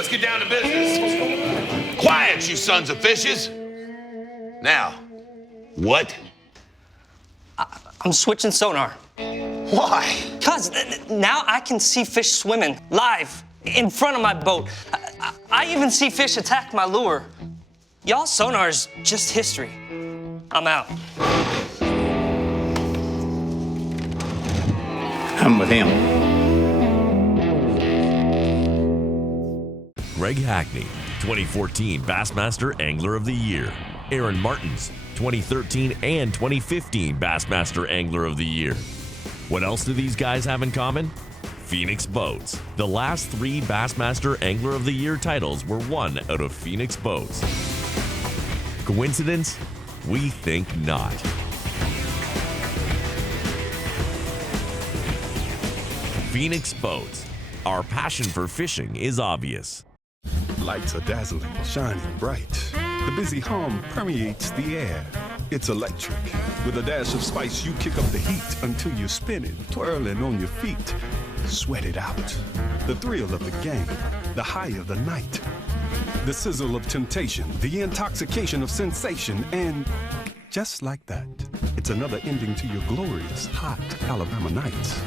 Let's get down to business. Quiet, you sons of fishes. Now, what? I'm switching sonar. Why? Because now I can see fish swimming live in front of my boat. I even see fish attack my lure. Y'all's sonar's just history. I'm out. I'm with him. Greg Hackney, 2014 Bassmaster Angler of the Year. Aaron Martins, 2013 and 2015 Bassmaster Angler of the Year. What else do these guys have in common? Phoenix Boats. The last 3 Bassmaster Angler of the Year titles were won out of Phoenix Boats. Coincidence? We think not. Phoenix Boats. Our passion for fishing is obvious. Lights are dazzling, shining bright. The busy hum permeates the air. It's electric. With a dash of spice, you kick up the heat until you're spinning, twirling on your feet. Sweat it out. The thrill of the game, the high of the night. The sizzle of temptation, the intoxication of sensation, and just like that, it's another ending to your glorious, hot Alabama nights.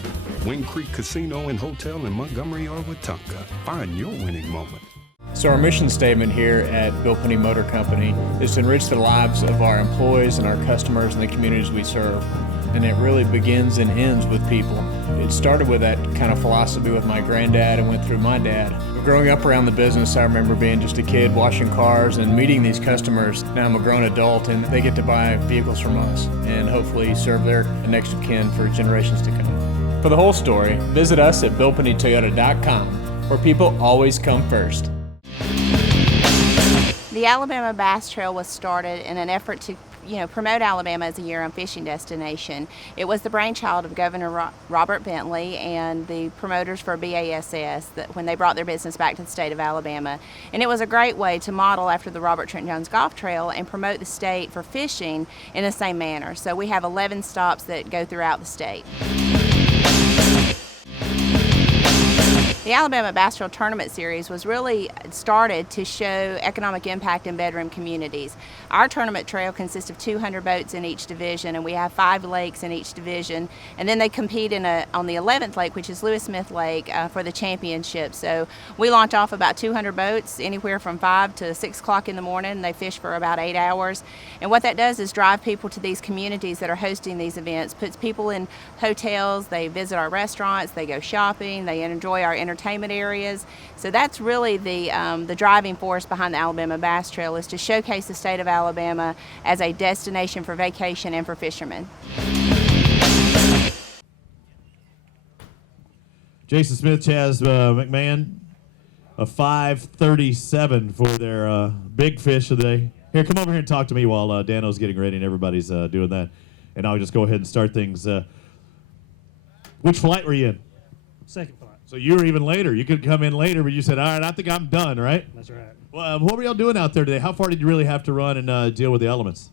Wing Creek Casino and Hotel in Montgomery or Wetumpka. Find your winning moment. So our mission statement here at Bill Penny Motor Company is to enrich the lives of our employees and our customers and the communities we serve. And it really begins and ends with people. It started with that kind of philosophy with my granddad and went through my dad. Growing up around the business, I remember being just a kid washing cars and meeting these customers. Now I'm a grown adult and they get to buy vehicles from us and hopefully serve their next of kin for generations to come. For the whole story, visit us at BillPennyToyota.com, where people always come first. The Alabama Bass Trail was started in an effort to promote Alabama as a year-round fishing destination. It was the brainchild of Governor Robert Bentley and the promoters for BASS when they brought their business back to the state of Alabama. And it was a great way to model after the Robert Trent Jones Golf Trail and promote the state for fishing in the same manner. So we have 11 stops that go throughout the state. The Alabama Bass Trail Tournament Series was really started to show economic impact in bedroom communities. Our tournament trail consists of 200 boats in each division, and we have 5 lakes in each division. And then they compete on the 11th lake, which is Lewis Smith Lake, for the championship. So we launch off about 200 boats, anywhere from 5 to 6 o'clock in the morning. They fish for about 8 hours. And what that does is drive people to these communities that are hosting these events, puts people in hotels, they visit our restaurants, they go shopping, they enjoy our entertainment areas. So that's really the driving force behind the Alabama Bass Trail, is to showcase the state of Alabama as a destination for vacation and for fishermen. Jason Smith, Chaz McMahon, a 5:37 for their big fish of the day. Here, come over here and talk to me while Dano's getting ready and everybody's doing that. And I'll just go ahead and start things. Which flight were you in? Second flight. So you were even later. You could come in later, but you said, all right, I think I'm done, right? That's right. Well, what were y'all doing out there today? How far did you really have to run and deal with the elements?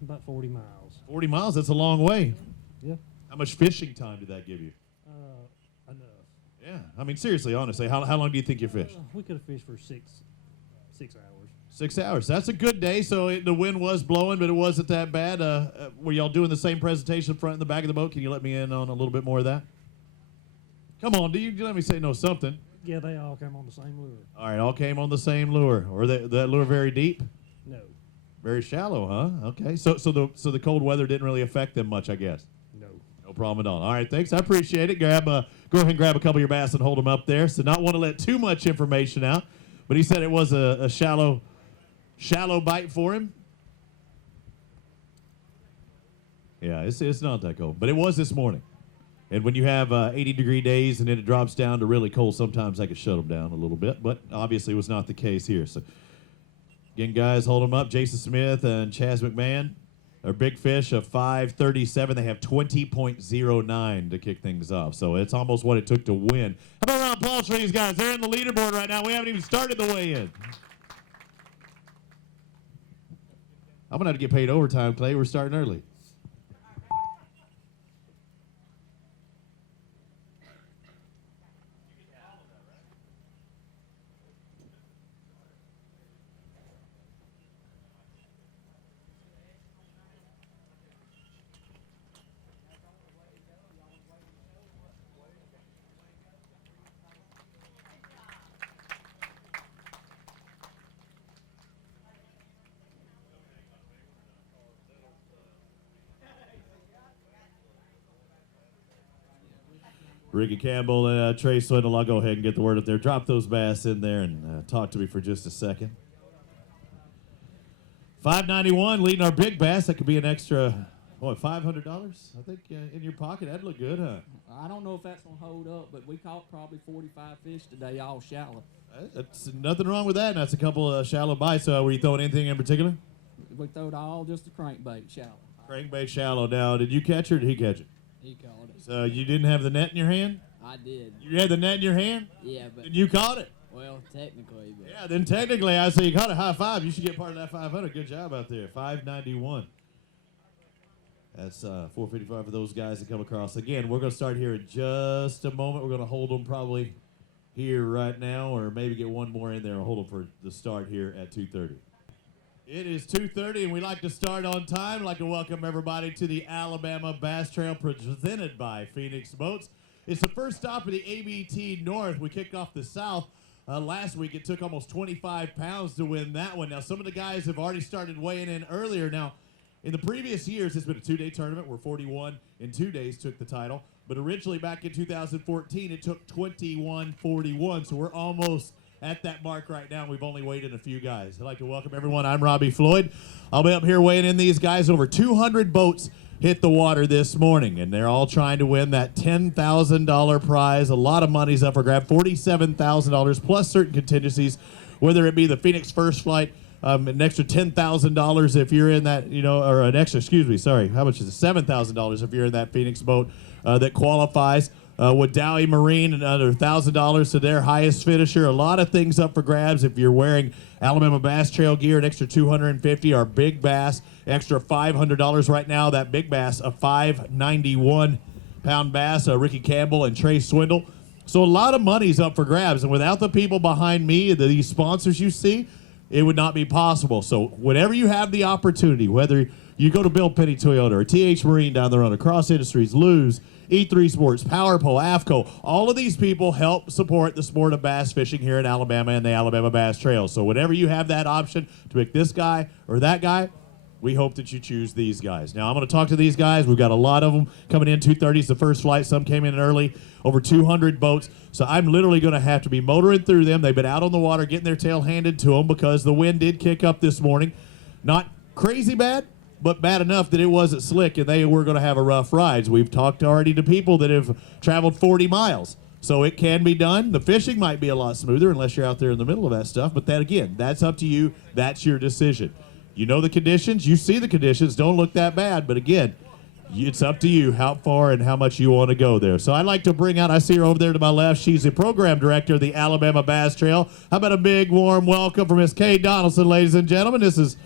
About 40 miles. 40 miles? That's a long way. Yeah. How much fishing time did that give you? Enough. Yeah. I mean, seriously, honestly, how long do you think you fished? We could have fished for six hours. 6 hours. That's a good day. So the wind was blowing, but it wasn't that bad. Were y'all doing the same presentation front and the back of the boat? Can you let me in on a little bit more of that? Come on, do you let me say no something? Yeah, they all came on the same lure. All right, all came on the same lure. Or that lure very deep? No. Very shallow, huh? Okay. So the cold weather didn't really affect them much, I guess. No. No problem at all. All right, thanks. I appreciate it. Go ahead and grab a couple of your bass and hold them up there. So not want to let too much information out, but he said it was a shallow Shallow bite for him. Yeah, it's not that cold, but it was this morning. And when you have 80-degree days and then it drops down to really cold, sometimes that can shut them down a little bit, but obviously it was not the case here. So, again, guys, hold them up. Jason Smith and Chaz McMahon are big fish of 537. They have 20.09 to kick things off, so it's almost what it took to win. How about a round of applause for these guys? They're in the leaderboard right now. We haven't even started the weigh-in. I'm going to have to get paid overtime, Clay. We're starting early. Ricky Campbell and Trey Swindle, I'll go ahead and get the word up there. Drop those bass in there and talk to me for just a second. 591 leading our big bass. That could be an extra, what, $500, I think, in your pocket. That'd look good, huh? I don't know if that's going to hold up, but we caught probably 45 fish today, all shallow. That's nothing wrong with that. That's a couple of shallow bites. Were you throwing anything in particular? We throwed all just a crankbait shallow. Crankbait shallow. Now, did you catch it or did he catch it? He caught it. So you didn't have the net in your hand? I did. You had the net in your hand? Yeah, but... And you caught it? Well, technically, but... Yeah, then technically, I say you caught a high five. You should get part of that 500. Good job out there. 591. That's 455 for those guys that come across. Again, we're going to start here in just a moment. We're going to hold them probably here right now, or maybe get one more in there and hold them for the start here at 2:30. It is 2:30, and we like to start on time. I'd like to welcome everybody to the Alabama Bass Trail presented by Phoenix Boats. It's the first stop of the ABT North. We kicked off the South last week. It took almost 25 pounds to win that one. Now, some of the guys have already started weighing in earlier. Now, in the previous years, it's been a two-day tournament where 41 in 2 days took the title. But originally, back in 2014, it took 21:41. So we're almost at that mark right now. We've only weighed in a few guys. I'd like to welcome everyone. I'm Robbie Floyd. I'll be up here weighing in these guys. Over 200 boats hit the water this morning, and they're all trying to win that $10,000 prize. A lot of money's up for grab, $47,000 plus certain contingencies, whether it be the Phoenix First Flight, an extra $10,000 if you're in that, or an extra, how much is it? $7,000 if you're in that Phoenix boat that qualifies. With Dowie Marine, another $1,000 to their highest finisher. A lot of things up for grabs. If you're wearing Alabama Bass Trail gear, an extra $250. Our big bass, extra $500 right now. That big bass, a 591-pound bass. Ricky Campbell and Trey Swindle. So a lot of money's up for grabs. And without the people behind me, these sponsors you see, it would not be possible. So whenever you have the opportunity, whether you go to Bill Penny Toyota or TH Marine down the road, or Cross Industries, Lou's, E3 Sports, Power Pole, AFCO, all of these people help support the sport of bass fishing here in Alabama and the Alabama Bass Trail. So whenever you have that option to pick this guy or that guy, we hope that you choose these guys. Now, I'm going to talk to these guys. We've got a lot of them coming in. 2:30 is the first flight. Some came in early, over 200 boats. So I'm literally going to have to be motoring through them. They've been out on the water getting their tail handed to them because the wind did kick up this morning. Not crazy bad, but bad enough that it wasn't slick and they were going to have a rough ride. We've talked already to people that have traveled 40 miles. So it can be done. The fishing might be a lot smoother unless you're out there in the middle of that stuff. But that, again, that's up to you. That's your decision. You know the conditions. You see the conditions. Don't look that bad. But, again, it's up to you how far and how much you want to go there. So I'd like to bring out, I see her over there to my left. She's the program director of the Alabama Bass Trail. How about a big, warm welcome for Miss Kay Donaldson, ladies and gentlemen. This is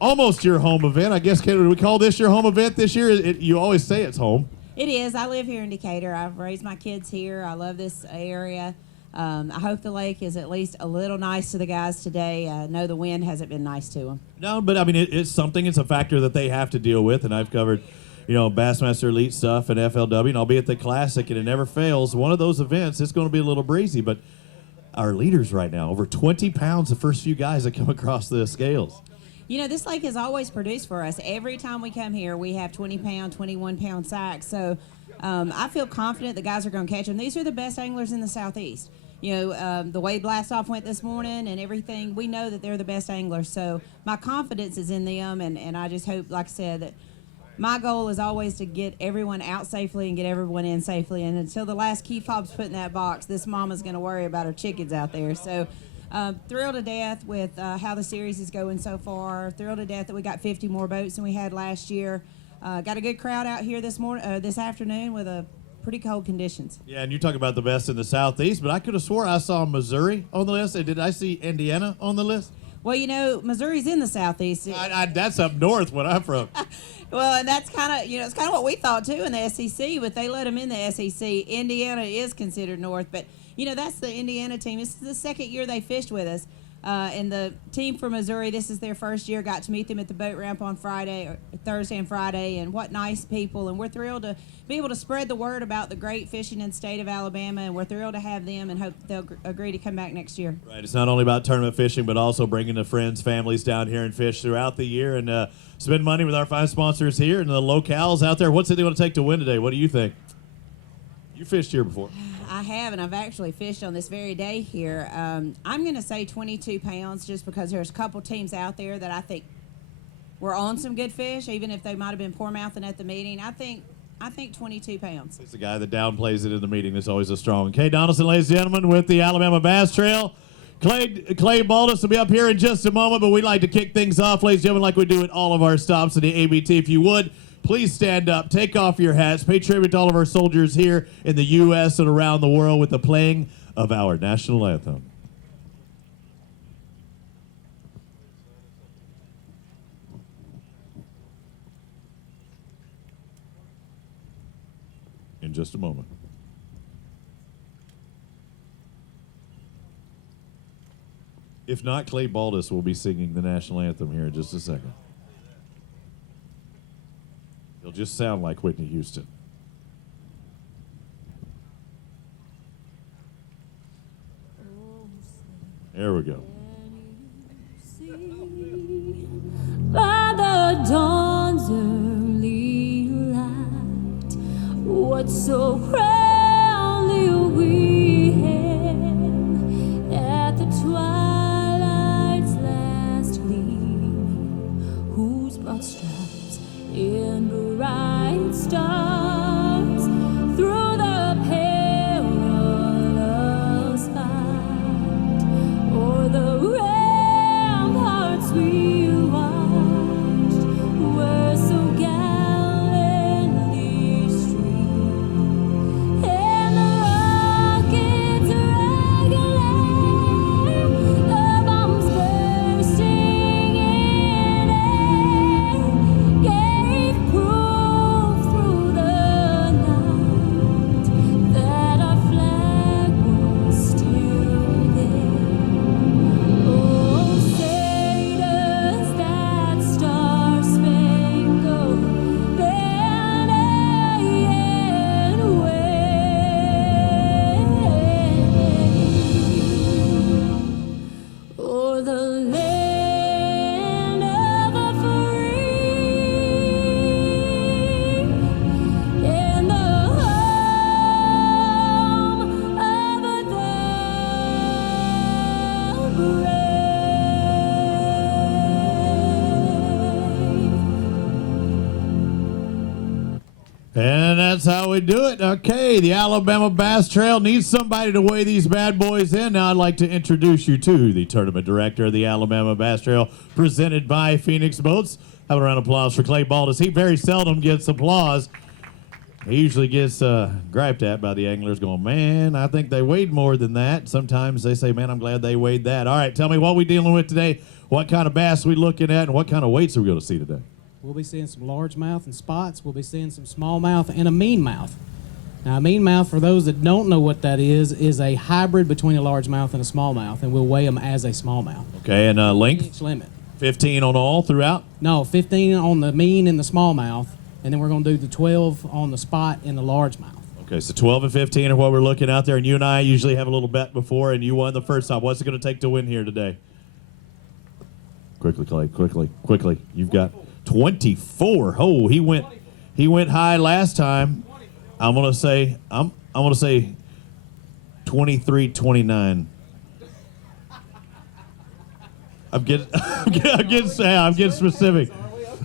almost your home event. I guess, can we call this your home event this year? You always say it's home. It is. I live here in Decatur. I've raised my kids here. I love this area. I hope the lake is at least a little nice to the guys today. I know the wind hasn't been nice to them. No, but I mean, it's something. It's a factor that they have to deal with, and I've covered, Bassmaster Elite stuff and FLW, and I'll be at the Classic, and it never fails. One of those events, it's going to be a little breezy, but our leaders right now, over 20 pounds the first few guys that come across the scales. This lake has always produced for us. Every time we come here, we have 20-pound, 21-pound sacks. So I feel confident the guys are going to catch them. These are the best anglers in the Southeast. The way Blast Off went this morning and everything, we know that they're the best anglers. So my confidence is in them, and I just hope, like I said, that my goal is always to get everyone out safely and get everyone in safely. And until the last key fob's put in that box, this mama's going to worry about her chickens out there. So thrilled to death with how the series is going so far. Thrilled to death that we got 50 more boats than we had last year. Got a good crowd out here this afternoon with pretty cold conditions. Yeah, and you talk about the best in the Southeast, but I could have swore I saw Missouri on the list. And did I see Indiana on the list? Well, Missouri's in the Southeast. That's up north where I'm from. Well, and that's kind of, it's kind of what we thought too in the SEC, but they let them in the SEC. Indiana is considered north, but that's the Indiana team. This is the second year they fished with us. And the team from Missouri, this is their first year. Got to meet them at the boat ramp on Thursday and Friday, and what nice people. And we're thrilled to be able to spread the word about the great fishing in the state of Alabama, and we're thrilled to have them and hope they'll agree to come back next year. Right. It's not only about tournament fishing, but also bringing the friends, families down here and fish throughout the year and spend money with our fine sponsors here and the locales out there. What's it going to take to win today? What do you think? You fished here before. I have, and I've actually fished on this very day here. I'm going to say 22 pounds just because there's a couple teams out there that I think were on some good fish, even if they might have been poor mouthing at the meeting. I think 22 pounds. It's the guy that downplays it in the meeting. That's always a strong. Kay Donaldson, ladies and gentlemen, with the Alabama Bass Trail. Clay Baldus will be up here in just a moment, but we'd like to kick things off, ladies and gentlemen, like we do at all of our stops in the ABT. If you would, please stand up, take off your hats, pay tribute to all of our soldiers here in the U.S. and around the world with the playing of our national anthem. In just a moment. If not, Clay Baldus will be singing the national anthem here in just a second. He'll just sound like Whitney Houston. There we go. By the dawn's early light, what so proudly we hailed at the twilight's last gleaming, whose broad stripes in bright stars through the perilous fight o'er the ramparts we watched were so gallantly streamed, and the rockets regular, the bombs bursting in air gave proof through the night that our flag was still there. Oh, say does that star-spangled banner yet wave o'er the land of the free and the home of the brave. And that's how we do it. Okay, the Alabama Bass Trail needs somebody to weigh these bad boys in. Now I'd like to introduce you to the tournament director of the Alabama Bass Trail, presented by Phoenix Boats. Have a round of applause for Clay Baldus. He very seldom gets applause. He usually gets griped at by the anglers going, man, I think they weighed more than that. Sometimes they say, man, I'm glad they weighed that. All right, tell me what we dealing with today, what kind of bass we looking at, and what kind of weights are we going to see today? We'll be seeing some largemouth and spots. We'll be seeing some smallmouth and a meanmouth. Now, a meanmouth, for those that don't know what that is a hybrid between a largemouth and a smallmouth, and we'll weigh them as a smallmouth. Okay, and length? Inch limit. 15 on all throughout? No, 15 on the mean and the smallmouth, and then we're going to do the 12 on the spot and the largemouth. Okay, so 12 and 15 are what we're looking out there, and you and I usually have a little bet before, and you won the first time. What's it going to take to win here today? Quickly, Clay, quickly. You've got 24. Oh, he went high last time. I'm gonna say 23-29. I'm getting specific.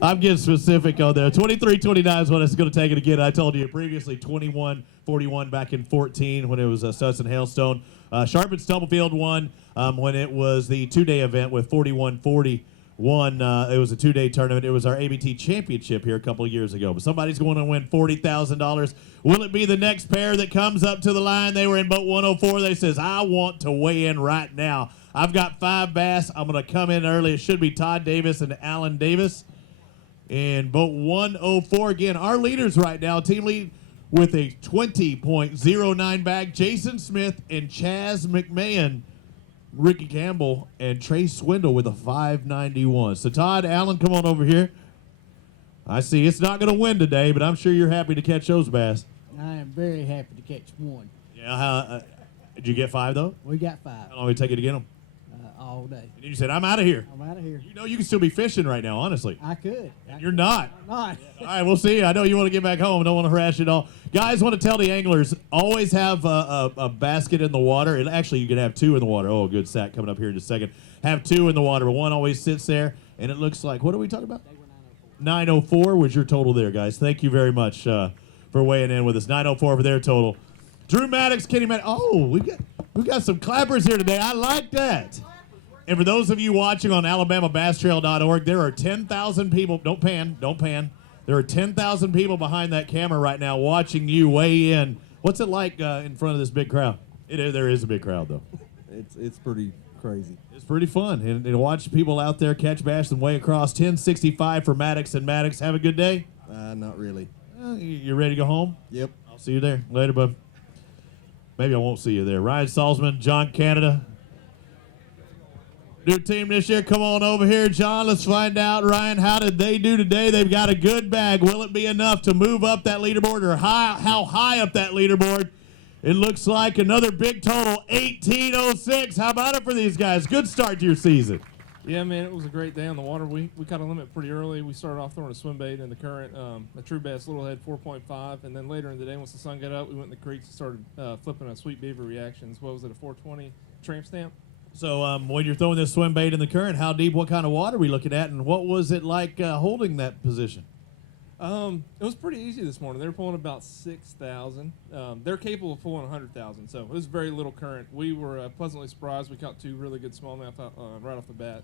I'm getting specific on there. 23-29 is what it's going to take it again. I told you previously 21-41 back in 14 when it was Suss and Hailstone. Sharp and Stubblefield won when it was the two-day event with 41-41. It was a two-day tournament. It was our ABT championship here a couple of years ago. But somebody's going to win $40,000. Will it be the next pair that comes up to the line? They were in boat 104. They says, I want to weigh in right now. I've got 5 bass. I'm going to come in early. It should be Todd Davis and Alan Davis. In boat 104, again, our leaders right now, team lead with a 20.09 bag, Jason Smith and Chaz McMahon, Ricky Campbell, and Trey Swindle with a 591. So, Todd, Alan, come on over here. I see it's not going to win today, but I'm sure you're happy to catch those bass. I am very happy to catch one. Yeah, did you get 5, though? We got 5. How long did it take you to get them? All day. And you said, I'm out of here. I'm out of here. You know you can still be fishing right now, honestly. I could. You're not. I'm not. All right, we'll see. I know you want to get back home. Don't want to harass you at all. Guys, want to tell the anglers, always have a basket in the water. And actually, you can have 2 in the water. Oh, good sack coming up here in just a second. Have 2 in the water, but one always sits there. And it looks like, what are we talking about? 904 was your total there, guys. Thank you very much for weighing in with us. 904 for their total. Drew Maddox, Kenny Maddox. Oh, we got some clappers here today. I like that. And for those of you watching on AlabamaBassTrail.org, there are 10,000 people. Don't pan. There are 10,000 people behind that camera right now watching you weigh in. What's it like in front of this big crowd? There is a big crowd, though. It's pretty crazy. It's pretty fun. And to watch people out there catch bass and weigh across. 1065 for Maddox and Maddox. Have a good day? Not really. You ready to go home? Yep. I'll see you there. Later, bud. Maybe I won't see you there. Ryan Salzman, John Canada. New team this year, come on over here, John. Let's find out, Ryan, how did they do today? They've got a good bag. Will it be enough to move up that leaderboard, or how high up that leaderboard? It looks like another big total, 1806. How about it for these guys? Good start to your season. Yeah, man, it was a great day on the water. We caught a limit pretty early. We started off throwing a swim bait in the current. A true bass little head 4.5, and then later in the day, once the sun got up, we went in the creeks and started flipping a sweet beaver reactions. What was it, a 420 tramp stamp? So when you're throwing this swim bait in the current, how deep, what kind of water are we looking at, and what was it like holding that position? It was pretty easy this morning. They were pulling about 6,000. They're capable of pulling 100,000, so it was very little current. We were pleasantly surprised. We caught 2 really good smallmouth right off the bat,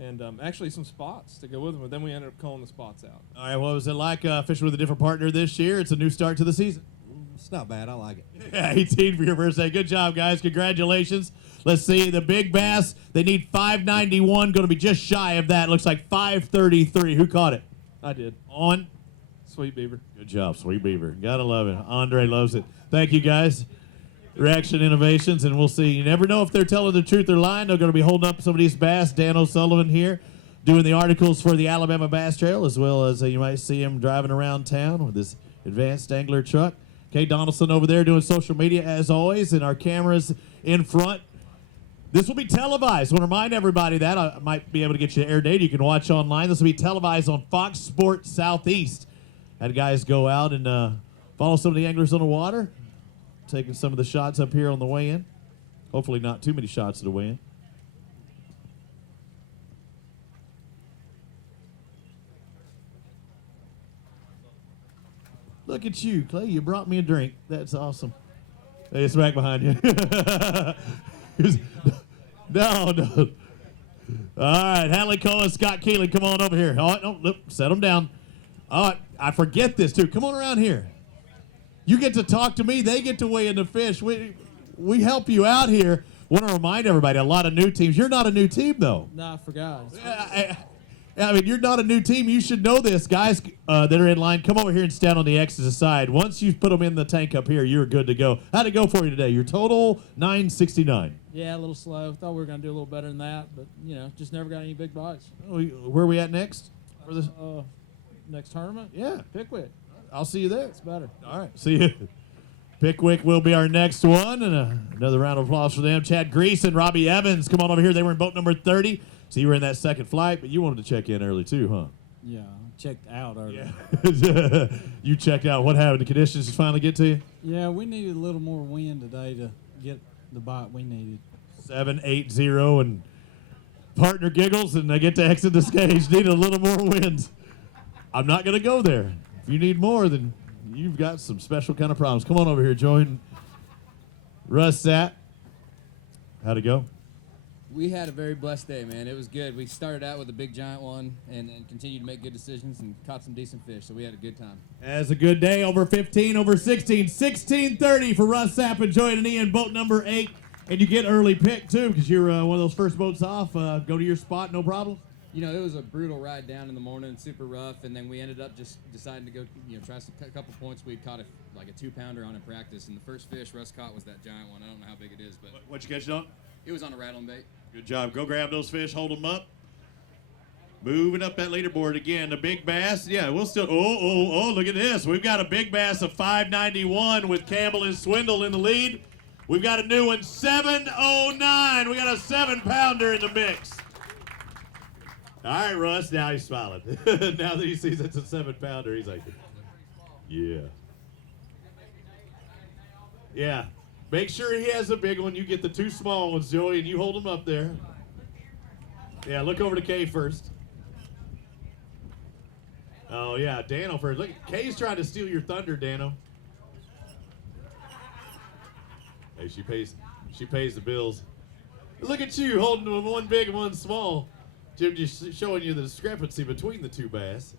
and actually some spots to go with them, but then we ended up calling the spots out. All right, what was it like fishing with a different partner this year? It's a new start to the season. It's not bad. I like it. Yeah, 18 for your first day. Good job, guys. Congratulations. Let's see. The big bass, they need 591. Going to be just shy of that. Looks like 533. Who caught it? I did. On? Sweet Beaver. Good job, Sweet Beaver. Gotta love it. Andre loves it. Thank you, guys. Reaction Innovations, and we'll see. You never know if they're telling the truth or lying. They're going to be holding up some of these bass. Dan O'Sullivan here doing the articles for the Alabama Bass Trail, as well as you might see him driving around town with his advanced angler truck. Kay Donaldson over there doing social media as always, and our cameras in front. This will be televised. I want to remind everybody that. I might be able to get you air date. You can watch online. This will be televised on Fox Sports Southeast. Had guys go out and follow some of the anglers on the water, taking some of the shots up here on the way in. Hopefully not too many shots at the way in. Look at you, Clay. You brought me a drink. That's awesome. Hey, it's back behind you. No. All right, Hadley Cohen, Scott Keeling, come on over here. All right, no, set them down. All right, I forget this, too. Come on around here. You get to talk to me. They get to weigh in the fish. We help you out here. Want to remind everybody, a lot of new teams. You're not a new team, though. No, I forgot. I mean, you're not a new team. You should know this. Guys that are in line, come over here and stand on the X's side. Once you put them in the tank up here, you're good to go. How'd it go for you today? Your total, 969. Yeah, a little slow. Thought we were going to do a little better than that, but, just never got any big bites. Oh, where are we at next? For this? Next tournament? Yeah. Pickwick. I'll see you there. It's better. All right. See you. Pickwick will be our next one. And another round of applause for them. Chad Grease and Robbie Evans, come on over here. They were in boat number 30. So you were in that second flight, but you wanted to check in early too, huh? Yeah, I checked out early. Yeah. You checked out. What happened? The conditions just finally get to you? Yeah, we needed a little more wind today to get the bite we needed. 7-8-0, and partner giggles, and they get to exit the stage. Need a little more wins. I'm not going to go there. If you need more, then you've got some special kind of problems. Come on over here, join Russ Sapp. How'd it go? We had a very blessed day, man. It was good. We started out with a big giant one and continued to make good decisions and caught some decent fish, so we had a good time. As a good day, over 15, over 16, 16:30 for Russ Sapp and joining Ian, boat number 8. And you get early pick, too, because you're one of those first boats off. Go to your spot, no problem? You know, it was a brutal ride down in the morning, super rough, and then we ended up just deciding to go, try a couple points. We caught like a 2-pounder on in practice, and the first fish Russ caught was that giant one. I don't know how big it is, but... What'd you catch it on? It was on a rattling bait. Good job. Go grab those fish, hold them up. Moving up that leaderboard again. The big bass, yeah, we'll still... Oh, look at this. We've got a big bass of 591 with Campbell and Swindle in the lead. We've got a new one, 709. We got a 7-pounder in the mix. All right, Russ, now he's smiling. Now that he sees it's a 7-pounder, he's like, yeah. Yeah. Make sure he has a big one. You get the 2 small ones, Joey, and you hold them up there. Yeah, look over to Kay first. Oh, yeah, Dano first. Look, Kay's trying to steal your thunder, Dano. Hey, she pays the bills. Look at you holding them, one big and one small. Jim just showing you the discrepancy between the 2 bass.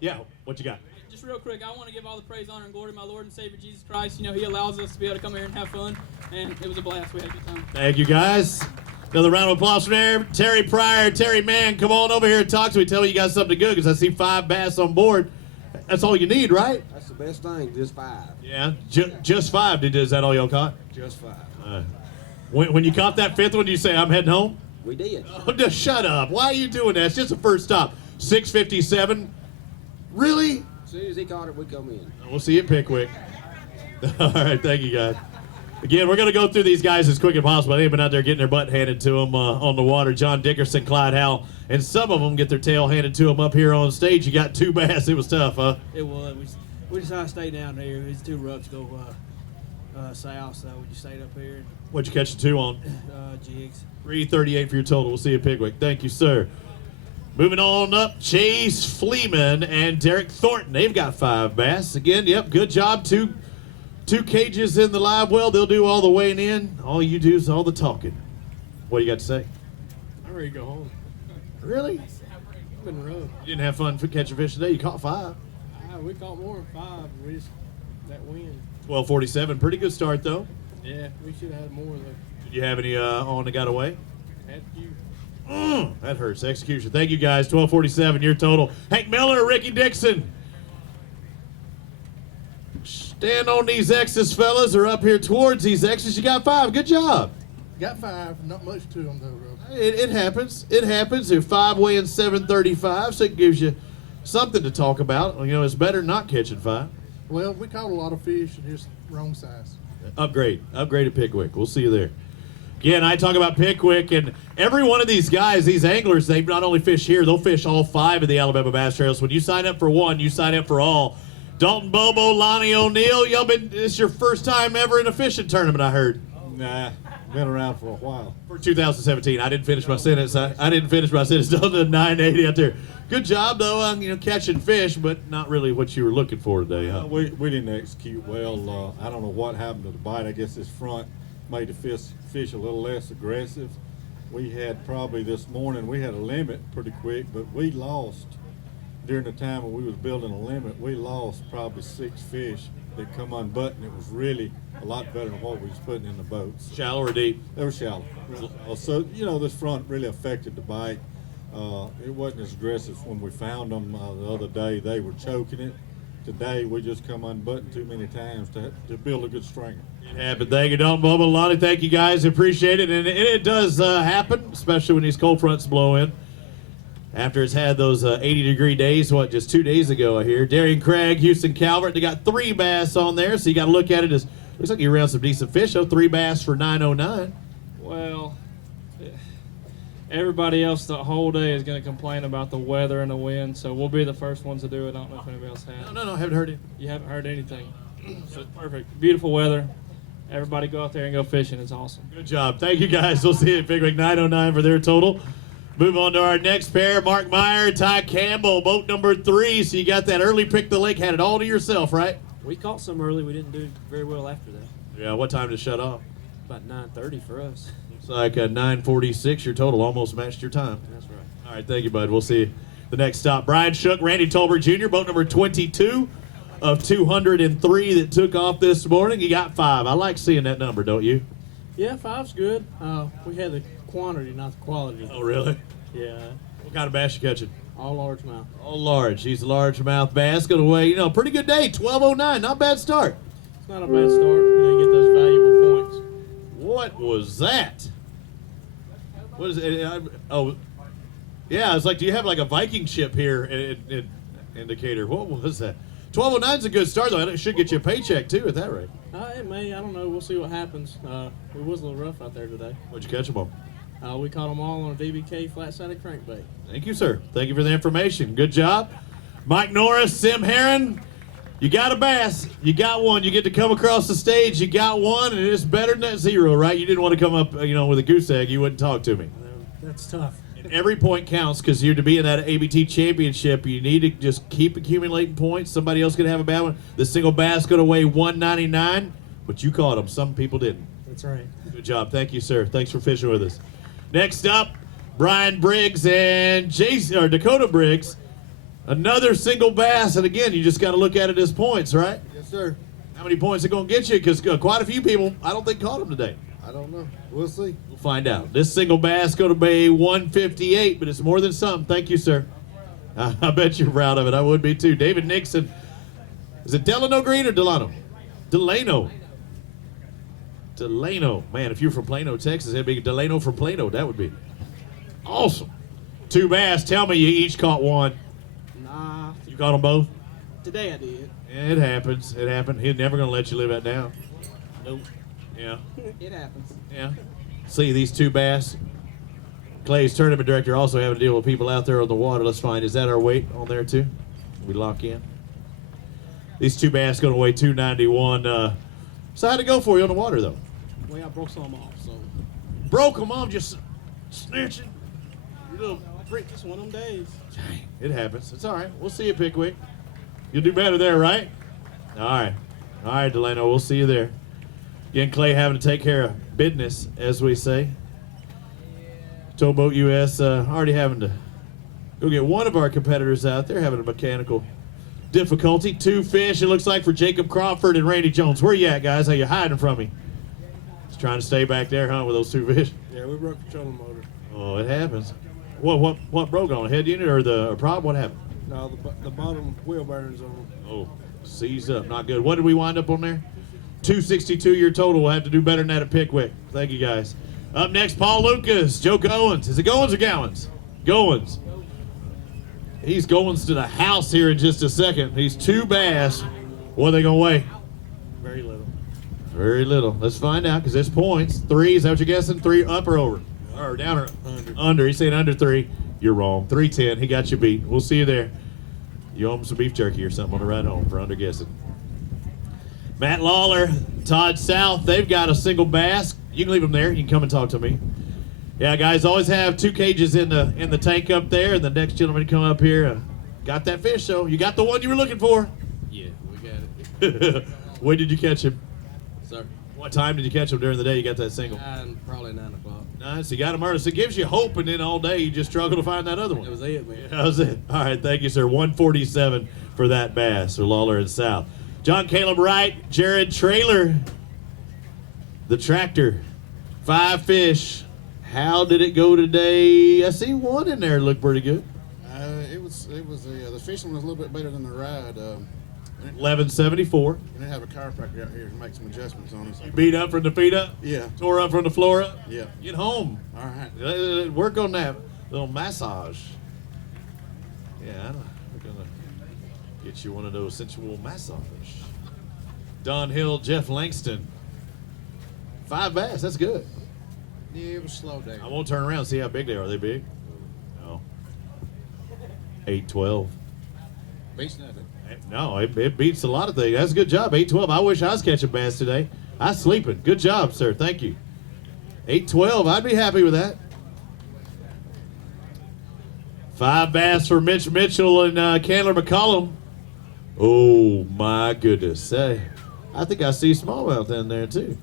Yeah, what you got? Just real quick, I want to give all the praise, honor, and glory to my Lord and Savior Jesus Christ. You know, He allows us to be able to come here and have fun, and it was a blast. We had a good time. Thank you, guys. Another round of applause from there. Terry Pryor, Terry Mann, come on over here and talk to me. Tell me you got something good, because I see 5 bass on board. That's all you need, right? That's the best thing, just 5. Yeah, just 5. Is that all y'all caught? Just 5. When you caught that 5th one, you say, I'm heading home? We did. Oh, just shut up. Why are you doing that? It's just a first stop. 6:57. Really? As soon as he caught it, we come in. We'll see you at Pickwick. All right, thank you, guys. Again, we're going to go through these guys as quick as possible. They've been out there getting their butt handed to them on the water. John Dickerson, Clyde Howell, and some of them get their tail handed to them up here on stage. You got 2 bass. It was tough, huh? It was. We decided to stay down here. It's too rough to go south, so we just stayed up here. What'd you catch the 2 on? Jigs. 338 for your total. We'll see you at Pickwick. Thank you, sir. Moving on up, Chase Fleeman and Derek Thornton. They've got 5 bass. Again, yep, good job. Two cages in the live well. They'll do all the weighing in. All you do is all the talking. What do you got to say? I'm ready to go home. Really? It's been rough. You didn't have fun catching fish today. You caught 5. We caught more than 5. We just, that wind. 12:47. Pretty good start, though. Yeah, we should have had more though. Did you have any on that got away? Had few. That hurts. Execution. Thank you, guys. 12:47, your total. Hank Miller, Ricky Dixon. Stand on these X's, fellas, or up here towards these X's. You got 5. Good job. Got 5. Not much to them, though, bro. It happens. It happens. They're 5 weighing 735, so it gives you something to talk about. You know, it's better than not catching 5. Well, we caught a lot of fish and just wrong size. Upgrade at Pickwick. We'll see you there. Again, I talk about Pickwick, and every one of these guys, these anglers, they not only fish here, they'll fish all 5 of the Alabama Bass Trails. When you sign up for one, you sign up for all. Dalton Bobo, Lonnie O'Neill, this is your first time ever in a fishing tournament, I heard. Nah, been around for a while. For 2017. I didn't finish my sentence. I didn't finish my sentence on the 980 out there. Good job, though, on catching fish, but not really what you were looking for today, huh? We didn't execute well. I don't know what happened to the bite. I guess this front made the fish a little less aggressive. We had probably this morning, we had a limit pretty quick, but we lost during the time when we was building a limit. We lost probably 6 fish that come unbuttoned. It was really a lot better than what we was putting in the boats. Shallow or deep? They were shallow. So, this front really affected the bite. It wasn't as aggressive when we found them the other day. They were choking it. Today, we just come unbuttoned too many times to build a good stringer. It happened. Thank you, Dalton Bobo. Lonnie, thank you, guys. Appreciate it. And it does happen, especially when these cold fronts blow in. After it's had those 80-degree days, just 2 days ago, I hear. Darian Craig, Houston Calvert, they got 3 bass on there, so you got to look at it as, looks like you ran some decent fish, though. 3 bass for 909. Well, everybody else the whole day is going to complain about the weather and the wind, so we'll be the first ones to do it. I don't know if anybody else has. No, I haven't heard it. You haven't heard anything. So it's perfect. Beautiful weather. Everybody go out there and go fishing. It's awesome. Good job. Thank you, guys. We'll see you at Big Rig 909 for their total. Move on to our next pair. Mark Meyer, Ty Campbell, boat number 3. So you got that early pick the lake, had it all to yourself, right? We caught some early. We didn't do very well after that. Yeah, what time did it shut off? About 9:30 for us. It's like a 9:46. Your total almost matched your time. That's right. All right, thank you, bud. We'll see you the next stop. Brian Shook, Randy Tolbert Jr., boat number 22 of 203 that took off this morning. You got 5. I like seeing that number, don't you? Yeah, 5's good. We had the quantity, not the quality. Oh, really? Yeah. What kind of bass you catching? All largemouth. All large. He's a largemouth bass. Going away, pretty good day. 12:09. Not bad start. It's not a bad start. You get those valuable points. What was that? What is it? Oh, yeah. It's like, do you have like a Viking ship here indicator? What was that? 12:09 is a good start, though. It should get you a paycheck, too, at that rate. It may. I don't know. We'll see what happens. It was a little rough out there today. What'd you catch them on? We caught them all on a DBK flat-sided crankbait. Thank you, sir. Thank you for the information. Good job. Mike Norris, Sim Heron, you got a bass. You got one. You get to come across the stage. You got one, and it's better than that 0, right? You didn't want to come up, with a goose egg. You wouldn't talk to me. That's tough. And every point counts because you're to be in that ABT championship. You need to just keep accumulating points. Somebody else could have a bad one. The single bass going to weigh 199, but you caught them. Some people didn't. That's right. Good job. Thank you, sir. Thanks for fishing with us. Next up, Brian Briggs and Dakota Briggs. Another single bass, and again, you just got to look at it as points, right? Yes, sir. How many points are going to get you? Because quite a few people, I don't think, caught them today. I don't know. We'll see. We'll find out. This single bass going to be 158, but it's more than something. Thank you, sir. I bet you're proud of it. I would be, too. David Nixon. Is it Delano Green or Delano? Delano. Man, if you're from Plano, Texas, it'd be Delano from Plano. That would be awesome. 2 bass. Tell me you each caught one. Nah. You caught them both? Today I did. It happens. It happened. He's never going to let you live that down. Nope. Yeah. It happens. Yeah. See these 2 bass. Clay's tournament director also having to deal with people out there on the water. Let's find, is that our weight on there too? We lock in. These 2 bass going to weigh 291. So how'd it go for you on the water though? Well, I broke some off, so. Broke them off, just snitching. You little freak. It's one of them days. It happens. It's all right. We'll see you, Pickwick. You'll do better there, right? All right. All right, Delano. We'll see you there. You and Clay having to take care of business, as we say. Towboat US already having to go get one of our competitors out there, having a mechanical difficulty. 2 fish, it looks like, for Jacob Crawford and Randy Jones. Where you at, guys? Are you hiding from me? Just trying to stay back there, huh, with those 2 fish? Yeah, we broke the trolling motor. Oh, it happens. What broke on? Head unit or the prop? What happened? No, the bottom wheel bearings on them. Oh, seized up. Not good. What did we wind up on there? 262 your total. We'll have to do better than that at Pickwick. Thank you, guys. Up next, Paul Lucas, Joe Goins. Is it Goins or Gowans? Goins. He's Goins to the house here in just a second. He's 2 bass. What are they going to weigh? Very little. Very little. Let's find out because there's points. 3, is that what you're guessing? 3 up or over? Or down or under? Under. He's saying under 3. You're wrong. 310. He got you beat. We'll see you there. You owe him some beef jerky or something on the ride home for under guessing. Matt Lawler, Todd South, they've got a single bass. You can leave them there. You can come and talk to me. Yeah, guys, always have 2 cages in the tank up there, and the next gentleman come up here. Got that fish, though. You got the one you were looking for. Yeah, we got it. When did you catch him? Sir? What time did you catch him during the day you got that single? Probably 9 o'clock. Nice. You got him early. So it gives you hope, and then all day you just struggle to find that other one. That was it, man. That was it. All right, thank you, sir. 147 for that bass for Lawler and South. John Caleb Wright, Jared Trailer, the tractor, 5 fish. How did it go today? I see one in there look pretty good. The fishing was a little bit better than the ride. 1174. We didn't have a chiropractor out here to make some adjustments on us. You beat up from the feet up? Yeah. Tore up from the floor up? Yeah. Get home. All right. Work on that little massage. Yeah, I'm gonna get you one of those sensual massage. Don Hill, Jeff Langston. 5 bass, that's good. Yeah, it was slow day. I won't turn around and see how big they are. Are they big? No. 812. Beats nothing. No, it beats a lot of things. That's a good job, 812. I wish I was catching bass today. I'm sleeping. Good job, sir. Thank you. 812. I'd be happy with that. 5 bass for Mitch Mitchell and Candler McCollum. Oh, my goodness. Hey, I think I see smallmouth in there, too.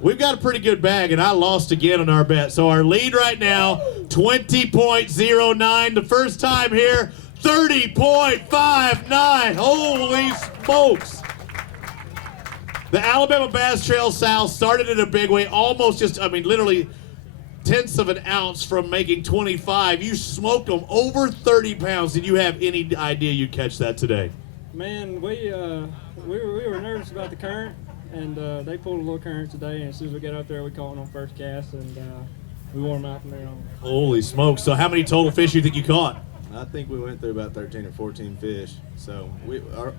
We've got a pretty good bag, and I lost again on our bet. So our lead right now, 20.09. The first time here, 30.59. Holy smokes. The Alabama Bass Trail South started in a big way, almost just, literally tenths of an ounce from making 25. You smoked them over 30 pounds. Did you have any idea you'd catch that today? Man, we were nervous about the current, and they pulled a little current today, and as soon as we got out there, we caught one on first cast, and we wore them out from there on. Holy smokes. So how many total fish do you think you caught? I think we went through about 13 or 14 fish. So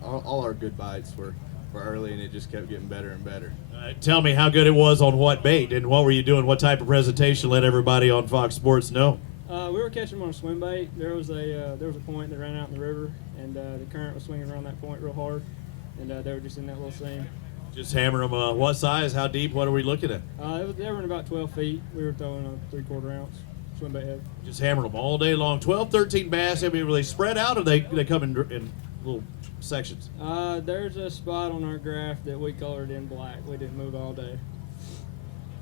all our good bites were early, and it just kept getting better and better. Tell me how good it was on what bait, and what were you doing? What type of presentation? Let everybody on Fox Sports know. We were catching them on a swim bait. There was a point that ran out in the river, and the current was swinging around that point real hard, and they were just in that little seam. Just hammer them. What size? How deep? What are we looking at? They were in about 12 feet. We were throwing a 3/4 ounce swim bait head. Just hammer them all day long. 12, 13 bass. Were they spread out, or they come in little sections? There's a spot on our graph that we colored in black. We didn't move all day.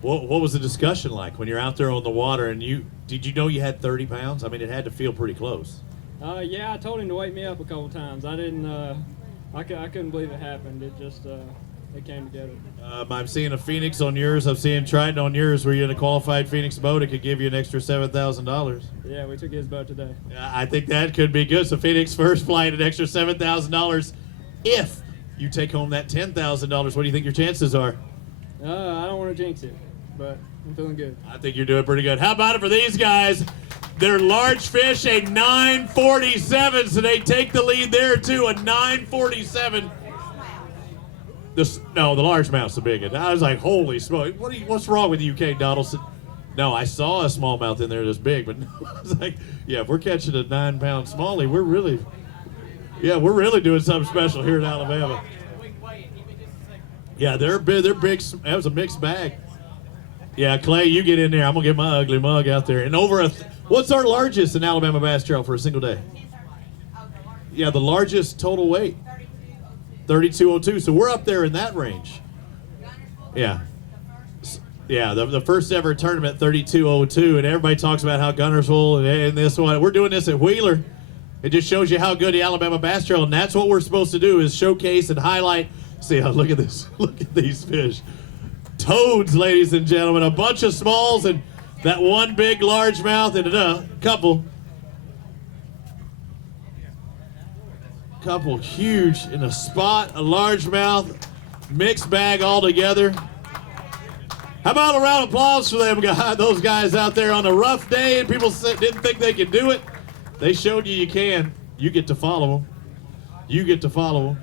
What was the discussion like when you're out there on the water, and did you know you had 30 pounds? It had to feel pretty close. Yeah, I told him to wake me up a couple times. I didn't. I couldn't believe it happened. It just it came together. I'm seeing a Phoenix on yours. I'm seeing Triton on yours. Were you in a qualified Phoenix boat? It could give you an extra $7,000. Yeah, we took his boat today. I think that could be good. So Phoenix first flight, an extra $7,000. If you take home that $10,000, what do you think your chances are? I don't want to jinx it, but I'm feeling good. I think you're doing pretty good. How about it for these guys? They're large fish, a 947, so they take the lead there too, a 947. The largemouth's the big one. I was like, holy smoke, what's wrong with you, Kate Donaldson? No, I saw a smallmouth in there this big, but I was like, yeah, if we're catching a 9-pound smallie, we're really doing something special here in Alabama. Yeah, they're big. That was a mixed bag. Yeah, Clay, you get in there. I'm gonna get my ugly mug out there. And what's our largest in Alabama Bass Trail for a single day? Yeah, the largest total weight. 3202. So we're up there in that range. Yeah. Yeah, the first ever tournament, 3202, and everybody talks about how Gunnersville and this one. We're doing this at Wheeler. It just shows you how good the Alabama Bass Trail, and that's what we're supposed to do, is showcase and highlight. See, look at this. Look at these fish. Toads, ladies and gentlemen. A bunch of smalls and that one big largemouth and a couple huge in a spot, a largemouth, mixed bag all together. How about a round of applause for them guys, those guys out there on a rough day and people didn't think they could do it. They showed you can. You get to follow them.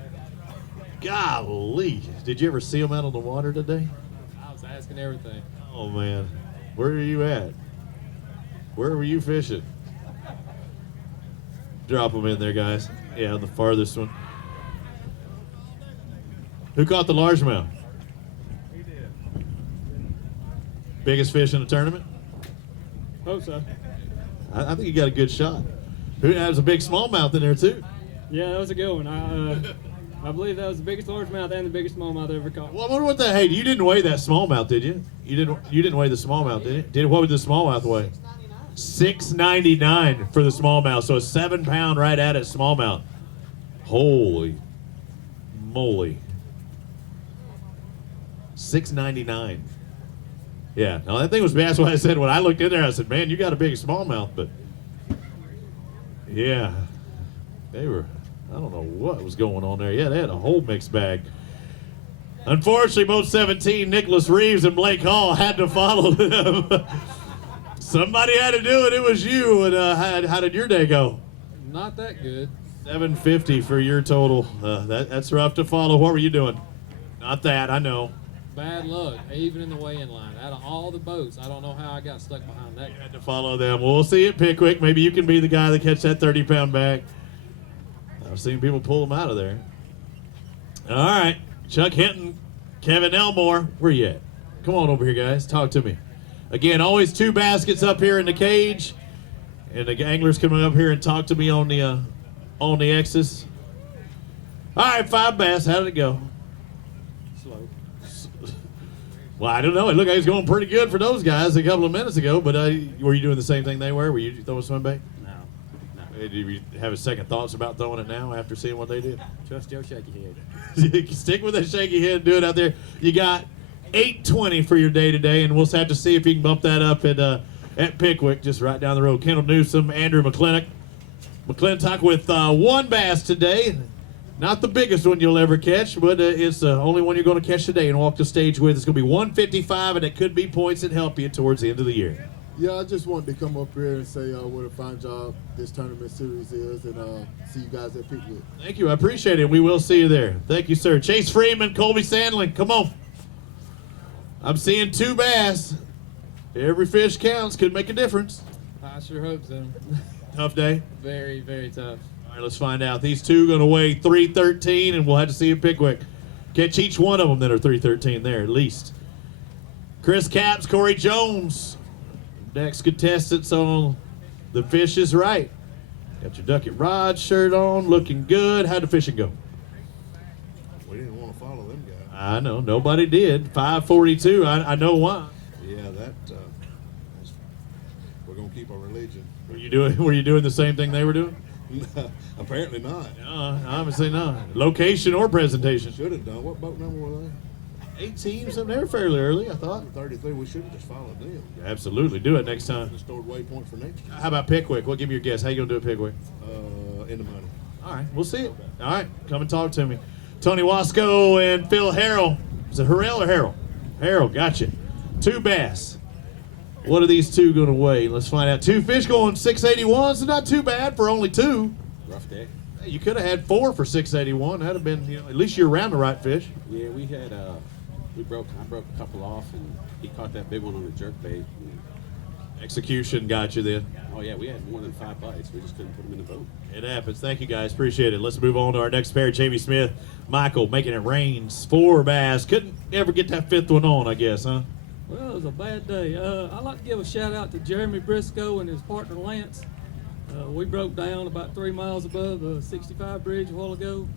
Golly. Did you ever see them out on the water today? I was asking everything. Oh, man. Where are you at? Where were you fishing? Drop them in there, guys. Yeah, the farthest one. Who caught the largemouth? We did. Biggest fish in the tournament? Hope so. I think you got a good shot. Who has a big smallmouth in there, too? Yeah, that was a good one. I believe that was the biggest largemouth and the biggest smallmouth I ever caught. Well, I wonder what hey, you didn't weigh that smallmouth, did you? You didn't weigh the smallmouth, did you? What would the smallmouth weigh? 699 for the smallmouth, so a 7-pound right at it smallmouth. Holy moly. 699. Yeah, no, that thing was bad. That's why I said when I looked in there, I said, man, you got a big smallmouth, but yeah, they were, I don't know what was going on there. Yeah, they had a whole mixed bag. Unfortunately, boat 17, Nicholas Reeves and Blake Hall, had to follow them. Somebody had to do it. It was you. And how did your day go? Not that good. 750 for your total. That's rough to follow. What were you doing? Not that, I know. Bad luck, even in the weigh-in line. Out of all the boats, I don't know how I got stuck behind that. You had to follow them. Well, we'll see at Pickwick. Maybe you can be the guy that catch that 30-pound bag. I've seen people pull them out of there. All right. Chuck Hinton Kevin Elmore, where you at? Come on over here, guys. Talk to me. Again, always 2 baskets up here in the cage. And the anglers coming up here and talk to me on the X's. All right, 5 bass. How did it go? Slow. Well, I don't know. It looked like it was going pretty good for those guys a couple of minutes ago. But were you doing the same thing they were? Were you throwing swim bait? No. Do you have a second thoughts about throwing it now after seeing what they did? Trust your shaky head. Stick with that shaky head and do it out there. You got 820 for your day today, and we'll have to see if you can bump that up at Pickwick, just right down the road. Kendall Newsom, Andrew McClintock with 1 bass today. Not the biggest one you'll ever catch, but it's the only one you're going to catch today and walk the stage with. It's going to be 155, and it could be points that help you towards the end of the year. Yeah, I just wanted to come up here and say what a fine job this tournament series is, and see you guys at Pickwick. Thank you. I appreciate it. We will see you there. Thank you, sir. Chase Freeman, Colby Sandlin, come on. I'm seeing 2 bass. Every fish counts. Could make a difference. I sure hope so. Tough day? Very, very tough. All right, let's find out. These 2 going to weigh 313, and we'll have to see at Pickwick. Catch each one of them that are 313 there, at least. Chris Capps, Corey Jones. Next contestants on The Fish is Right. Got your Duck It Rod shirt on, looking good. How'd the fishing go? We didn't want to follow them guys. I know, nobody did. 542, I know why. Yeah, we're gonna keep our religion. Were you doing the same thing they were doing? Apparently not. No, obviously not. Location or presentation? Should have done. What boat number were they? 18, something. They were fairly early, I thought. 33. We should have just followed them. Absolutely. Do it next time. Just stored waypoint for next year. How about Pickwick? We'll give you a guess. How you going to do at Pickwick? In the money. All right. We'll see it. All right. Come and talk to me. Tony Wasco and Phil Harrell. Is it Harrell or Harrell? Harrell. Gotcha. 2 bass. What are these 2 going to weigh? Let's find out. 2 fish going 681, so not too bad for only 2. Rough day. Hey, you could have had 4 for 681. That'd have been, at least you're around the right fish. Yeah, we had I broke a couple off, and he caught that big one on a jerk bait. Execution got you then. Oh yeah, we had more than 5 bites. We just couldn't put them in the boat. It happens. Thank you, guys. Appreciate it. Let's move on to our next pair. Jamie Smith, Michael, making it rain. 4 bass. Couldn't ever get that 5th one on, I guess, huh? Well, it was a bad day. I'd like to give a shout out to Jeremy Briscoe and his partner Lance. We broke down about 3 miles above the 65 bridge a while ago,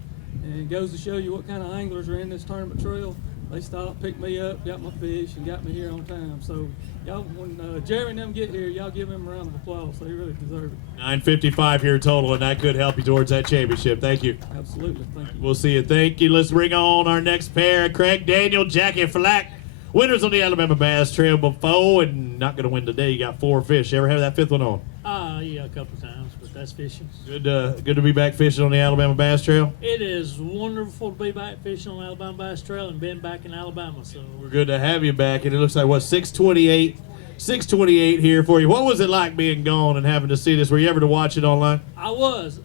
and it goes to show you what kind of anglers are in this tournament trail. They stopped, picked me up, got my fish, and got me here on time. So, y'all, when Jerry and them get here, y'all give them a round of applause. They really deserve it. 9:55 here total, and that could help you towards that championship. Thank you. Absolutely. Thank you. We'll see you. Thank you. Let's bring on our next pair. Craig Daniel, Jackie Flack. Winners on the Alabama Bass Trail before, and not going to win today. You got 4 fish. Ever have that 5th one on? Yeah, a couple times, but that's fishing. Good to be back fishing on the Alabama Bass Trail. It is wonderful to be back fishing on the Alabama Bass Trail and been back in Alabama. So We're good to have you back, and it looks like, 628 here for you. What was it like being gone and having to see this? Were you ever to watch it online? I was.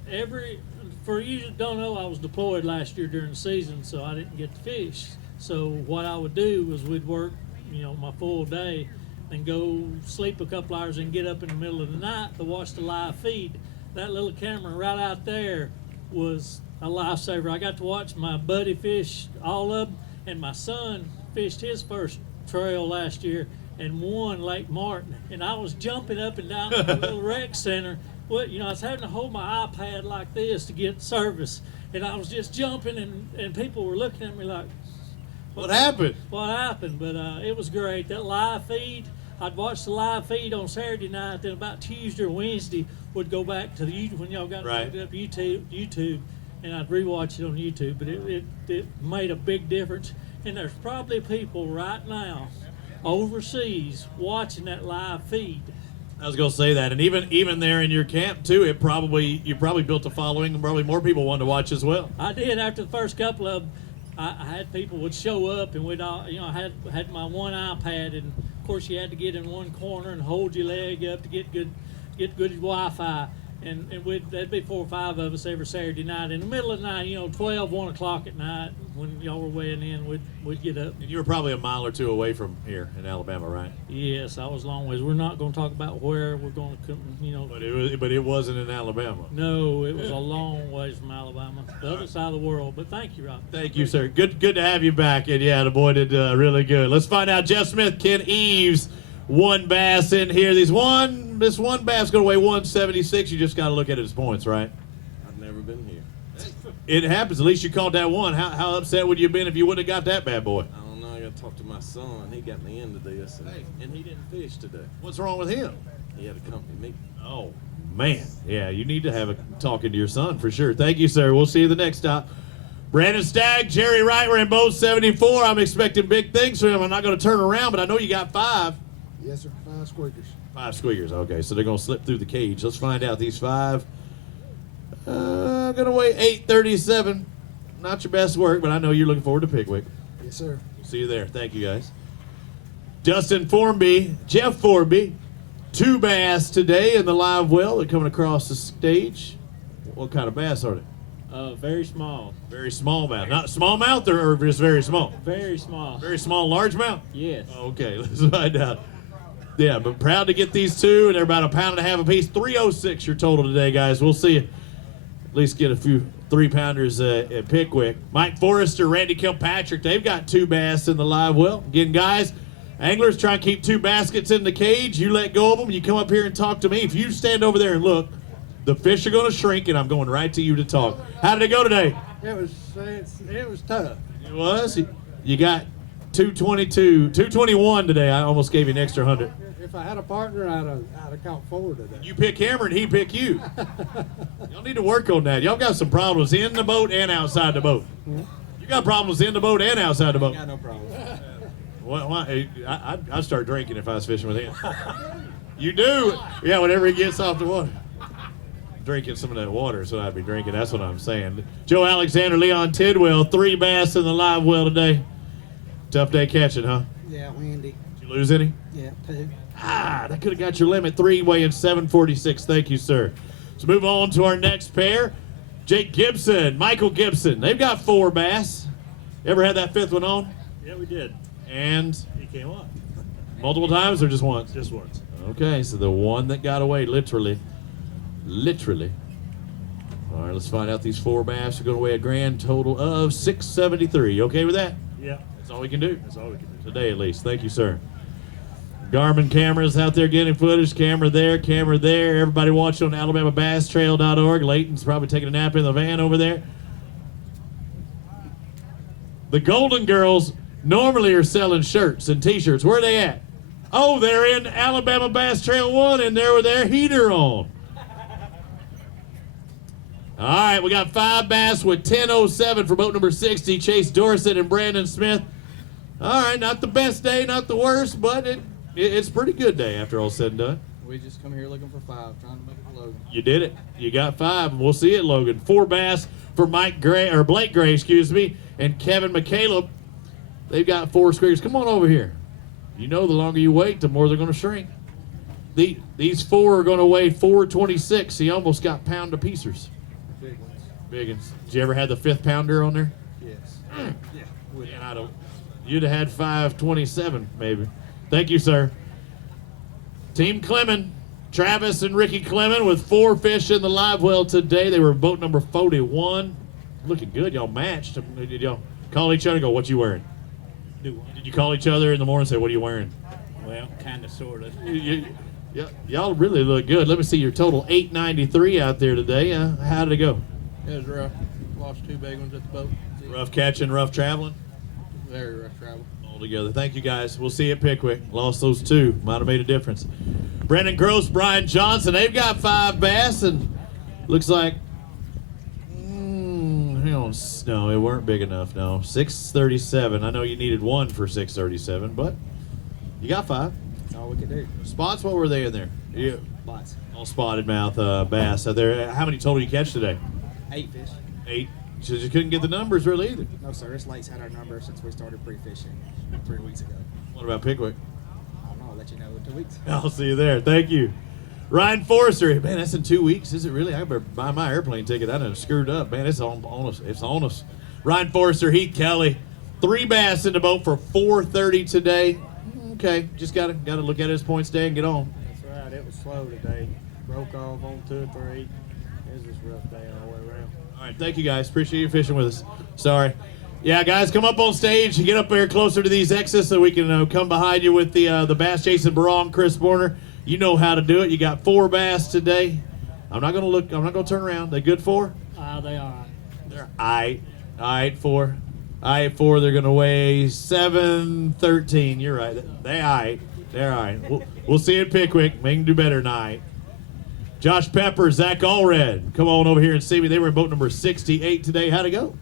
For you that don't know, I was deployed last year during the season, so I didn't get to fish. So what I would do was we'd work, my full day and go sleep a couple hours and get up in the middle of the night to watch the live feed. That little camera right out there was a lifesaver. I got to watch my buddy fish all of them, and my son fished his first trail last year and won Lake Martin. And I was jumping up and down the little rec center. Well, I was having to hold my iPad like this to get service. And I was just jumping, and people were looking at me like, What happened? What happened? But it was great. That live feed, I'd watch the live feed on Saturday night, then about Tuesday or Wednesday would go back to the YouTube when y'all got right. it up YouTube, and I'd rewatch it on YouTube. But it made a big difference. And there's probably people right now overseas watching that live feed. I was going to say that, and even there in your camp too, you probably built a following, and probably more people wanted to watch as well. I did. After the first couple of them, I had people would show up, and we'd all, I had my one iPad, and of course you had to get in one corner and hold your leg up to get good Wi-Fi. and there'd be 4 or 5 of us every Saturday night. In the middle of the night, 12, 1 o'clock at night, when y'all were weighing in, we'd get up. And you were probably a mile or two away from here in Alabama, right? Yes, I was a long ways. We're not going to talk about where we're going to come, But it wasn't in Alabama. No, it was a long ways from Alabama, the other side of the world. But thank you, Rob. Thank you, sir. Good to have you back. And yeah, the boy did really good. Let's find out. Jeff Smith, Ken Eves, one bass in here. This one bass going to weigh 176. You just got to look at his points, right? I've never been here. It happens. At least you caught that one. How upset would you have been if you wouldn't have got that bad boy? I don't know. I got to talk to my son. He got me into this, and he didn't fish today. What's wrong with him? He had to accompany me. Oh, man. Yeah, you need to have a talking to your son for sure. Thank you, sir. We'll see you the next stop. Brandon Stagg, Jerry Wright, we're in both 74. I'm expecting big things from him. I'm not going to turn around, but I know you got 5. Yes, sir. 5 squeakers. 5 squeakers. Okay, so they're going to slip through the cage. Let's find out. These 5 going to weigh 837. Not your best work, but I know you're looking forward to Pickwick. Yes, sir. See you there. Thank you, guys. Dustin Formby, Jeff Formby, 2 bass today in the live well. They're coming across the stage. What kind of bass are they? Very small. Very small mouth. Not smallmouth or just very small? Very small. Very small largemouth? Yes. Okay, let's find out. Yeah, but proud to get these 2, and they're about 1.5 pounds apiece. 306 your total today, guys. We'll see you at least get a few 3-pounders at Pickwick. Mike Forrester, Randy Kilpatrick, they've got 2 bass in the live well. Again, guys, anglers try and keep 2 baskets in the cage. You let go of them, you come up here and talk to me. If you stand over there and look, the fish are going to shrink, and I'm going right to you to talk. How did it go today? It was tough. It was? You got 222, 221 today. I almost gave you an extra 100. If I had a partner, I'd have caught 4 today. You pick him and he pick you. Y'all need to work on that. Y'all got some problems in the boat and outside the boat. You got problems in the boat and outside the boat. I got no problem. Why? I'd start drinking if I was fishing with him. You do? Yeah, whenever he gets off the water. Drinking some of that water is what I'd be drinking. That's what I'm saying. Joe Alexander, Leon Tidwell, 3 bass in the live well today. Tough day catching, huh? Yeah, windy. Did you lose any? Yeah, 2. That could have got your limit. 3 weighing 746. Thank you, sir. Let's move on to our next pair. Jake Gibson, Michael Gibson. They've got 4 bass. Ever had that 5th one on? Yeah, we did. And He came up. multiple times or just once? Just once. Okay, so the one that got away, literally. All right, let's find out. These 4 bass are going to weigh a grand total of 673. You okay with that? Yeah. That's all we can do. That's all we can do. Today, at least. Thank you, sir. Garmin cameras out there getting footage. Camera there, camera there. Everybody watching on AlabamaBassTrail.org. Layton's probably taking a nap in the van over there. The Golden Girls normally are selling shirts and T-shirts. Where are they at? Oh, they're in Alabama Bass Trail 1, and they're with their heater on. All right, we got 5 bass with 10:07 for boat number 60. Chase Dorset and Brandon Smith. All right, not the best day, not the worst, but it's a pretty good day after all said and done. We just come here looking for 5, trying to make it load. You did it. You got 5, and we'll see it, Logan. 4 bass for Blake Gray, and Kevin McCaleb. They've got 4 squeakers. Come on over here. You know the longer you wait, the more they're going to shrink. These 4 are going to weigh 426. He almost got pound-to-piecers. Big ones. Big ones. Did you ever have the 5th pounder on there? Yes. Yeah. You'd have had 527 maybe. Thank you, sir. Team Clemens, Travis and Ricky Clemens with 4 fish in the live well today. They were boat number 41. Looking good. Y'all matched. Did y'all call each other and go, what you wearing? Did you call each other in the morning and say, what are you wearing? Well, kind of, sort of. Y'all really look good. Let me see your total. 893 out there today. How did it go? It was rough. Lost 2 big ones at the boat. Rough catching, rough traveling? Very rough travel. All together. Thank you, guys. We'll see you at Pickwick. Lost those 2. Might have made a difference. Brandon Gross, Brian Johnson. They've got 5 bass, and looks like no, it weren't big enough. No, 637. I know you needed 1 for 637, but you got 5. That's all we could do. Spots, what were they in there? Yeah. Lots. All spotted mouth bass out there. How many total you catch today? 8 fish. 8. So you couldn't get the numbers really either. No, sir. This lake's had our number since we started pre-fishing 3 weeks ago. What about Pickwick? I don't know. I'll let you know in 2 weeks. I'll see you there. Thank you. Ryan Forrester, man, that's in 2 weeks. Is it really? I better buy my airplane ticket. I done screwed up, man. It's on us. It's on us. Ryan Forrester, Heath Kelly, 3 bass in the boat for 430 today. Okay, just gotta look at his points day and get on. That's right. It was slow today. Broke off on 2 or 3. It was just a rough day all the way around. All right, thank you guys. Appreciate you fishing with us. Sorry. Yeah, guys, come up on stage. Get up there closer to these exits so we can come behind you with the bass. Jason Barong, Chris Warner. You know how to do it. You got 4 bass today. I'm not gonna look. I'm not gonna turn around. They good 4? They are. They're all right 4. All right 4. They're gonna weigh 713. You're right. They all right. They're all right. We'll see you at Pickwick. We can do better tonight. Josh Pepper, Zach Allred, come on over here and see me. They were in boat number 68 today. How'd it go?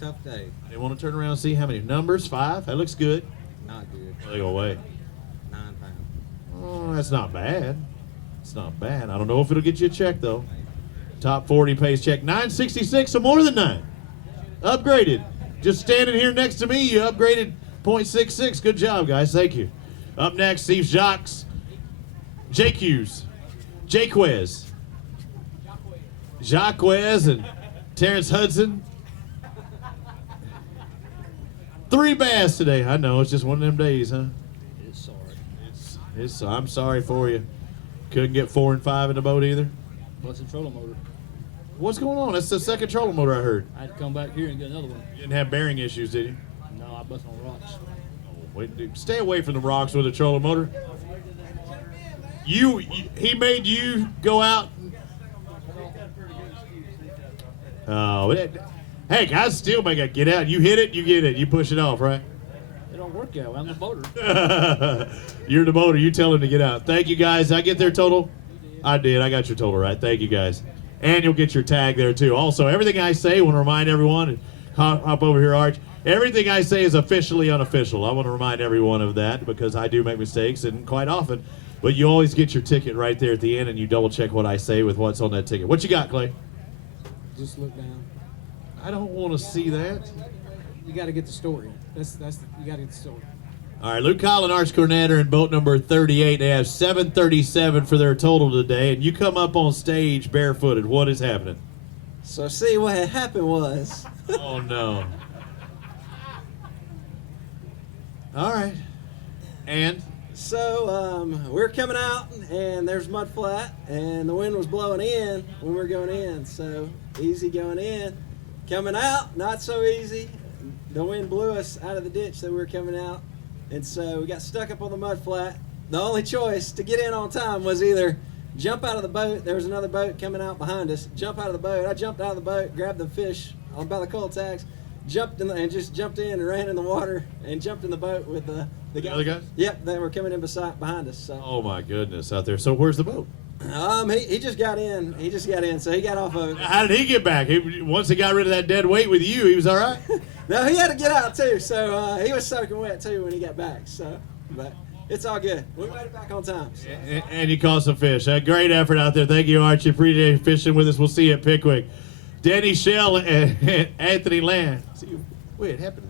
Tough day. They want to turn around and see how many numbers. 5. That looks good. Not good. What they gonna weigh? 9 pounds. Oh, that's not bad. It's not bad. I don't know if it'll get you a check though. Top 40 pays check 966, so more than 9. Upgraded. Just standing here next to me, you upgraded 0.66. Good job, guys. Thank you. Up next, Steve Jacques, Jake Hughes, Jaquez, and Terrence Hudson. 3 bass today. I know, it's just one of them days, huh? I'm sorry for you. Couldn't get 4 and 5 in the boat either. Plus a trolling motor. What's going on? That's the second trolling motor I heard. I had to come back here and get another one. You didn't have bearing issues, did you? No, I busted on rocks. Wait, dude, stay away from the rocks with a trolling motor. He made you go out. Oh, heck, I still make it get out. You hit it, you get it, you push it off, right? It don't work out. I'm the boater. You're the boater. You tell him to get out. Thank you, guys. Did I get their total? I did. I got your total right. Thank you, guys. And you'll get your tag there, too. Also, everything I say, I want to remind everyone, and hop over here, Arch. Everything I say is officially unofficial. I want to remind everyone of that because I do make mistakes, and quite often. But you always get your ticket right there at the end, and you double-check what I say with what's on that ticket. What you got, Clay? Just look down. I don't want to see that. You got to get the story. You got to get the story. All right, Luke Kyle and Arch Cornett are in boat number 38. They have 737 for their total today, and you come up on stage barefooted. What is happening? So see, what had happened was... Oh, no. All right. And? So we're coming out, and there's mud flat, and the wind was blowing in when we were going in. So easy going in. Coming out, not so easy. The wind blew us out of the ditch that we were coming out, and so we got stuck up on the mud flat. The only choice to get in on time was either jump out of the boat. There was another boat coming out behind us. Jump out of the boat. I jumped out of the boat, grabbed the fish by the coil tags, jumped in and just jumped in and ran in the water and jumped in the boat with the other guys? Yep, they were coming in behind us. So. Oh my goodness, out there. So where's the boat? He just got in. He just got in, so he got off of it. How did he get back? Once he got rid of that dead weight with you, he was all right? No, he had to get out too, so he was soaking wet too when he got back. So, but it's all good. We made it back on time. So. And you caught some fish. A great effort out there. Thank you, Archie. Appreciate you fishing with us. We'll see you at Pickwick. Danny Shell and Anthony Land. Wait, it happened.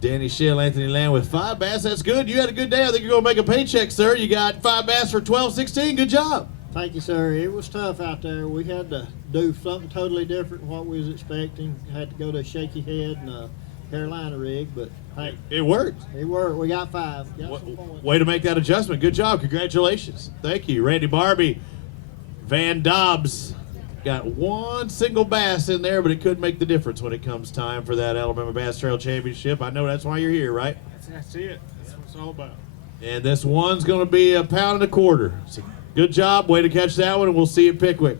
Danny Shell, Anthony Land with 5 bass. That's good. You had a good day. I think you're going to make a paycheck, sir. You got 5 bass for $12.16. Good job. Thank you, sir. It was tough out there. We had to do something totally different from what we was expecting. Had to go to a shaky head and a Carolina rig, but hey. It worked. It worked. We got 5. Got some points. Way to make that adjustment. Good job. Congratulations. Thank you. Randy Barbie, Van Dobbs. Got 1 single bass in there, but it could make the difference when it comes time for that Alabama Bass Trail Championship. I know that's why you're here, right? That's it. That's what it's all about. And this one's going to be 1.25 pounds. So good job. Way to catch that one, and we'll see you at Pickwick.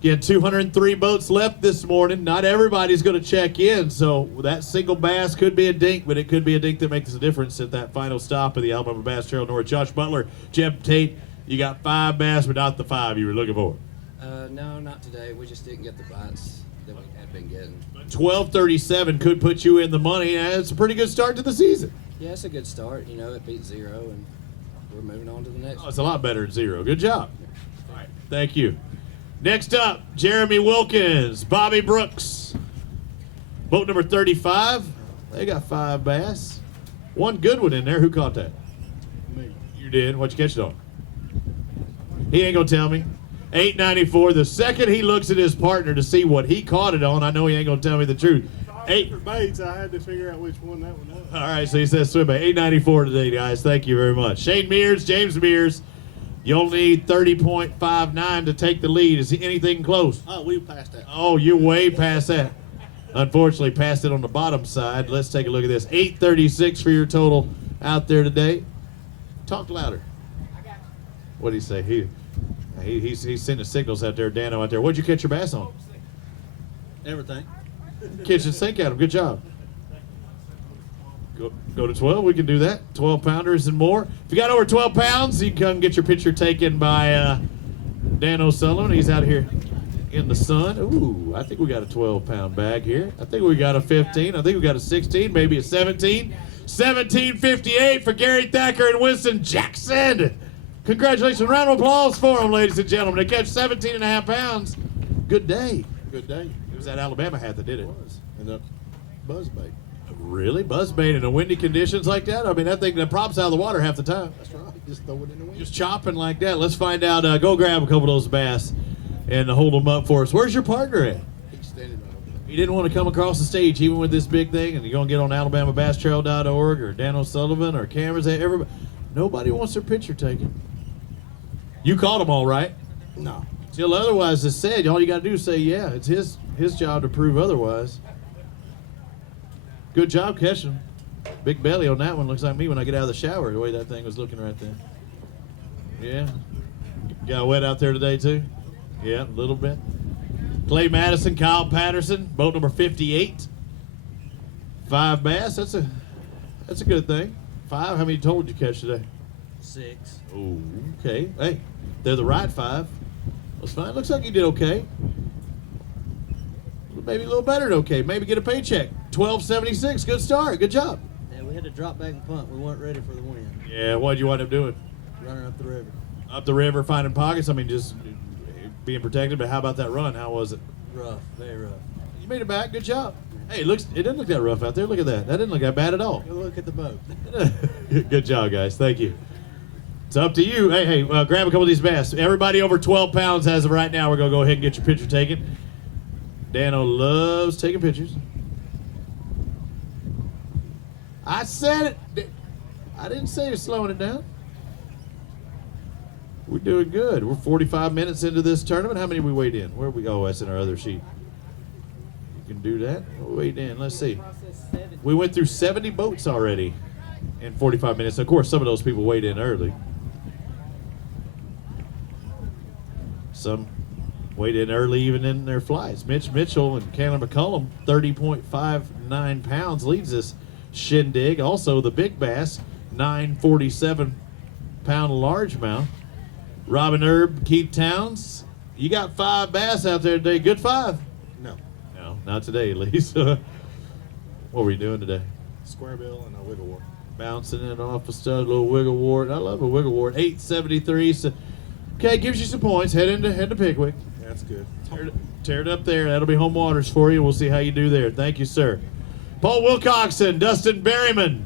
Again, 203 boats left this morning. Not everybody's going to check in, so that single bass could be a dink, but it could be a dink that makes a difference at that final stop of the Alabama Bass Trail North. Josh Butler, Jeb Tate, you got 5 bass, but not the 5 you were looking for. No, not today. We just didn't get the bites that we had been getting. 12:37 could put you in the money. It's a pretty good start to the season. Yeah, it's a good start. You know, it beat 0, and we're moving on to the next. Oh, it's a lot better than 0. Good job. All right, thank you. Next up, Jeremy Wilkins, Bobby Brooks. Boat number 35. They got 5 bass. 1 good one in there. Who caught that? Me. You did. What you catch it on? He ain't gonna tell me. 894. The second he looks at his partner to see what he caught it on, I know he ain't gonna tell me the truth. For baits, I had to figure out which one that one was. All right, so he says swim bait. 894 today, guys. Thank you very much. Shane Mears, James Mears. You'll need 30.59 to take the lead. Is anything close? Oh, we passed that. Oh, you're way past that. Unfortunately, passed it on the bottom side. Let's take a look at this. 836 for your total out there today. Talk louder. What did he say? He's sending signals out there, Dano out there. What'd you catch your bass on? Everything. Kitchen sink at him. Good job. Go to 12. We can do that. 12 pounders and more. If you got over 12 pounds, you can come get your picture taken by Dan O'Sullivan. He's out here in the sun. Ooh, I think we got a 12-pound bag here. I think we got a 15. I think we got a 16, maybe a 17. 1758 for Gary Thacker and Winston Jackson. Congratulations. Round of applause for them, ladies and gentlemen. They catch 17 and a half pounds. Good day. Good day. It was that Alabama hat that did it. It was. And the buzzbait. Really? Buzzbait in the windy conditions like that? I mean, that thing that props out of the water half the time. That's right. Just throw it in the wind. Just chopping like that. Let's find out. Go grab a couple of those bass and hold them up for us. Where's your partner at? He's standing on it. He didn't want to come across the stage even with this big thing, and you're going to get on AlabamaBassTrail.org or Dan O'Sullivan or cameras. Everybody. Nobody wants their picture taken. You caught them all right? No. Till otherwise is said, all you got to do is say, yeah, it's his job to prove otherwise. Good job catching him. Big belly on that one. Looks like me when I get out of the shower, the way that thing was looking right there. Yeah. Got wet out there today, too? Yeah, a little bit. Clay Madison, Kyle Patterson, boat number 58. 5 bass. That's a good thing. 5. How many total did you catch today? 6. Oh, okay. Hey, they're the right 5. That's fine. Looks like you did okay. Maybe a little better than okay. Maybe get a paycheck. 1276. Good start. Good job. Yeah, we had to drop back and punt. We weren't ready for the wind. Yeah, what'd you wind up doing? Running up the river. Up the river, finding pockets. I mean, just being protected. But how about that run? How was it? Rough. Very rough. You made it back. Good job. Hey, it didn't look that rough out there. Look at that. That didn't look that bad at all. Go look at the boat. Good job, guys. Thank you. It's up to you. Hey, grab a couple of these bass. Everybody over 12 pounds as of right now, we're going to go ahead and get your picture taken. Dano loves taking pictures. I said it. I didn't say you're slowing it down. We're doing good. We're 45 minutes into this tournament. How many we weighed in? Where are we? Oh, that's in our other sheet. You can do that. We'll weighed in. Let's see. We went through 70 boats already in 45 minutes. Of course, some of those people weighed in early. Some weighed in early even in their flights. Mitch Mitchell and Cameron McCullum, 30.59 pounds, leads this shindig. Also, the big bass, 947-pound largemouth. Robin Erb, Keith Towns, you got 5 bass out there today. Good 5. No. No, not today, at least. What were you doing today? Square bill and a wiggle wart. Bouncing it off a stud, little wiggle wart. I love a wiggle wart. 873. So, okay, gives you some points. Head into Pickwick. That's good. Tear it up there. That'll be home waters for you. We'll see how you do there. Thank you, sir. Paul Wilcoxon, Dustin Berryman.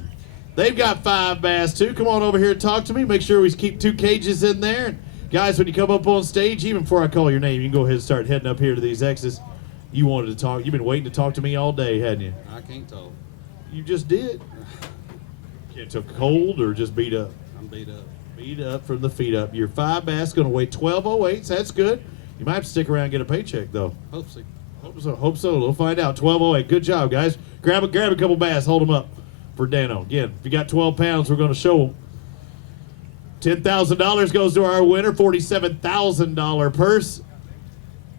They've got 5 bass, too. Come on over here and talk to me. Make sure we keep 2 cages in there. And guys, when you come up on stage, even before I call your name, you can go ahead and start heading up here to these X's. You wanted to talk. You've been waiting to talk to me all day, hadn't you? I can't talk. You just did. Can't tell cold or just beat up? I'm beat up. Beat up from the feet up. Your 5 bass going to weigh 1208s. That's good. You might have to stick around and get a paycheck, though. Hope so. Hope so. We'll find out. 1208. Good job, guys. Grab a couple bass. Hold them up for Dano. Again, if you got 12 pounds, we're going to show them. $10,000 goes to our winner. $47,000 purse.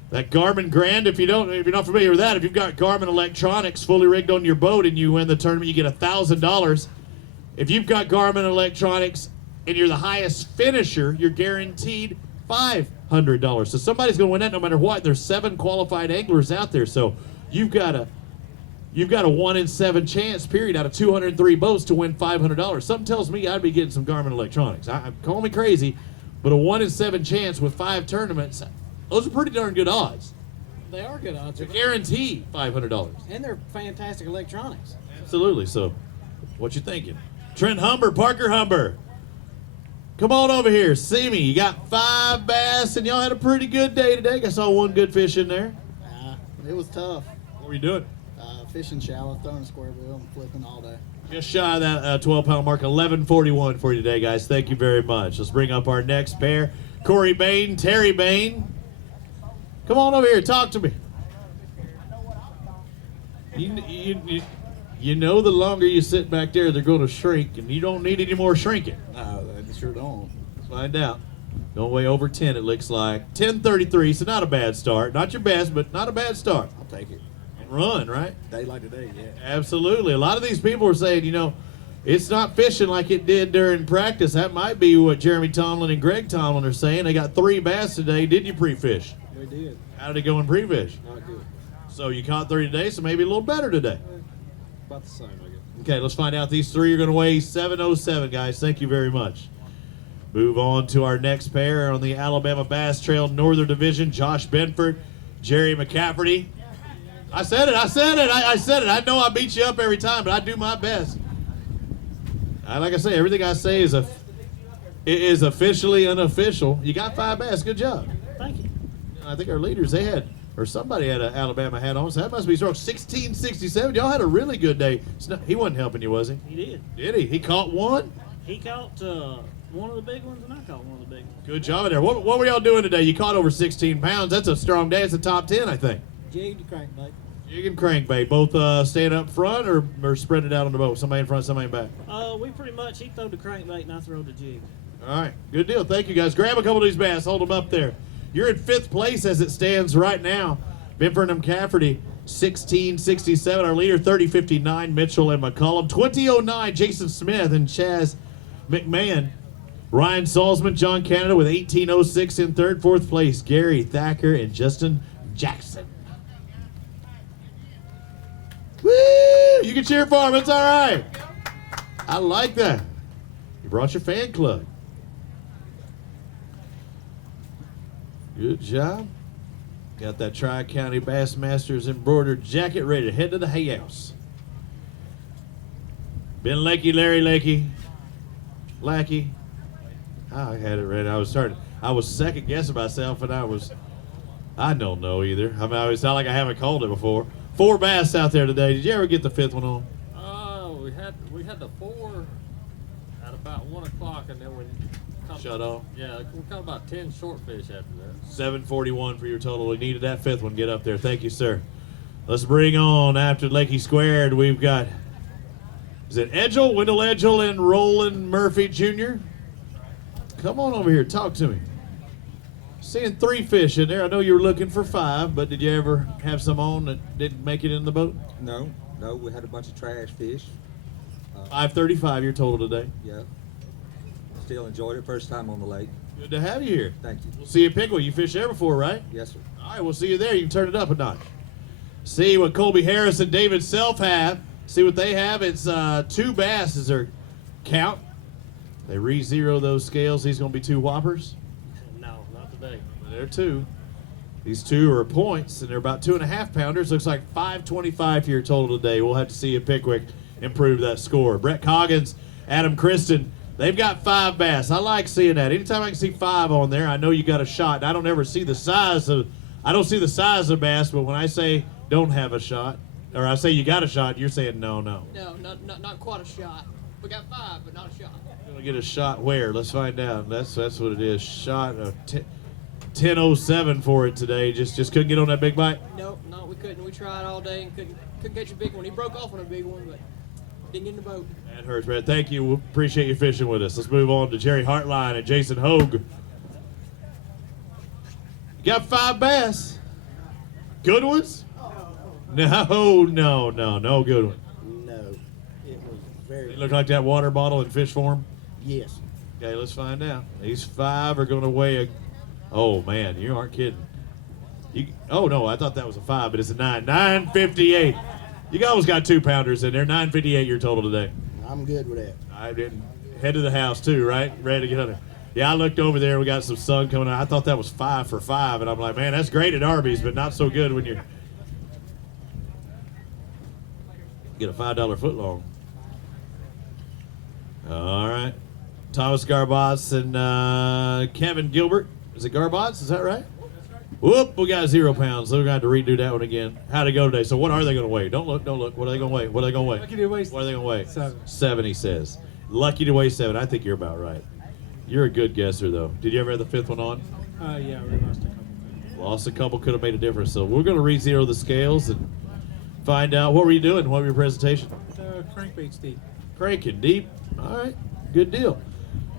That Garmin Grand, if you're not familiar with that, if you've got Garmin electronics fully rigged on your boat and you win the tournament, you get $1,000. If you've got Garmin electronics and you're the highest finisher, you're guaranteed $500. So somebody's going to win that no matter what. There's 7 qualified anglers out there, so you've got a 1 in 7 chance, period, out of 203 boats to win $500. Something tells me I'd be getting some Garmin electronics. Call me crazy, but a 1 in 7 chance with 5 tournaments, those are pretty darn good odds. They are good odds. They're guaranteed $500. And they're fantastic electronics. Absolutely. So, what you thinking? Trent Humber, Parker Humber. Come on over here. See me. You got 5 bass, and y'all had a pretty good day today. I saw one good fish in there. It was tough. What were you doing? Fishing shallow, throwing a square bill, and flipping all day. Just shy of that 12-pound mark. 11:41 for you today, guys. Thank you very much. Let's bring up our next pair. Corey Bain, Terry Bain. Come on over here. Talk to me. You know the longer you sit back there, they're going to shrink, and you don't need any more shrinking. No, they sure don't. Let's find out. Don't weigh over 10, it looks like. 10:33, so not a bad start. Not your best, but not a bad start. I'll take it. And run, right? Day like today, yeah. Absolutely. A lot of these people are saying, it's not fishing like it did during practice. That might be what Jeremy Tomlin and Greg Tomlin are saying. They got 3 bass today. Did you pre-fish? We did. How did it go in pre-fish? Not good. So you caught 3 today, so maybe a little better today. About the same, I guess. Okay, let's find out. These 3 are going to weigh 707, guys. Thank you very much. Move on to our next pair on the Alabama Bass Trail Northern Division. Josh Benford, Jerry McCafferty. I said it. I said it. I know I beat you up every time, but I do my best. Like I say, everything I say is officially unofficial. You got 5 bass. Good job. Thank you. I think our leaders, somebody had an Alabama hat on, so that must be strong. 1667. Y'all had a really good day. He wasn't helping you, was he? He did. Did he? He caught one? He caught one of the big ones, and I caught one of the big ones. Good job in there. What were y'all doing today? You caught over 16 pounds. That's a strong day. It's a top 10, I think. Jig to crankbait. Jig and crankbait. Both staying up front or spread it out on the boat? Somebody in front, somebody in back? We pretty much, he threw the crankbait and I threw the jig. All right. Good deal. Thank you, guys. Grab a couple of these bass. Hold them up there. You're in 5th place as it stands right now. Benford and McCafferty, 1667. Our leader, 3059, Mitchell and McCollum. 2009, Jason Smith and Chaz McMahon. Ryan Salzman, John Canada with 1806 in 3rd. 4th place, Gary Thacker and Justin Jackson. Woo! You can cheer for him. It's all right. I like that. You brought your fan club. Good job. Got that Tri-County Bassmasters embroidered jacket ready to head to the hay house. Ben Lakey, Larry Lakey. Lackey. I had it ready. I was second guessing myself, and I don't know either. I mean, it's not like I haven't called it before. 4 bass out there today. Did you ever get the 5th one on? We had the 4 at about 1 o'clock, and then we Shut off. Yeah, we caught about 10 shortfish after that. 741 for your total. We needed that 5th one. Get up there. Thank you, sir. Let's bring on after Lakey Squared. We've got, is it Wendell Edgel, and Roland Murphy Jr.? Come on over here. Talk to me. Seeing 3 fish in there. I know you were looking for 5, but did you ever have some on that didn't make it in the boat? No, we had a bunch of trash fish. 535 your total today. Yeah. Still enjoyed it. First time on the lake. Good to have you here. Thank you. We'll see you at Pickle. You fished there before, right? Yes, sir. All right, we'll see you there. You can turn it up a notch. See what Colby Harris and David Self have. See what they have. It's 2 bass is their count. They re-zero those scales. These going to be 2 whoppers? No, not today. They're 2. These 2 are points, and they're about 2.5 pounders. Looks like 525 for your total today. We'll have to see if Pickwick improve that score. Brett Coggins, Adam Kristen, they've got 5 bass. I like seeing that. Anytime I can see 5 on there, I know you got a shot. I don't ever see the size of, I don't see the size of bass, but when I say don't have a shot, or I say you got a shot, you're saying no. No, not quite a shot. We got 5, but not a shot. Gonna get a shot where? Let's find out. That's what it is. Shot of 10:07 for it today. Just couldn't get on that big bite. No, we couldn't. We tried all day and couldn't catch a big one. He broke off on a big one, but didn't get in the boat. That hurts, Brett. Thank you. We appreciate you fishing with us. Let's move on to Jerry Hartline and Jason Hogue. You got 5 bass. Good ones? No good one. No, it was very. They look like that water bottle in fish form? Yes. Okay, let's find out. These 5 are going to weigh oh, man, you aren't kidding. Oh, no, I thought that was a 5, but it's a 9. 958. You almost got 2 pounders in there. 958 your total today. I'm good with that. I didn't. Head to the house, too, right? Ready to get under. Yeah, I looked over there. We got some sun coming out. I thought that was 5 for 5, and I'm like, man, that's great at Arby's, but not so good when you get a $5 footlong. All right. Thomas Garbots and Kevin Gilbert. Is it Garbots? Is that right? Whoop, we got 0 pounds. So we're going to have to redo that one again. How'd it go today? So what are they going to weigh? Don't look, don't look. What are they going to weigh? What are they going to weigh? Lucky to weigh What are they going to weigh? 7. 7, he says. Lucky to weigh 7. I think you're about right. You're a good guesser, though. Did you ever have the 5th one on? Yeah, we lost a couple. Lost a couple, could have made a difference. So we're going to re-zero the scales and find out. What were you doing? What was your presentation? Crankbaits deep. Cranking deep. All right, good deal.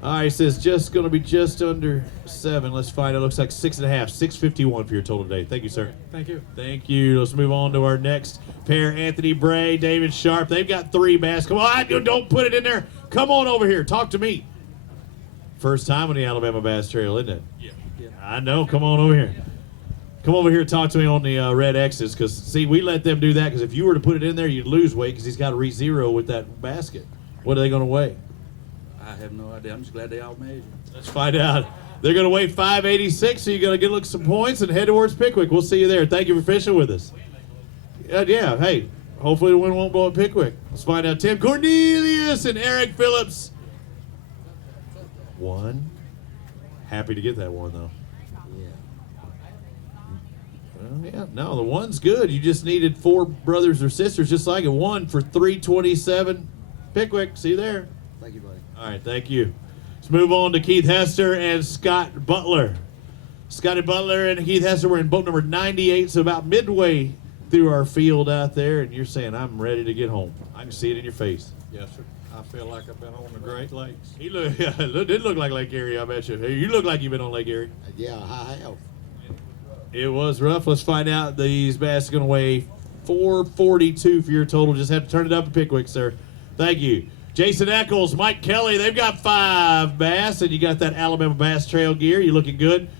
All right, it says just going to be just under 7. Let's find out. Looks like 6.5, 6:51 for your total today. Thank you, sir. Thank you. Thank you. Let's move on to our next pair. Anthony Bray, David Sharp. They've got 3 bass. Come on, don't put it in there. Come on over here. Talk to me. First time on the Alabama Bass Trail, isn't it? Yeah. I know. Come on over here. Come over here and talk to me on the red X's, because, see, we let them do that, because if you were to put it in there, you'd lose weight, because he's got to re-zero with that basket. What are they going to weigh? I have no idea. I'm just glad they all measured. Let's find out. They're going to weigh 586, so you're going to get look some points and head towards Pickwick. We'll see you there. Thank you for fishing with us. Yeah, hey, hopefully the wind won't blow at Pickwick. Let's find out. Tim Cornelius and Eric Phillips. 1. Happy to get that one, though. Yeah, no, the 1's good. You just needed 4 brothers or sisters just like it. 1 for 327. Pickwick, see you there. Thank you, buddy. All right, thank you. Let's move on to Keith Hester and Scott Butler. Scotty Butler and Keith Hester were in boat number 98, so about midway through our field out there, and you're saying, I'm ready to get home. I can see it in your face. Yes, sir. I feel like I've been on the Great Lakes. He did look like Lake Erie, I bet you. Hey, you look like you've been on Lake Erie. Yeah, I have. It was rough. Let's find out. These bass are going to weigh 442 for your total. Just have to turn it up at Pickwick, sir. Thank you. Jason Eccles, Mike Kelly, they've got 5 bass, and you got that Alabama Bass Trail gear. You looking good.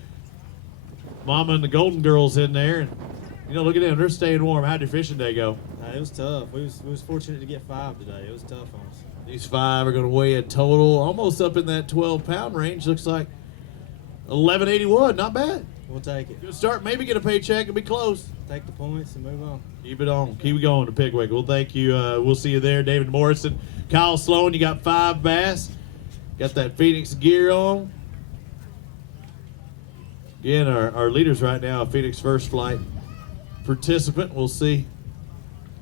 Mama and the Golden Girls in there. And, look at them. They're staying warm. How'd your fishing day go? It was tough. We was fortunate to get 5 today. It was tough on us. These 5 are going to weigh a total almost up in that 12-pound range. Looks like 1181. Not bad. We'll take it. Good start. Maybe get a paycheck and be close. Take the points and move on. Keep it on. Keep it going to Pickwick. Well, thank you. We'll see you there. David Morrison, Kyle Sloan, you got 5 bass. Got that Phoenix gear on. Again, our leaders right now, Phoenix First Flight participant. We'll see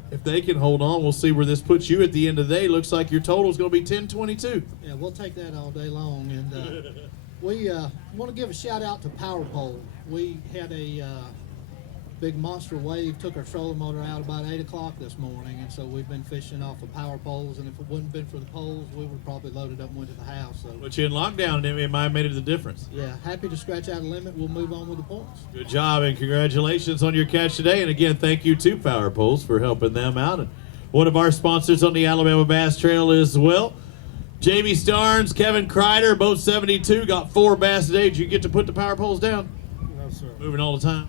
if they can hold on. We'll see where this puts you at the end of the day. Looks like your total is going to be 1022. Yeah, we'll take that all day long. And we want to give a shout out to Power Pole. We had a big monster wave, took our trolling motor out about 8 o'clock this morning, and so we've been fishing off of power poles, and if it wouldn't have been for the poles, we would probably loaded up and went to the house. So, But you in lockdown, and it might have made the difference. yeah, happy to scratch out a limit. We'll move on with the points. Good job, and congratulations on your catch today. And again, thank you to Power Poles for helping them out. And one of our sponsors on the Alabama Bass Trail as well. Jamie Starnes, Kevin Kreider, both 72, got 4 bass today. Did you get to put the power poles down? No, sir. Moving all the time.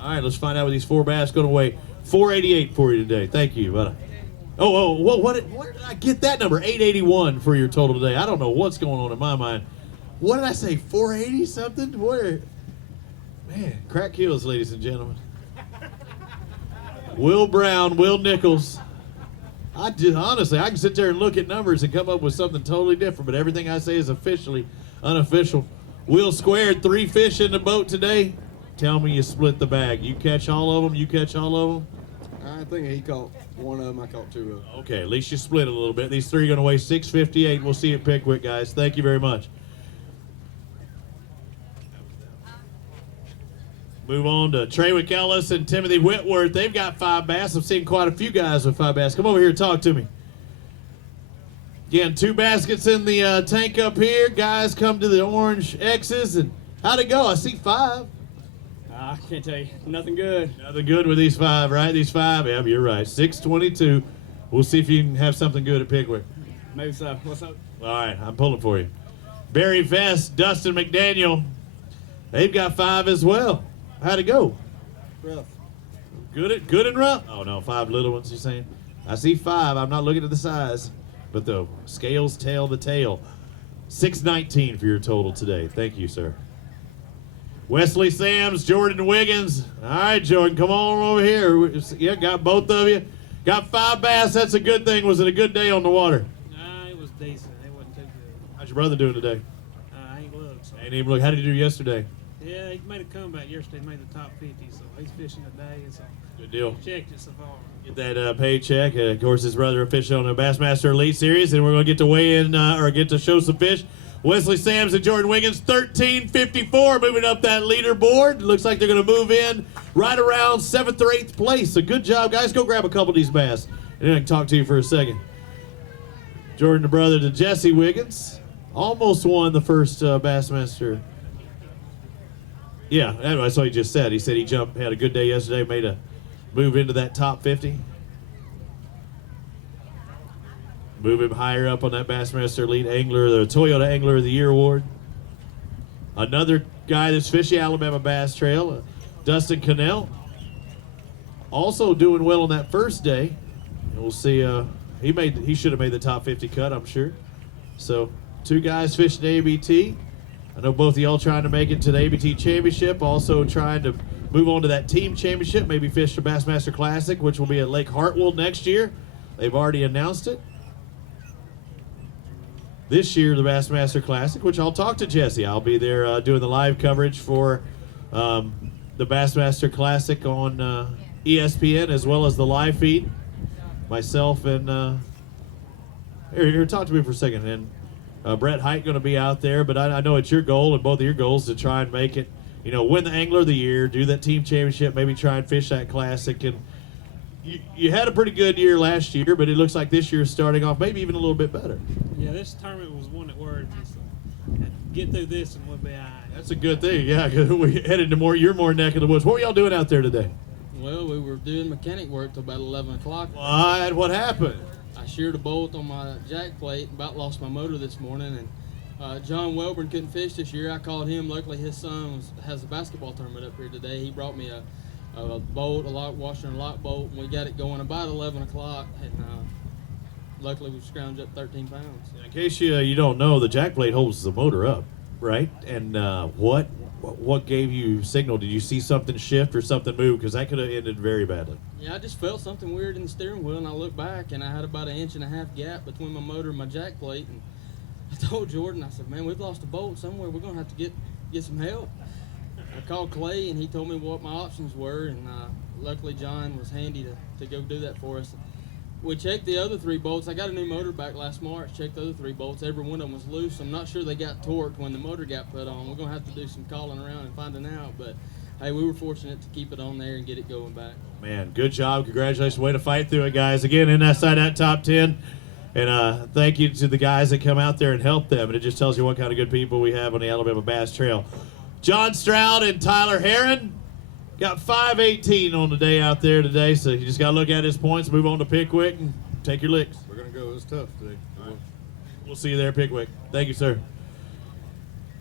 All right, let's find out what these 4 bass going to weigh. 488 for you today. Thank you, buddy. Where did I get that number? 881 for your total today. I don't know what's going on in my mind. What did I say? 480 something? Where? Man, crack kills, ladies and gentlemen. Will Brown, Will Nichols. Honestly, I can sit there and look at numbers and come up with something totally different, but everything I say is officially unofficial. Will squared 3 fish in the boat today. Tell me you split the bag. You catch all of them? You catch all of them? I think he caught one of them. I caught 2 of them. Okay, at least you split it a little bit. These 3 are going to weigh 658. We'll see you at Pickwick, guys. Thank you very much. Move on to Treywick Ellis and Timothy Whitworth. They've got 5 bass. I'm seeing quite a few guys with 5 bass. Come over here and talk to me. Again, 2 baskets in the tank up here. Guys come to the orange X's. And how'd it go? I see 5. I can't tell you. Nothing good. Nothing good with these 5, right? These 5, yeah, you're right. 622. We'll see if you can have something good at Pickwick. Maybe so. What's up? All right, I'm pulling for you. Barry Vest, Dustin McDaniel. They've got 5 as well. How'd it go? Rough. Good and rough? Oh, no, 5 little ones, you're saying? I see 5. I'm not looking at the size, but the scales tell the tale. 619 for your total today. Thank you, sir. Wesley Sams, Jordan Wiggins. All right, Jordan, come on over here. Yeah, got both of you. Got 5 bass. That's a good thing. Was it a good day on the water? Nah, it was decent. It wasn't too good. How'd your brother doing today? I ain't looked. So. Ain't even look. How did he do yesterday? Yeah, he made a comeback yesterday. Made the top 50, so he's fishing today. So Good deal. checked it so far. Get that paycheck. Of course, his brother fishing on the Bassmaster Elite Series, and we're going to get to weigh in or get to show some fish. Wesley Sams and Jordan Wiggins, 13:54, moving up that leaderboard. Looks like they're going to move in right around 7th or 8th place. So good job, guys. Go grab a couple of these bass, and then I can talk to you for a second. Jordan, the brother to Jesse Wiggins, almost won the first Bassmaster. Yeah, that's what he just said. He said he had a good day yesterday, made a move into that top 50. Move him higher up on that Bassmaster Elite Angler, the Toyota Angler of the Year award. Another guy that's fishing Alabama Bass Trail, Dustin Cannell, also doing well on that first day. And we'll see. He should have made the top 50 cut, I'm sure. So 2 guys fishing ABT. I know both of y'all trying to make it to the ABT Championship, also trying to move on to that team championship, maybe fish the Bassmaster Classic, which will be at Lake Hartwell next year. They've already announced it. This year, the Bassmaster Classic, which I'll talk to Jesse. I'll be there doing the live coverage for the Bassmaster Classic on ESPN, as well as the live feed. Myself and here, talk to me for a second. And Brett Height going to be out there, but I know it's your goal and both of your goals to try and make it, win the Angler of the Year, do that team championship, maybe try and fish that Classic. And you had a pretty good year last year, but it looks like this year is starting off maybe even a little bit better. Yeah, this tournament was one that worried me. So get through this and we'll be all right. That's a good thing, yeah, because we headed to your neck of the woods. What were y'all doing out there today? Well, we were doing mechanic work till about 11 o'clock. What happened? I sheared a bolt on my jack plate, about lost my motor this morning, and John Welburn couldn't fish this year. I called him. Luckily, his son has a basketball tournament up here today. He brought me a bolt, a lock washer, and a lock bolt, and we got it going about 11 o'clock, and luckily we scrounged up 13 pounds. In case you don't know, the jack plate holds the motor up, right? And what gave you signal? Did you see something shift or something move? Because that could have ended very badly. Yeah, I just felt something weird in the steering wheel, and I looked back, and I had about 1.5 inch gap between my motor and my jack plate. And I told Jordan, I said, man, we've lost a bolt somewhere. We're going to have to get some help. I called Clay, and he told me what my options were, and luckily John was handy to go do that for us. We checked the other 3 bolts. I got a new motor back last March, checked the other 3 bolts. Every one of them was loose. I'm not sure they got torqued when the motor got put on. We're going to have to do some calling around and finding out, but hey, we were fortunate to keep it on there and get it going back. Man, good job. Congratulations. Way to fight through it, guys. Again, inside that top 10. And thank you to the guys that come out there and help them. And it just tells you what kind of good people we have on the Alabama Bass Trail. John Stroud and Tyler Heron got 5:18 on the day out there today. So you just got to look at his points, move on to Pickwick, and take your licks. We're going to go. It's tough today. Right. We'll see you there, Pickwick. Thank you, sir.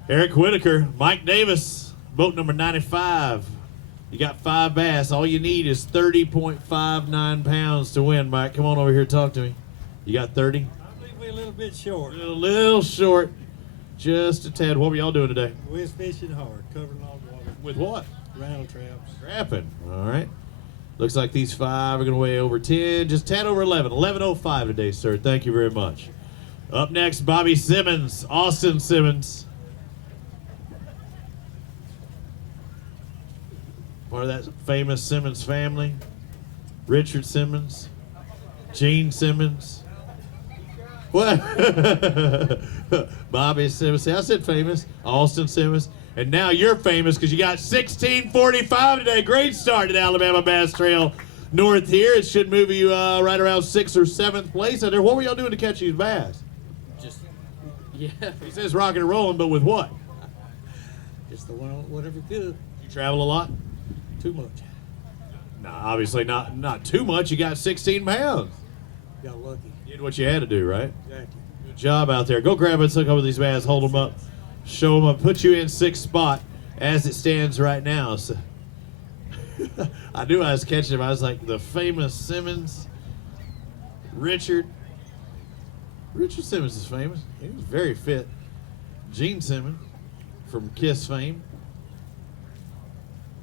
Eric Whitaker, Mike Davis, boat number 95. You got 5 bass. All you need is 30.59 pounds to win, Mike. Come on over here and talk to me. You got 30? I believe we're a little bit short. A little short. Just a tad. What were y'all doing today? We're fishing hard, covering all the water. With what? Rattle traps. Trapping. All right. Looks like these 5 are going to weigh over 10. Just 10 over 11. 11:05 today, sir. Thank you very much. Up next, Bobby Simmons. Austin Simmons. Part of that famous Simmons family. Richard Simmons. Gene Simmons. What? Bobby Simmons. See, I said famous. Austin Simmons. And now you're famous because you got 16:45 today. Great start at Alabama Bass Trail North here. It should move you right around 6th or 7th place out there. What were y'all doing to catch these bass? Just, yeah. He says rocking and rolling, but with what? Just the one, whatever good. You travel a lot? Too much. No, obviously not too much. You got 16 pounds. Got lucky. You did what you had to do, right? Exactly. Good job out there. Go grab it, look over these bass, hold them up, show them up, put you in 6th spot as it stands right now. So I knew I was catching him. I was like, the famous Simmons, Richard Simmons is famous. He was very fit. Gene Simmons from Kiss fame.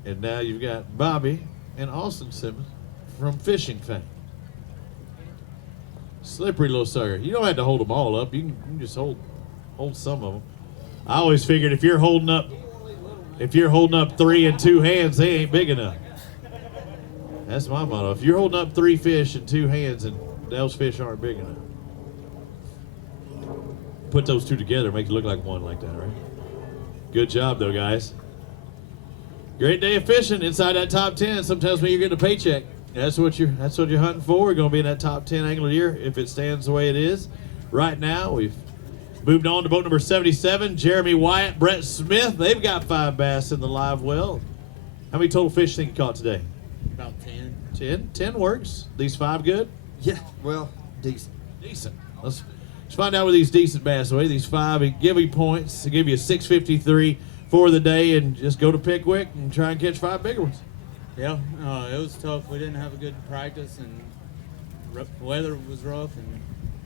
And now you've got Bobby and Austin Simmons from fishing fame. Slippery little sucker. You don't have to hold them all up. You can just hold Hold some of them. I always figured if you're holding up 3 in 2 hands, they ain't big enough. That's my motto. If you're holding up 3 fish in 2 hands, and those fish aren't big enough. Put those 2 together, make it look like one like that, right? Good job, though, guys. Great day of fishing inside that top 10. Sometimes when you're getting a paycheck, that's what you're hunting for. We're going to be in that top 10 angler year if it stands the way it is. Right now, we've moved on to boat number 77. Jeremy Wyatt, Brett Smith. They've got 5 bass in the live well. How many total fish think you caught today? About 10. 10 works. These 5 good? Yeah, well, decent. Decent. Let's find out where these decent bass are. These 5, they give you points. They give you a 653 for the day, and just go to Pickwick and try and catch 5 bigger ones. Yeah, it was tough. We didn't have a good practice, and weather was rough, and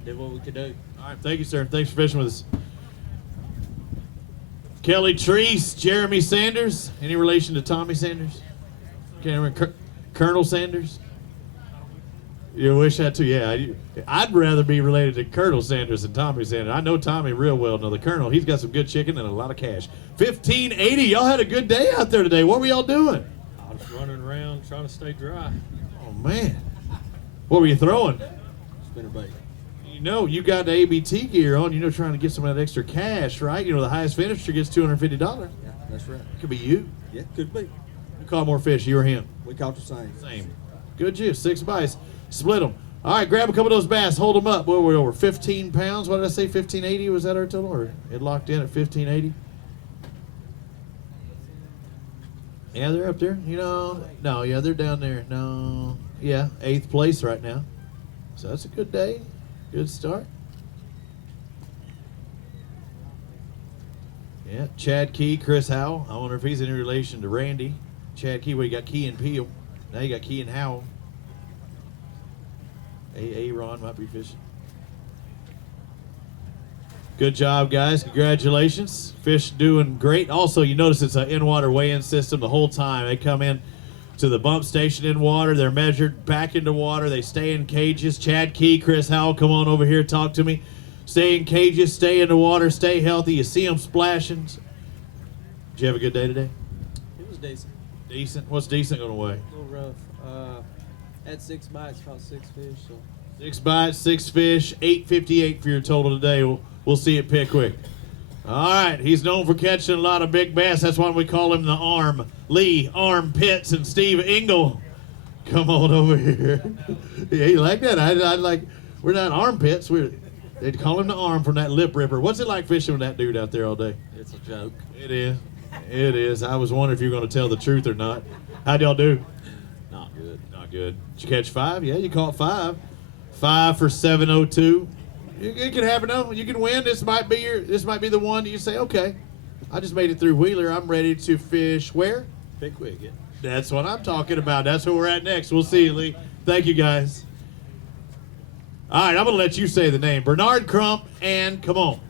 did what we could do. All right, thank you, sir. Thanks for fishing with us. Kelly Treese, Jeremy Sanders. Any relation to Tommy Sanders? Can't remember. Colonel Sanders? You wish that too? Yeah, I'd rather be related to Colonel Sanders than Tommy Sanders. I know Tommy real well. Now the Colonel, he's got some good chicken and a lot of cash. 1580. Y'all had a good day out there today. What were y'all doing? I was running around trying to stay dry. Oh man, what were you throwing? Spinnerbait. You know, you got the ABT gear on. You know, trying to get some of that extra cash, right? You know, the highest finisher gets $250. Yeah, that's right. Could be you. Yeah, could be. You caught more fish, you or him? We caught the same. Same. Good juice. 6 bites. Split them. All right, grab a couple of those bass. Hold them up. What were we over? 15 pounds? What did I say? 1580? Was that our total? Or it locked in at 1580? Yeah, they're up there. You know, no, yeah, they're down there. No, yeah, 8th place right now. So that's a good day. Good start. Yeah, Chad Key, Chris Howell. I wonder if he's any relation to Randy. Chad Key, well, you got Key and Peel. Now you got Key and Howell. Ron might be fishing. Good job, guys. Congratulations. Fish doing great. Also, you notice it's an in-water weigh-in system the whole time. They come in to the bump station in water. They're measured back into water. They stay in cages. Chad Key, Chris Howell, come on over here, talk to me. Stay in cages, stay in the water, stay healthy. You see them splashing. Did you have a good day today? It was decent. Decent? What's decent going to weigh? A little rough. Had 6 bites, caught 6 fish. So 6 bites, 6 fish, 858 for your total today. We'll see it Pickwick. All right, he's known for catching a lot of big bass. That's why we call him the Arm. Lee Arm Pitts and Steve Engel. Come on over here. Yeah, you like that? I like. We're not armpits. They'd call him the Arm from that lip ripper. What's it like fishing with that dude out there all day? It's a joke. It is. It is. I was wondering if you were going to tell the truth or not. How'd y'all do? Not good. Not good. Did you catch 5? Yeah, you caught 5. 5 for 702. It can happen though. You can win. This might be the one that you say, okay, I just made it through Wheeler. I'm ready to fish where? Pickwick. Yeah. That's what I'm talking about. That's where we're at next. We'll see you, Lee. Thank you, guys. All right, I'm going to let you say the name. Bernard Crump and come on.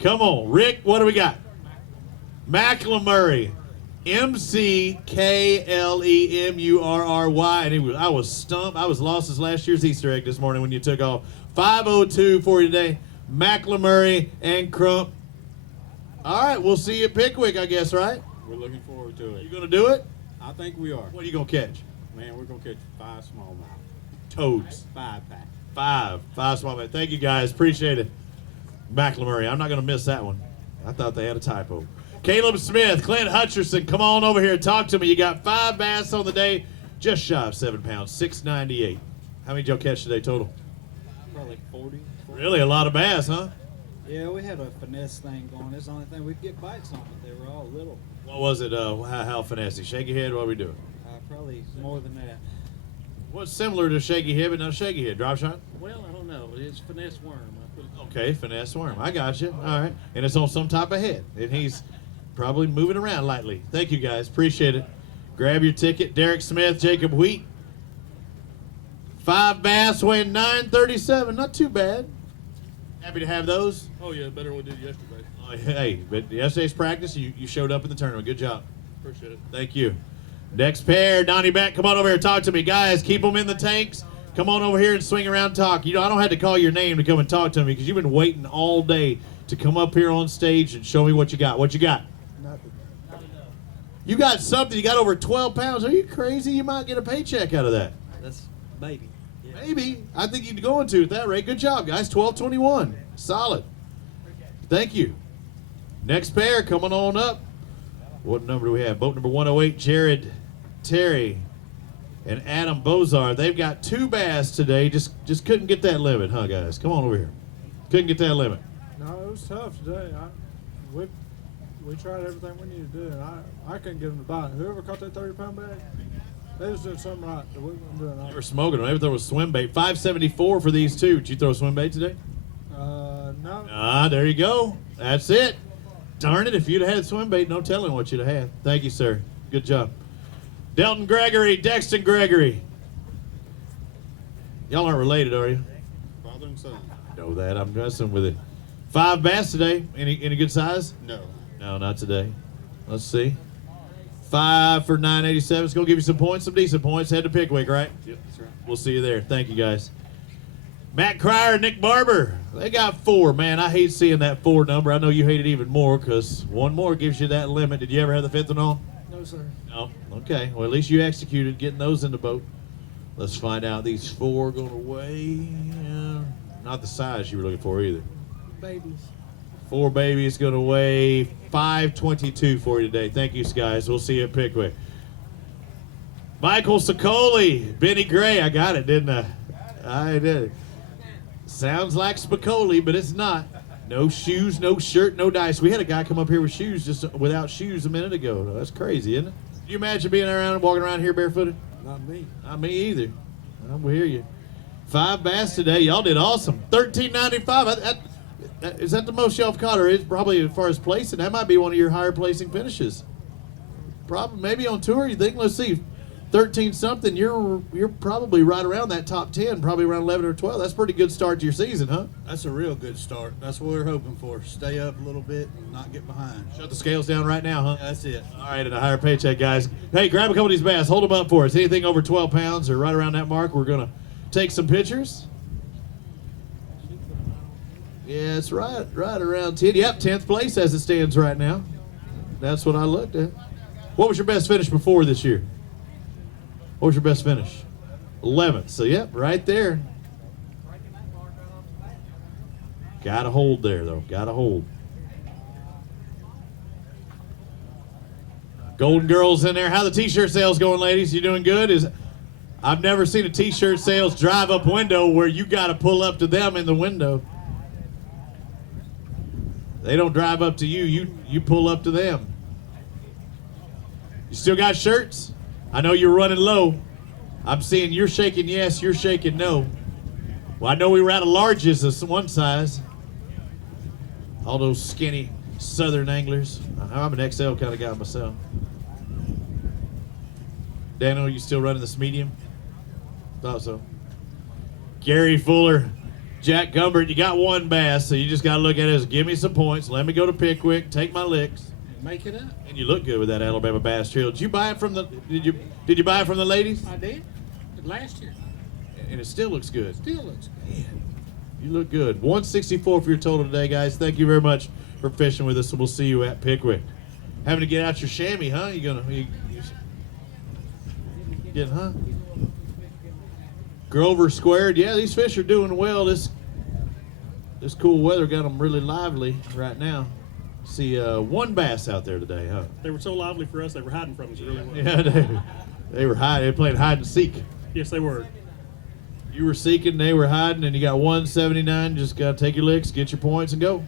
Come on. Rick, what do we got? McLemurray. McKlemurry. And I was stumped. I was lost as last year's Easter egg this morning when you took off. 502 for you today. McLemurray and Crump. All right, we'll see you at Pickwick, I guess, right? We're looking forward to it. You going to do it? I think we are. What are you going to catch? Man, we're going to catch 5 smallmouth. Toads. 5-pack. 5 smallmouth. Thank you, guys. Appreciate it. McLemurray. I'm not going to miss that one. I thought they had a typo. Caleb Smith, Clint Hutcherson, come on over here. Talk to me. You got 5 bass on the day, just shy of 7 pounds, 698. How many did y'all catch today total? probably 40. Really, a lot of bass, huh? Yeah, we had a finesse thing going. It's the only thing we could get bites on, but they were all little. What was it? How finesse? Shaky head? What are we doing? Probably more than that. What's similar to shaky head but not shaky head? Drop shot? Well, I don't know. It's finesse worm. Okay, finesse worm. I got you. All right. And it's on some type of head. And he's probably moving around lightly. Thank you, guys. Appreciate it. Grab your ticket. Derek Smith, Jacob Wheat. 5 bass weighing 937. Not too bad. Happy to have those. Oh, yeah, better than we did yesterday. Hey, but yesterday's practice, you showed up in the tournament. Good job. Appreciate it. Thank you. Next pair, Donnie Beck. Come on over here. Talk to me. Guys, keep them in the tanks. Come on over here and swing around and talk. You know, I don't have to call your name to come and talk to me because you've been waiting all day to come up here on stage and show me what you got. What you got? Nothing. You got something. You got over 12 pounds. Are you crazy? You might get a paycheck out of that. That's maybe. Yeah. Maybe. I think you'd go into at that rate. Good job, guys. 12-21. Solid. Thank you. Next pair coming on up. What number do we have? Boat number 108, Jared Terry and Adam Bozar. They've got 2 bass today. Just couldn't get that limit, huh, guys? Come on over here. Couldn't get that limit. No, it was tough today. We tried everything we needed to do, and I couldn't get them to bite. Whoever caught that 30-pound bag, they was doing something right that we weren't doing right. They were smoking them. Maybe there was swim bait. 574 for these 2. Did you throw a swim bait today? No. Ah, there you go. That's it. Darn it, if you'd have had swim bait, no telling what you'd have had. Thank you, sir. Good job. Delton Gregory, Dexton Gregory. Y'all aren't related, are you? Father and son. Know that. I'm messing with it. 5 bass today. Any good size? No. No, not today. Let's see. 5 for 987. It's going to give you some points, some decent points. Head to Pickwick, right? Yep, that's right. We'll see you there. Thank you, guys. Matt Cryer, Nick Barber. They got 4. Man, I hate seeing that 4 number. I know you hate it even more because 1 more gives you that limit. Did you ever have the 5th one on? No, sir. No. Okay. Well, at least you executed getting those in the boat. Let's find out. These 4 going to weigh. Not the size you were looking for either. Babies. 4 babies going to weigh 522 for you today. Thank you, guys. We'll see you at Pickwick. Michael Sicoli, Benny Gray. I got it, didn't I? I did. Sounds like Spicoli, but it's not. No shoes, no shirt, no dice. We had a guy come up here with shoes, just without shoes a minute ago. That's crazy, isn't it? Can you imagine being around and walking around here barefooted? Not me. Not me either. I will hear you. 5 bass today. Y'all did awesome. $13.95. Is that the most y'all have caught? Or it's probably as far as placing, that might be one of your higher placing finishes. Probably, maybe on tour, you think? Let's see. 13 something, you're probably right around that top 10, probably around 11 or 12. That's a pretty good start to your season, huh? That's a real good start. That's what we're hoping for. Stay up a little bit and not get behind. Shut the scales down right now, huh? Yeah, that's it. All right, and a higher paycheck, guys. Hey, grab a couple of these bass. Hold them up for us. Anything over 12 pounds or right around that mark, we're going to take some pictures. Yeah, it's right around 10. Yep, 10th place as it stands right now. That's what I looked at. What was your best finish before this year? What was your best finish? 11th. So, yep, right there. Got to hold there, though. Got to hold. Golden Girls in there. How the T-shirt sales going, ladies? You doing good? I've never seen a T-shirt sales drive-up window where you got to pull up to them in the window. They don't drive up to you. You pull up to them. You still got shirts? I know you're running low. I'm seeing you're shaking yes, you're shaking no. Well, I know we were out of larges of one size. All those skinny southern anglers. I'm an XL kind of guy myself. Daniel, you still running this medium? Thought so. Gary Fuller, Jack Gumbert, you got 1 bass, so you just got to look at it as give me some points. Let me go to Pickwick, take my licks. Make it up. And you look good with that Alabama Bass Trail. Did you buy it from the? Did you buy it from the ladies? I did. Last year. And it still looks good. Still looks good. You look good. 164 for your total today, guys. Thank you very much for fishing with us, and we'll see you at Pickwick. Having to get out your chamois, huh? You getting, huh? Grover squared. Yeah, these fish are doing well. This cool weather got them really lively right now. See, 1 bass out there today, huh? They were so lively for us, they were hiding from us really well. Yeah, they were hiding. They played hide and seek. Yes, they were. You were seeking, they were hiding, and you got 179. Just got to take your licks, get your points, and go.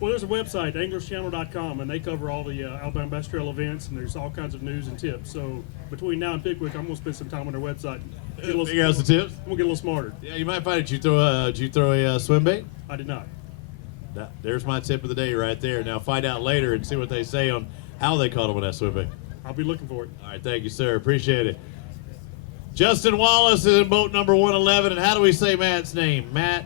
Well, there's a website, anglerschannel.com, and they cover all the Alabama Bass Trail events, and there's all kinds of news and tips. So between now and Pickwick, I'm going to spend some time on their website. Figure out some tips? I'm going to get a little smarter. Yeah, you might find it. Did you throw a swim bait? I did not. There's my tip of the day right there. Now find out later and see what they say on how they caught them with that swim bait. I'll be looking for it. All right, thank you, sir. Appreciate it. Justin Wallace is in boat number 111, and how do we say Matt's name? Matt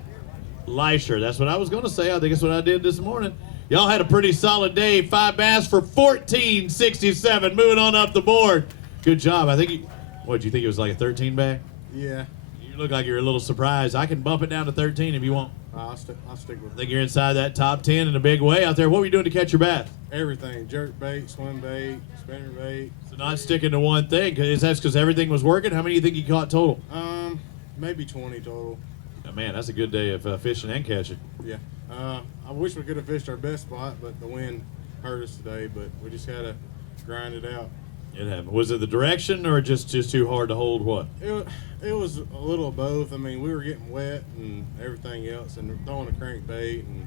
Leisher. That's what I was going to say. I think that's what I did this morning. Y'all had a pretty solid day. 5 bass for $14.67. Moving on up the board. Good job. I think what, do you think it was like a 13 bag? Yeah. You're look like you're a little surprised. I can bump it down to 13 if you want. I'll stick with I think you're inside that top 10 in a big way out there. What were you doing to catch your bass? everything: jerk bait, swim bait, spinner bait. So not sticking to one thing. That's because everything was working. How many do you think you caught total? Maybe 20 total. Oh, man, that's a good day of fishing and catching. Yeah. I wish we could have fished our best spot, but the wind hurt us today. But we just had to grind it out. It happened. Was it the direction or just too hard to hold? What? It was a little of both. I mean, we were getting wet and everything else, and throwing a crankbait, and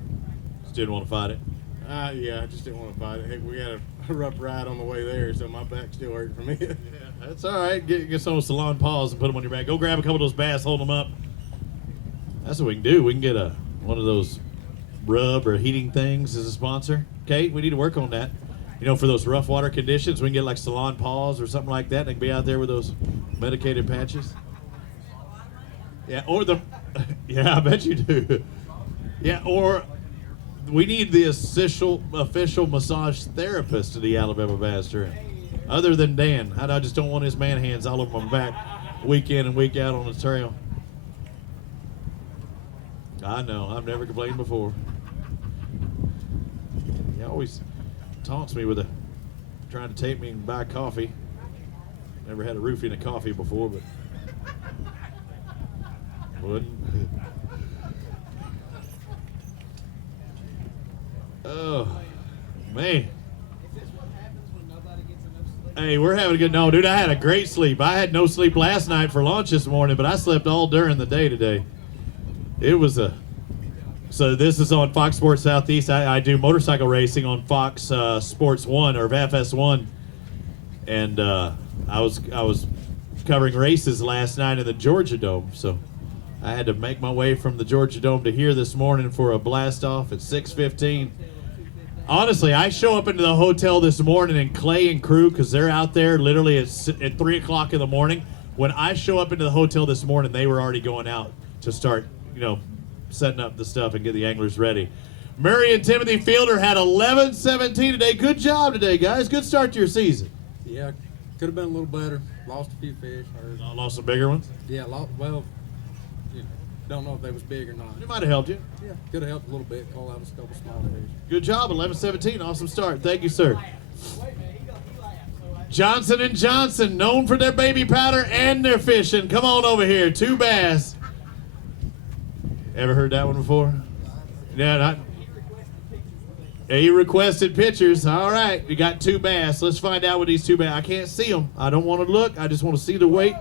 Just didn't want to fight it. yeah, I just didn't want to fight it. Heck, we had a rough ride on the way there, so my back's still hurting from it. That's all right. Get some salon paws and put them on your back. Go grab a couple of those bass, hold them up. That's what we can do. We can get one of those rub or heating things as a sponsor. Okay, we need to work on that. You know, for those rough water conditions, we can get like salon paws or something like that. They can be out there with those medicated patches. Yeah, or yeah, I bet you do. Yeah, or we need the official massage therapist to the Alabama Bass Tournament. Other than Dan, I just don't want his man hands all over my back week in and week out on the trail. I know, I've never complained before. He always taunts me with trying to take me and buy coffee. Never had a roofie and a coffee before, but wouldn't. Oh, man. Hey, we're having a good. No, dude, I had a great sleep. I had no sleep last night for lunch this morning, but I slept all during the day today. It was So this is on Fox Sports Southeast. I do motorcycle racing on Fox Sports 1 or FS1, and I was covering races last night in the Georgia Dome. So I had to make my way from the Georgia Dome to here this morning for a blast off at 6:15. Honestly, I show up into the hotel this morning, and Clay and crew, because they're out there literally at 3 o'clock in the morning. When I show up into the hotel this morning, they were already going out to start, setting up the stuff and get the anglers ready. Murray and Timothy Fielder had 11-17 today. Good job today, guys. Good start to your season. Yeah, could have been a little better. Lost a few fish. Lost some bigger ones? Yeah, don't know if they was big or not. It might have helped you. Yeah, could have helped a little bit. Call out a couple small fish. Good job, 11-17. Awesome start. Thank you, sir. Johnson & Johnson, known for their baby powder and their fishing. Come on over here. 2 bass. Ever heard that one before? Yeah, he requested pictures. All right, we got 2 bass. Let's find out what these 2 bass. I can't see them. I don't want to look. I just want to see the weight.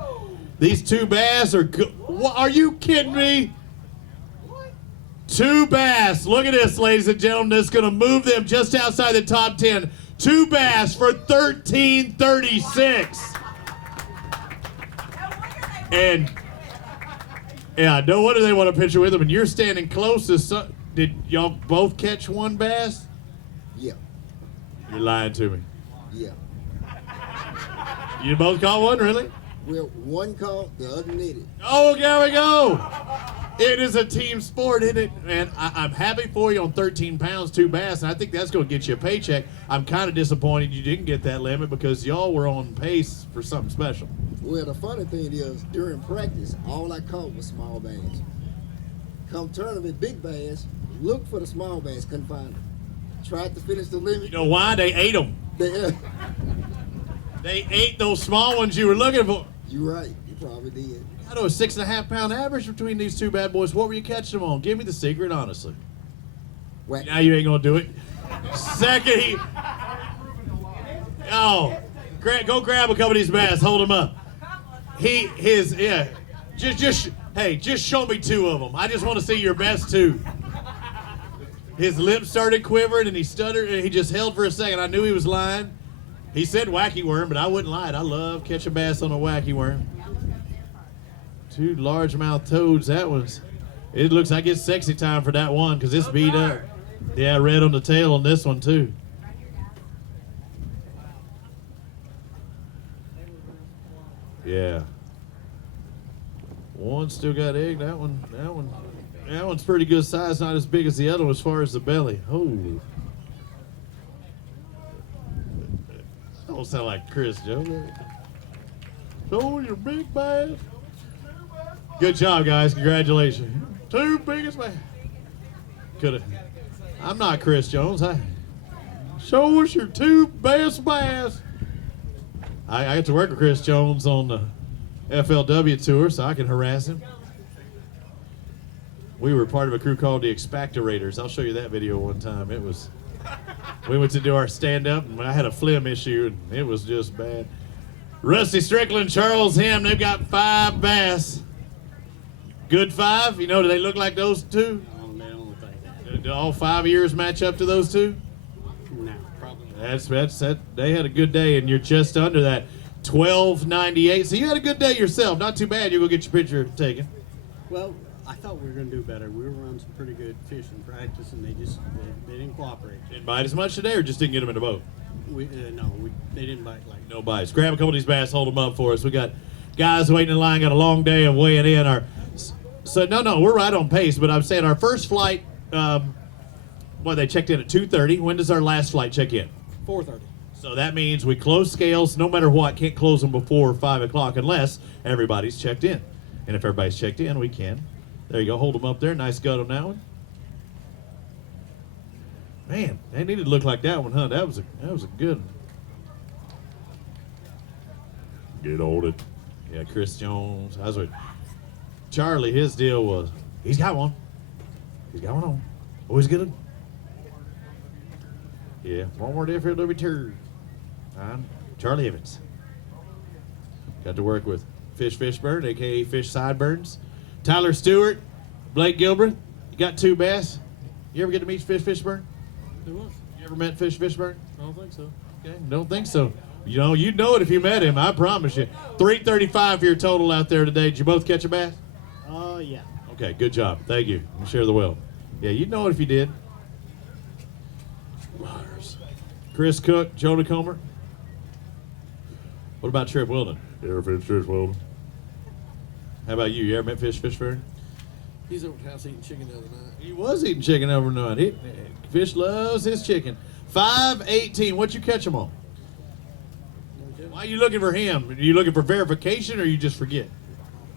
These 2 bass are good. What, are you kidding me? 2 bass. Look at this, ladies and gentlemen. That's going to move them just outside the top 10. 2 bass for $13.36. And yeah, no wonder they want a picture with them. And you're standing closest. Did y'all both catch 1 bass? Yeah. You're lying to me. Yeah. You both caught one, really? Well, one caught, the other knitted. Oh, there we go. It is a team sport, isn't it? And I'm happy for you on 13 pounds, 2 bass, and I think that's going to get you a paycheck. I'm kind of disappointed you didn't get that limit because y'all were on pace for something special. Well, the funny thing is, during practice, all I caught was small bass. Come tournament, big bass, looked for the small bass, couldn't find them. Tried to finish the limit. You know why? They ate them. They ate those small ones you were looking for. You're right. You probably did. I know a 6.5 pound average between these 2 bad boys. What were you catching them on? Give me the secret, honestly. Now you ain't gonna do it. Second, go grab a couple of these bass. Hold them up. Just show me 2 of them. I just want to see your best 2. His lips started quivering and he stuttered and he just held for a second. I knew he was lying. He said wacky worm, but I wouldn't lie. I love catching bass on a wacky worm. 2 largemouth toads. That one's. It looks like it's sexy time for that one because it's beat up. Yeah, red on the tail on this one too. Yeah. One still got egg. That one's pretty good size. Not as big as the other one as far as the belly. Holy. That don't sound like Chris, Joe. Show your big bass. Good job, guys. Congratulations. Two biggest bass. Could have. I'm not Chris Jones. Show us your two best bass. I get to work with Chris Jones on the FLW tour, so I can harass him. We were part of a crew called the Expectorators. I'll show you that video one time. It was, we went to do our stand-up, and I had a phlegm issue, and it was just bad. Rusty Strickland, Charles Hem, they've got 5 bass. Good 5? You know, do they look like those two? Oh, they don't look like that. Do all 5 years match up to those two? No, probably not. That's they had a good day, and you're just under that 1298. So you had a good day yourself. Not too bad. You go get your picture taken. Well, I thought we were going to do better. We were running some pretty good fishing practice, and they didn't cooperate. Didn't bite as much today, or just didn't get them in the boat? They didn't bite like. No bites. Grab a couple of these bass, hold them up for us. We got guys waiting in line. Got a long day of weighing in. No, we're right on pace. But I'm saying our first flight. They checked in at 2:30. When does our last flight check in? 4:30. So that means we close scales. No matter what, can't close them before 5 o'clock unless everybody's checked in. And if everybody's checked in, we can. There you go. Hold them up there. Nice gut on that one. Man, they needed to look like that one, huh? That was a good one. Get on it. Yeah, Chris Jones. I was with Charlie. His deal was he's got one. He's got one on. Always good one. Yeah, one more different every turn. I'm Charlie Evans. Got to work with Fish Fishburne, aka Fish Sideburns. Tyler Stewart, Blake Gilbert. You got 2 bass. You ever get to meet Fish Fishburne? Who was? You ever met Fish Fishburne? I don't think so. Okay, don't think so. You'd know it if you met him, I promise you. 335 for your total out there today. Did you both catch a bass? Yeah. Okay, good job. Thank you. We'll share the well. Yeah, you'd know it if you did. Chris Cook, Jonah Comer. What about Trip Wilden? You ever fished Trip Wilden? How about you? You ever met Fish Fishburne? He's over at the house eating chicken the other night. He was eating chicken overnight. Fish loves his chicken. 518. What you catch him on? Why are you looking for him? Are you looking for verification or you just forget?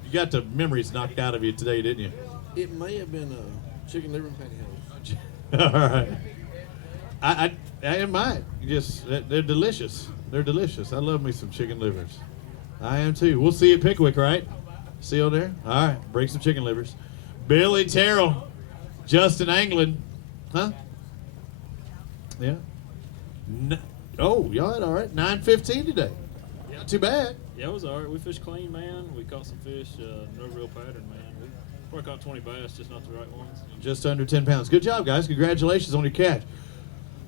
You got the memories knocked out of you today, didn't you? It may have been a chicken liver and pantyhose. All right. I might. They're delicious. They're delicious. I love me some chicken livers. I am too. We'll see you at Pickwick, right? See you there? All right. Bring some chicken livers. Billy Terrell. Justin Anglin. Huh? Yeah. Y'all had all right. 9:15 today. Not too bad. Yeah, it was all right. We fished clean, man. We caught some fish. No real pattern, man. We probably caught 20 bass, just not the right ones. Just under 10 pounds. Good job, guys. Congratulations on your catch.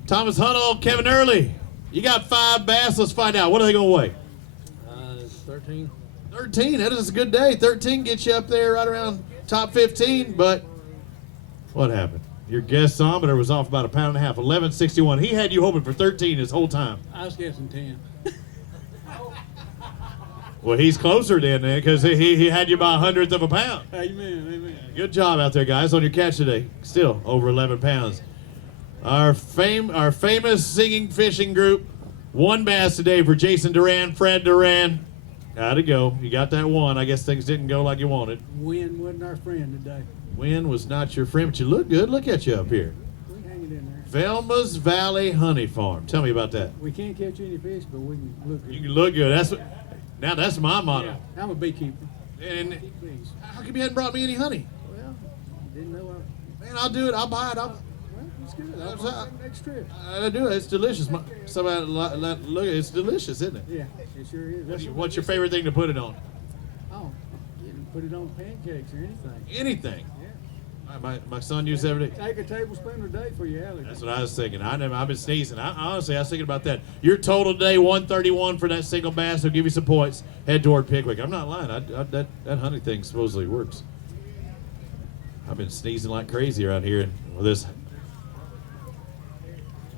Thomas Hunnell, Kevin Early. You got 5 bass. Let's find out. What are they going to weigh? 13. 13. That is a good day. 13 gets you up there right around top 15. But what happened? Your guessometer was off about 1.5 pounds. 1161. He had you hoping for 13 his whole time. I was guessing 10. Well, he's closer then, because he had you by 1/100 of a pound. Amen, amen. Good job out there, guys, on your catch today. Still over 11 pounds. Our famous singing fishing group, 1 bass today for Jason Duran, Fred Duran. How'd it go? You got that one. I guess things didn't go like you wanted. Wind wasn't our friend today. Wind was not your friend, but you look good. Look at you up here. We hang it in there. Velma's Valley Honey Farm. Tell me about that. We can't catch any fish, but we can look good. You can look good. That's my motto. Yeah, I'm a beekeeper. And how come you hadn't brought me any honey? Well, didn't know Man, I'll do it. I'll buy it. It's good. I'll buy it next trip. I do it. It's delicious. Somebody look. It's delicious, isn't it? Yeah, it sure is. What's your favorite thing to put it on? Oh, you can put it on pancakes or anything. Anything. Yeah. My son uses every day. Take a tablespoon a day for your allergies. That's what I was thinking. I've been sneezing. Honestly, I was thinking about that. Your total today, 131 for that single bass. Will give you some points. Head toward Pickwick. I'm not lying. That honey thing supposedly works. I've been sneezing like crazy around here with this.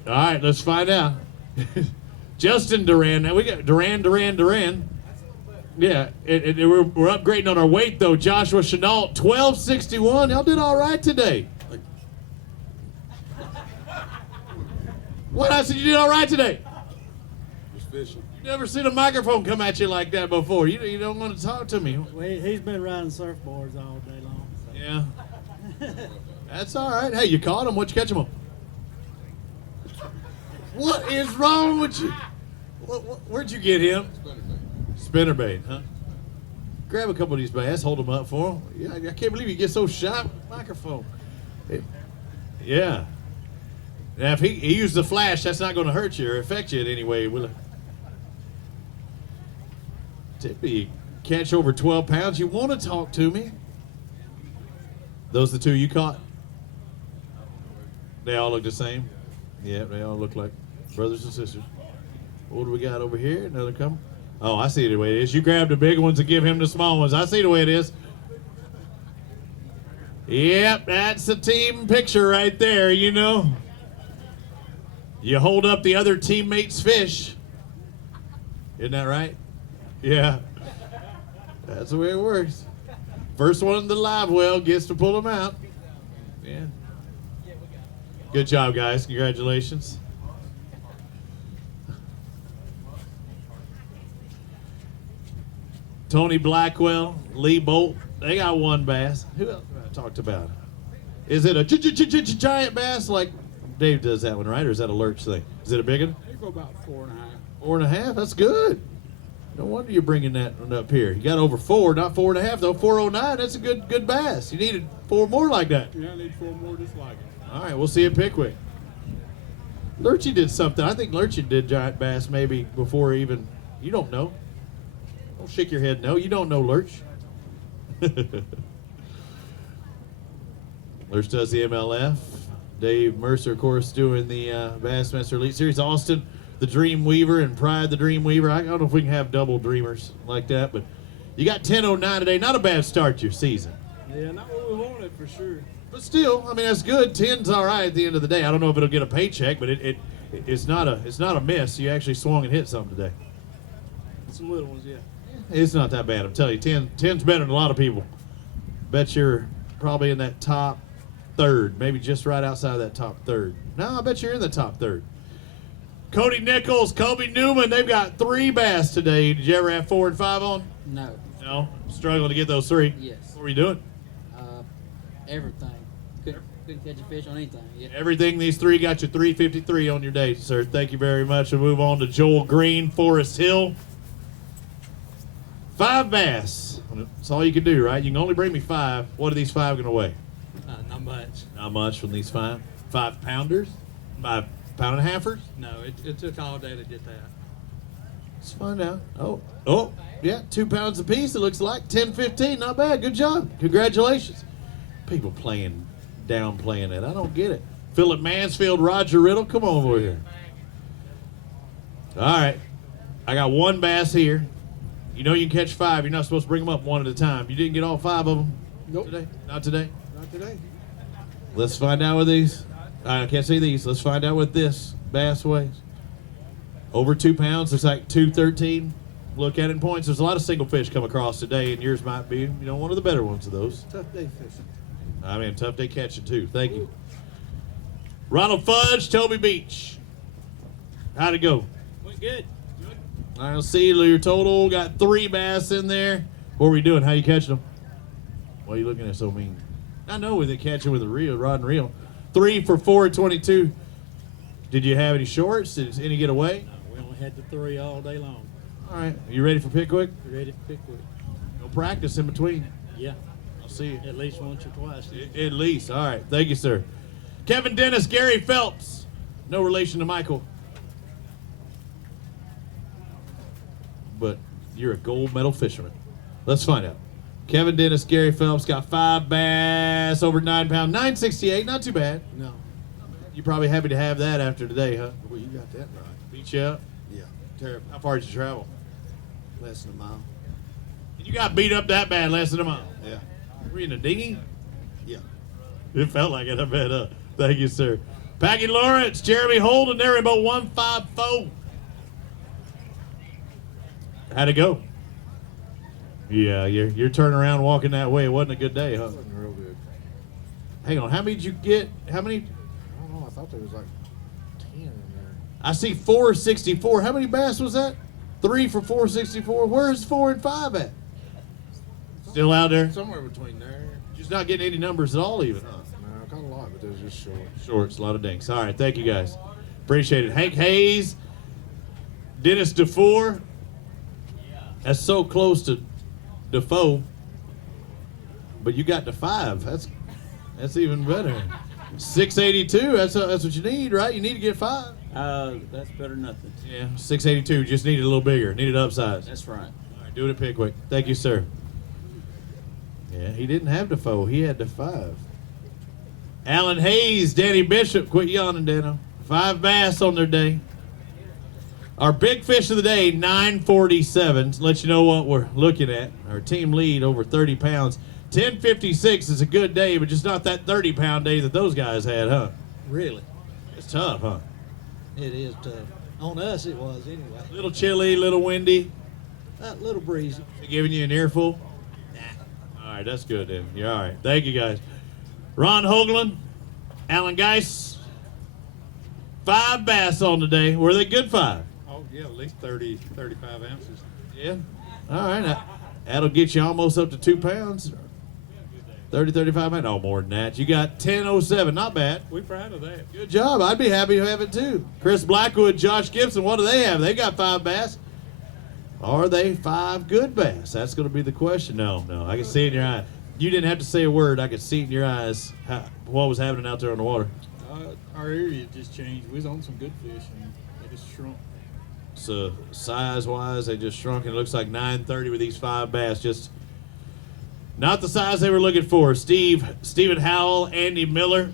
All right, let's find out. Justin Duran. Now we got Duran. Yeah, we're upgrading on our weight, though. Joshua Chenault, 1261. Y'all did all right today. What? I said you did all right today. Just fishing. Never seen a microphone come at you like that before. You don't want to talk to me. Well, he's been riding surfboards all day long. So. Yeah. That's all right. Hey, you caught him. What'd you catch him on? What is wrong with you? Where'd you get him? Spinnerbait, huh? Grab a couple of these bass, hold them up for him. Yeah, I can't believe you get so shy with the microphone. Yeah. Now, if he used the flash, that's not going to hurt you or affect you in any way, will it? Tippy, catch over 12 pounds. You want to talk to me? Those the two you caught? They all look the same? Yeah, they all look like brothers and sisters. What do we got over here? Another couple? Oh, I see the way it is. You grab the big ones and give him the small ones. I see the way it is. Yep, that's a team picture right there, you know. You hold up the other teammate's fish. Isn't that right? Yeah. That's the way it works. First one in the live well gets to pull them out. Yeah. Good job, guys. Congratulations. Tony Blackwell, Lee Bolt, they got one bass. Who else have I talked about? Is it a giant bass like Dave does that one, right? Or is that a lurch thing? Is it a big one? They go about 4.5. 4.5? That's good. No wonder you're bringing that one up here. You got over 4, not 4.5 though. 409. That's a good bass. You needed 4 more like that. Yeah, I need 4 more just like it. All right, we'll see you at Pickwick. Lurchy did something. I think Lurchy did giant bass maybe before even. You don't know. Don't shake your head. No, you don't know Lurch. Lurch does the MLF. Dave Mercer, of course, doing the Bassmaster Elite Series. Austin, the Dream Weaver, and Pride, the Dream Weaver. I don't know if we can have double dreamers like that, but you got 10:09 today. Not a bad start to your season. Yeah, not what we wanted for sure. But still, I mean, that's good. 10's all right at the end of the day. I don't know if it'll get a paycheck, but it's not a miss. You actually swung and hit something today. Some little ones, yeah. It's not that bad. I'm telling you, 10's better than a lot of people. Bet you're probably in that top third, maybe just right outside of that top third. No, I bet you're in the top third. Cody Nichols, Kobe Newman, they've got 3 bass today. Did you ever have 4 and 5 on? No. No? Struggling to get those 3? Yes. What were you doing? Everything. Couldn't catch a fish on anything. Yeah. Everything, these 3 got you 353 on your day, sir. Thank you very much. We'll move on to Joel Green, Forest Hill. 5 bass. That's all you can do, right? You can only bring me 5. What are these 5 going to weigh? Not much. Not much from these 5. 5 pounders? 5 pound and a halfers? No, it took all day to get that. Let's find out. Oh, yeah, 2 pounds apiece, it looks like. 10-15, not bad. Good job. Congratulations. People downplaying it. I don't get it. Philip Mansfield, Roger Riddle, come on over here. All right. I got 1 bass here. You know you can catch 5. You're not supposed to bring them up one at a time. You didn't get all 5 of them? Nope. Today? Not today? Not today. Let's find out what these. I can't see these. Let's find out what this bass weighs. Over 2 pounds. Looks like 213. Look at it in points. There's a lot of single fish come across today, and yours might be, one of the better ones of those. Tough day fishing. I mean, tough day catching, too. Thank you. Ronald Fudge, Toby Beach. How'd it go? Went good. I'll see your total. Got 3 bass in there. What are we doing? How you catching them? Why are you looking at so mean? I know they catch it with a reel, rod and reel. 3 for 422. Did you have any shorts? Did any get away? No, we only had the 3 all day long. All right. You ready for Pickwick? Ready for Pickwick. No practice in between. Yeah. I'll see you. At least once or twice. At least. All right. Thank you, sir. Kevin Dennis, Gary Phelps. No relation to Michael. But you're a gold medal fisherman. Let's find out. Kevin Dennis, Gary Phelps got 5 bass over 9 pounds. 968, not too bad. No. You're probably happy to have that after today, huh? Well, you got that right. Beat you up? Yeah, terrible. How far did you travel? Less than a mile. You got beat up that bad less than a mile? Yeah. Were you in a dinghy? Yeah. It felt like it, I bet. Thank you, sir. Peggy Lawrence, Jeremy Holden, they're in about 154. How'd it go? Yeah, you're turning around walking that way. It wasn't a good day, huh? It wasn't real good. Hang on, how many did you get? How many? I don't know. I thought there was like 10 in there. I see 464. How many bass was that? 3 for 464. Where's 4 and 5 at? Still out there? Somewhere between there. Just not getting any numbers at all, even, huh? No, I caught a lot, but it was just short. Shorts, a lot of dinks. All right, thank you guys. Appreciate it. Hank Hayes, Dennis DeFore. That's so close to Defoe, but you got to 5. That's even better. 682. That's what you need, right? You need to get 5. That's better than nothing. Yeah, 682. Just need it a little bigger. Need it upsized. That's right. All right, do it at Pickwick. Thank you, sir. Yeah, he didn't have Defoe. He had the 5. Alan Hayes, Danny Bishop. Quit yawning, Dano. 5 bass on their day. Our big fish of the day, 947. To let you know what we're looking at. Our team lead over 30 pounds. 1056 is a good day, but just not that 30-pound day that those guys had, huh? Really, It's tough, huh? it is tough. On us, it was anyway. Little chilly, little windy. A little breezy. They giving you an earful? Nah. All right, that's good then. You're all right. Thank you, guys. Ron Hoagland, Alan Geis, 5 bass on today. Were they good 5? Oh, yeah, at least 30, 35 ounces. Yeah. All right. That'll get you almost up to 2 pounds. 30, 35 pounds. Oh, more than that. You got 1007. Not bad. We proud of that. Good job. I'd be happy to have it too. Chris Blackwood, Josh Gibson, what do they have? They got 5 bass. Are they 5 good bass? That's going to be the question. No. I can see it in your eye. You didn't have to say a word. I could see it in your eyes what was happening out there on the water. Our area just changed. We was on some good fish, and they just shrunk. So size-wise, they just shrunk. And it looks like 930 with these 5 bass. Just not the size they were looking for. Stephen Howell, Andy Miller,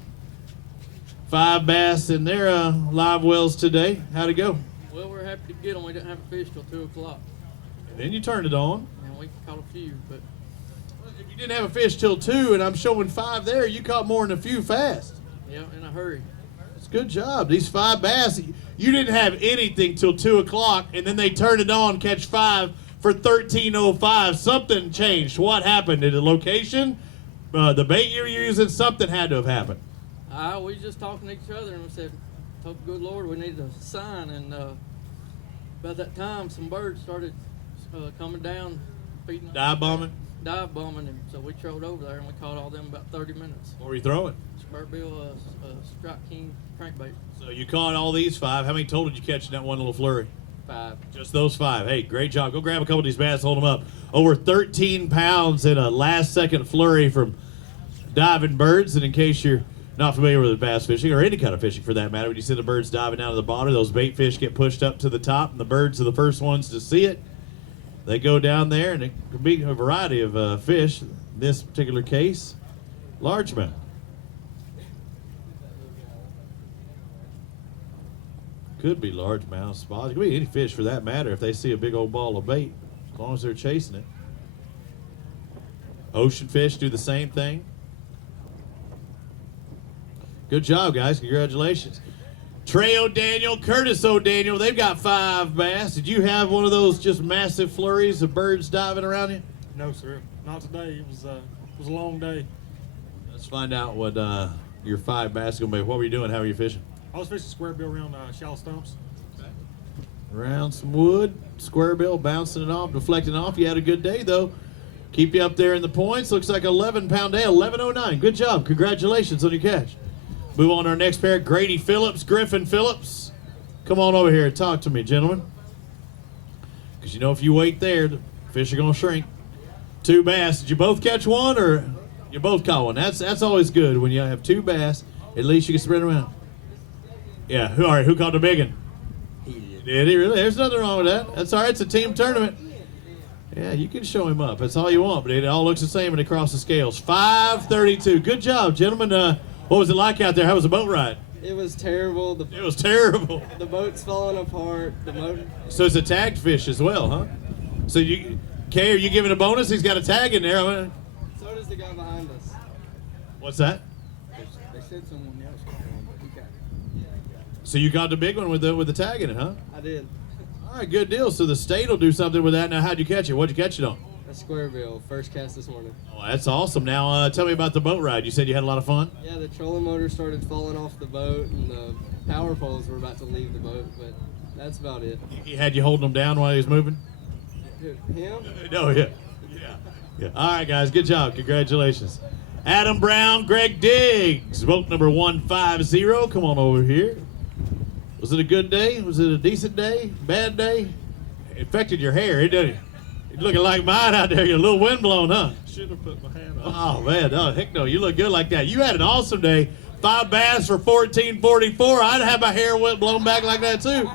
5 bass in their live wells today. How'd it go? Well, we're happy to get them. We didn't have a fish till 2 o'clock. And then you turned it on. And we caught a few, but If you didn't have a fish till 2 and I'm showing 5 there, you caught more than a few fast. yeah, in a hurry. It's a good job. These 5 bass, you didn't have anything till 2 o'clock, and then they turned it on, catch 5 for 13:05. Something changed. What happened? Did the location, the bait you were using, something had to have happened. We was just talking to each other, and we said, told the good Lord we needed a sign, and about that time, some birds started coming down, feeding. Dive bombing? Dive bombing, and so we trolled over there, and we caught all them about 30 minutes. What were you throwing? Spurbill, Strike King crankbait. So you caught all these 5. How many total did you catch in that one little flurry? 5. Just those 5. Hey, great job. Go grab a couple of these bass, hold them up. Over 13 pounds in a last-second flurry from diving birds. And in case you're not familiar with bass fishing, or any kind of fishing for that matter, when you see the birds diving down to the bottom, those bait fish get pushed up to the top, and the birds are the first ones to see it. They go down there, and it could be a variety of fish. In this particular case, largemouth. Could be largemouth, spots. It could be any fish for that matter if they see a big old ball of bait, as long as they're chasing it. Ocean fish do the same thing. Good job, guys. Congratulations. Trey O'Daniel, Curtis O'Daniel, they've got 5 bass. Did you have one of those just massive flurries of birds diving around you? No, sir. Not today. It was a long day. Let's find out what your 5 bass is going to be. What were you doing? How were you fishing? I was fishing square bill around shallow stumps. Around some wood, square bill, bouncing it off, deflecting off. You had a good day, though. Keep you up there in the points. Looks like 11-pound day, 11:09. Good job. Congratulations on your catch. Move on to our next pair, Grady Phillips, Griffin Phillips. Come on over here and talk to me, gentlemen. Because you know if you wait there, the fish are going to shrink. 2 bass. Did you both catch one, or you both caught one? That's always good when you have 2 bass. At least you can spread around. Yeah, all right, who caught the big one? Did he really? There's nothing wrong with that. That's all right. It's a team tournament. Yeah, you can show him up. That's all you want, but it all looks the same when it crosses the scales. 5:32. Good job, gentlemen. What was it like out there? How was the boat ride? It was terrible. It was terrible. The boat's falling apart. The motor. So it's a tagged fish as well, huh? So Kay, are you giving a bonus? He's got a tag in there. So does the guy behind us. What's that? They said someone else caught one, but he got it. So you got the big one with the tag in it, huh? I did. All right, good deal. So the state will do something with that. Now, how'd you catch it? What'd you catch it on? That's Squareville, first cast this morning. Oh, that's awesome. Now, tell me about the boat ride. You said you had a lot of fun? Yeah, the trolling motor started falling off the boat, and the power poles were about to leave the boat, but that's about it. He had you holding him down while he was moving? Him? No, yeah. Yeah. All right, guys. Good job. Congratulations. Adam Brown, Greg Diggs, boat number 150. Come on over here. Was it a good day? Was it a decent day? Bad day? It affected your hair, it did. You're looking like mine out there. You're a little windblown, huh? Should have put my hand on. Oh, man. Oh, heck no. You look good like that. You had an awesome day. 5 bass for $14.44. I'd have my hair blown back like that, too.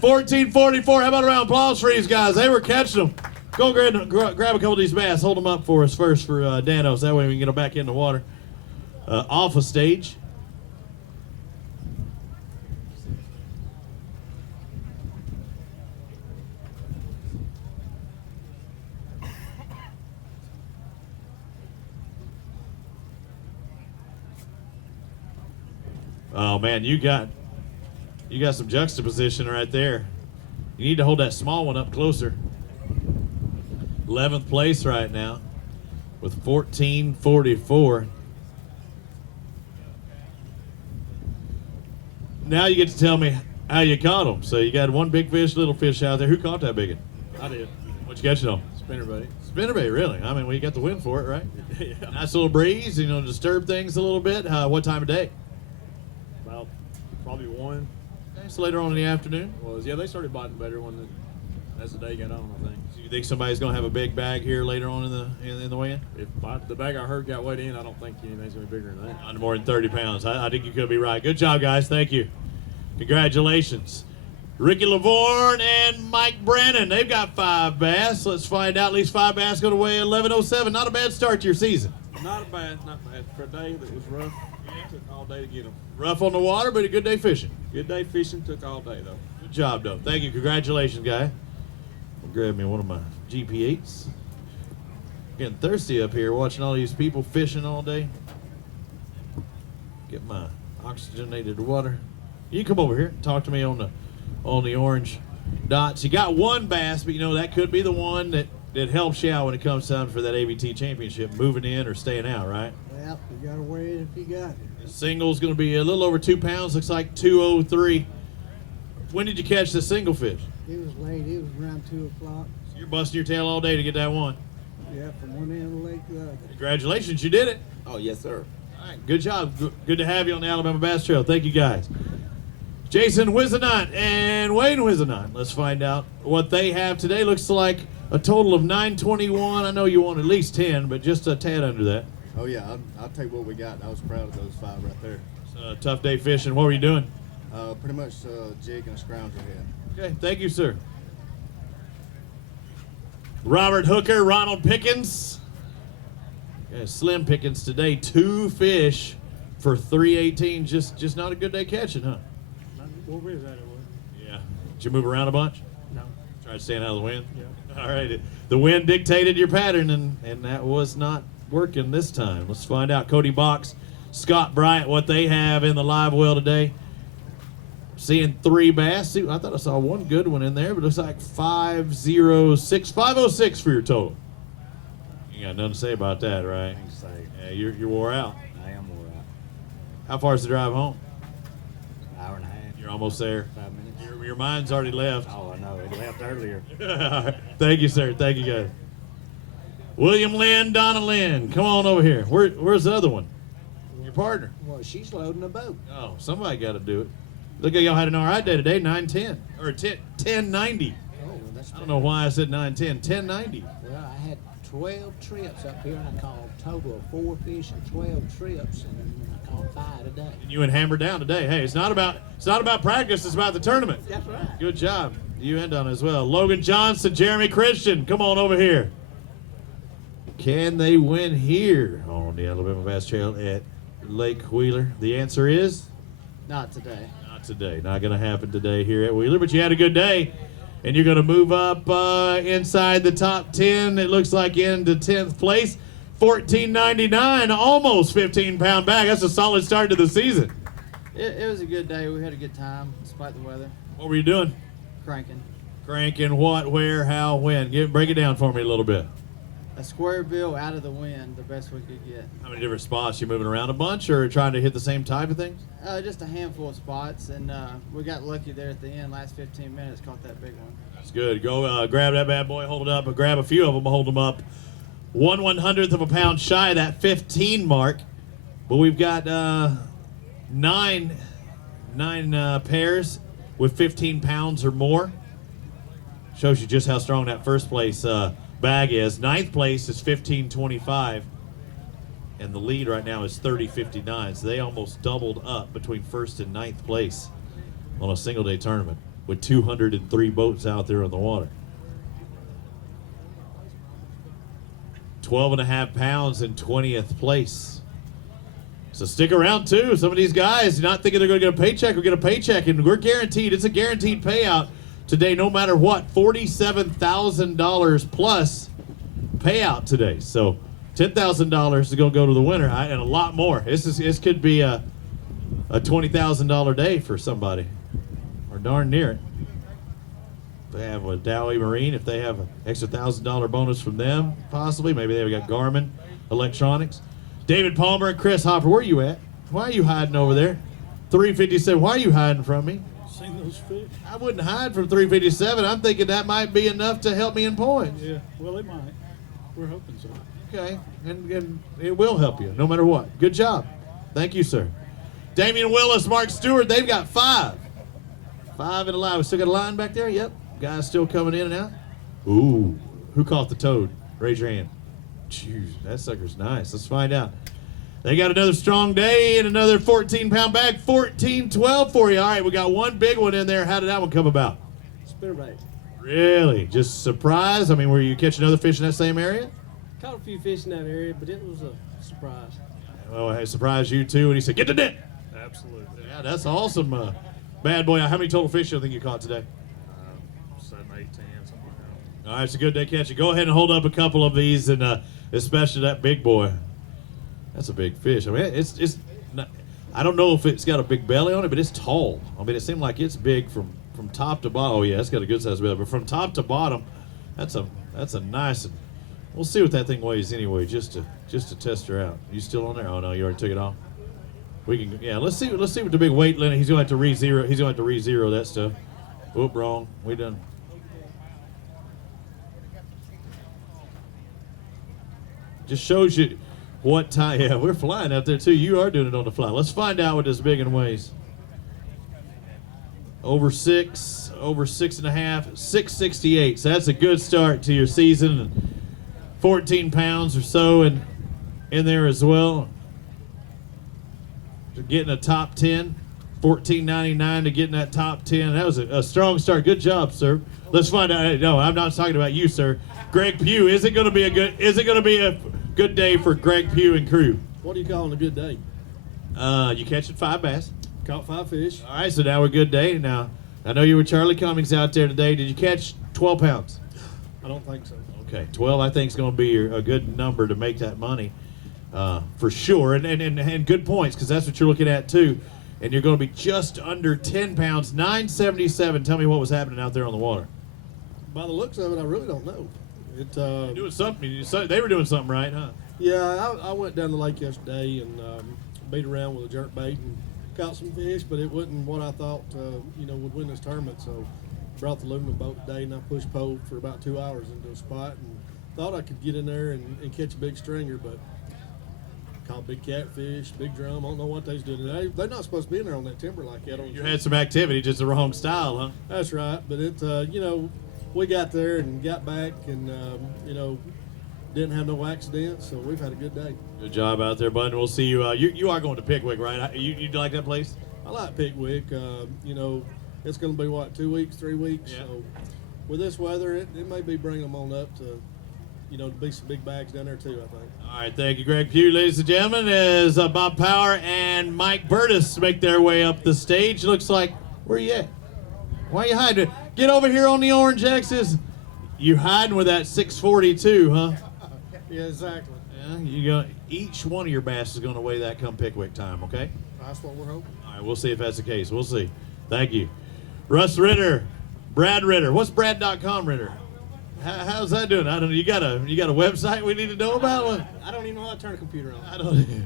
$14.44. How about a round of applause for these guys? They were catching them. Go grab a couple of these bass. Hold them up for us first for Danos. That way we can get them back in the water. Off a stage. Oh man, you got some juxtaposition right there. You need to hold that small one up closer. 11th place right now with 14.44. Now you get to tell me how you caught them. So you got one big fish, little fish out there. Who caught that big one? I did. What'd you catch it on? Spinnerbait. Spinnerbait, really? I mean, well, you got the wind for it, right? Yeah. Nice little breeze, disturb things a little bit. What time of day? About probably 1. It's later on in the afternoon. Yeah, they started biting better as the day got on, I think. So you think somebody's going to have a big bag here later on in the weigh-in? If the bag I heard got weighed in, I don't think anything's going to be bigger than that. Not more than 30 pounds. I think you could be right. Good job, guys. Thank you. Congratulations. Ricky Lavorne and Mike Brannon. They've got 5 bass. Let's find out. At least 5 bass going to weigh 11.07. Not a bad start to your season. Not bad. For a day that was rough, it took all day to get them. Rough on the water, but a good day fishing. Good day fishing, took all day, though. Good job, though. Thank you. Congratulations, guy. I'll grab me one of my GP8s. Getting thirsty up here watching all these people fishing all day. Get my oxygenated water. You can come over here and talk to me on the orange dots. You got 1 bass, but that could be the one that helps you out when it comes time for that ABT championship, moving in or staying out, right? Well, you gotta weigh it if you got it. The single's going to be a little over 2 pounds. Looks like 203. When did you catch the single fish? It was late. It was around 2 o'clock. You're busting your tail all day to get that one. Yeah, from one end of the lake to the other. Congratulations, you did it. Oh, yes, sir. All right, good job. Good to have you on the Alabama Bass Trail. Thank you, guys. Jason Wizenot and Wayne Wizenot. Let's find out what they have today. Looks like a total of 921. I know you want at least 10, but just a tad under that. Oh yeah, I'll tell you what we got. I was proud of those 5 right there. It's a tough day fishing. What were you doing? Pretty much jig and a scrounger head. Okay, thank you, sir. Robert Hooker, Ronald Pickens. Yeah, Slim Pickens today. 2 fish for 318. Just not a good day catching, huh? We'll be that it was. Yeah. Did you move around a bunch? No. Try to stay out of the wind? Yeah. All right. The wind dictated your pattern, and that was not working this time. Let's find out. Cody Box, Scott Bryant, what they have in the live well today. Seeing 3 bass. See, I thought I saw one good one in there, but it looks like 506 for your total. You got nothing to say about that, right? Things say. Yeah, you're wore out. I am wore out. How far is the drive home? Hour and a half. You're almost there. 5 minutes. Your mind's already left. Oh, I know. It left earlier. Thank you, sir. Thank you, guys. William Lynn, Donna Lynn, come on over here. Where's the other one? Your partner. Well, she's loading a boat. Oh, somebody got to do it. Look at y'all had an all right day today, 9:10 or 10:90. Oh, well, that's. I don't know why I said 9:10. 10:90. Well, I had 12 trips up here, and I caught a total of 4 fish and 12 trips, and I caught 5 today. And you went hammer down today. Hey, it's not about practice. It's about the tournament. That's right. Good job. You and Donna as well. Logan Johnson, Jeremy Christian, come on over here. Can they win here on the Alabama Bass Trail at Lake Wheeler? The answer is Not today. not today. Not going to happen today here at Wheeler, but you had a good day, and you're going to move up inside the top 10. It looks like into 10th place. $14.99, almost 15-pound bag. That's a solid start to the season. It was a good day. We had a good time despite the weather. What were you doing? Cranking. Cranking what, where, how, when? Break it down for me a little bit. a square bill out of the wind, the best we could get. How many different spots? You moving around a bunch or trying to hit the same type of things? Just a handful of spots, and we got lucky there at the end. Last 15 minutes, caught that big one. That's good. Go grab that bad boy, hold it up, and grab a few of them, hold them up. 1/100th of a pound shy of that 15 mark, but we've got nine pairs with 15 pounds or more. Shows you just how strong that first place bag is. Ninth place is 15.25, and the lead right now is 30.59. So they almost doubled up between first and ninth place on a single day tournament with 203 boats out there on the water. 12.5 pounds in 20th place. So stick around too. Some of these guys, not thinking they're going to get a paycheck, will get a paycheck, and we're guaranteed. It's a guaranteed payout today, no matter what. $47,000 plus payout today. So $10,000 is going to go to the winner, and a lot more. This could be a $20,000 day for somebody, or darn near it. They have a Dowie Marine. If they have an extra $1,000 bonus from them, possibly. Maybe they've got Garmin Electronics. David Palmer and Chris Hopper, where are you at? Why are you hiding over there? 357, why are you hiding from me? Seen those fish? I wouldn't hide from 357. I'm thinking that might be enough to help me in points. Yeah, well, it might. We're hoping so. Okay, and it will help you no matter what. Good job. Thank you, sir. Damian Willis, Mark Stewart, they've got 5. 5 in a line. We still got a line back there? Yep. Guys still coming in and out. Ooh, who caught the toad? Raise your hand. Jeez, that sucker's nice. Let's find out. They got another strong day and another 14-pound bag. 14-12 for you. All right, we got one big one in there. How did that one come about? Spinnerbait. Really? Just surprise? I mean, were you catching other fish in that same area? Caught a few fish in that area, but it was a surprise. Well, I surprised you too, and he said, "Get the net." Absolutely. Yeah, that's awesome. Bad boy. How many total fish do you think you caught today? 7, 8, 10, something like that. All right, it's a good day catching. Go ahead and hold up a couple of these, and especially that big boy. That's a big fish. I mean, it's not, I don't know if it's got a big belly on it, but it's tall. I mean, it seemed like it's big from top to bottom. Oh yeah, it's got a good size belly, but from top to bottom, that's a nice. We'll see what that thing weighs anyway, just to test her out. You still on there? Oh no, you already took it off. We can, yeah. Let's see what the big weight limit. He's gonna have to re-zero. He's gonna have to re-zero that stuff. Oop, wrong. We done. Just shows you what time. Yeah, we're flying out there too. You are doing it on the fly. Let's find out what this big one weighs. Over 6, over 6.5, 668. So that's a good start to your season. 14 pounds or so in there as well. To getting a top 10, $14.99 to getting that top 10. That was a strong start. Good job, sir. Let's find out. No, I'm not talking about you, sir. Greg Pugh. Is it going to be a good day for Greg Pugh and crew? What do you call a good day? You catching 5 bass. Caught 5 fish. All right, so now we're good day. Now, I know you were Charlie Cummings out there today. Did you catch 12 pounds? I don't think so. Okay, 12 I think is going to be a good number to make that money for sure. And good points, because that's what you're looking at too. And you're going to be just under 10 pounds, 977. Tell me what was happening out there on the water. By the looks of it, I really don't know. Doing something. They were doing something right, huh? Yeah, I went down the lake yesterday and beat around with a jerk bait and caught some fish, but it wasn't what I thought would win this tournament. So brought the aluminum boat today and I pushed pole for about 2 hours into a spot and thought I could get in there and catch a big stringer, but caught big catfish, big drum. I don't know what they's doing. They're not supposed to be in there on that timber like that. You had some activity, just the wrong style, huh? That's right, but we got there and got back and didn't have no accidents, so we've had a good day. Good job out there, bud. We'll see you. You are going to Pickwick, right? You like that place? I like Pickwick. It's going to be, 2 weeks, 3 weeks? Yeah. So with this weather, it may be bringing them on up to, to be some big bags down there too, I think. All right, thank you, Greg Pugh. Ladies and gentlemen, as Bob Power and Mike Burtis make their way up the stage, looks like, where you at? Why are you hiding? Get over here on the orange X's. You hiding with that 642, huh? Yeah, exactly. Yeah, each one of your bass is going to weigh that come Pickwick time, okay? That's what we're hoping. All right, we'll see if that's the case. We'll see. Thank you. Russ Ritter, Brad Ritter. What's Brad.com, Ritter? How's that doing? I don't know. You got a website we need to know about? I don't even know how to turn a computer on. I don't.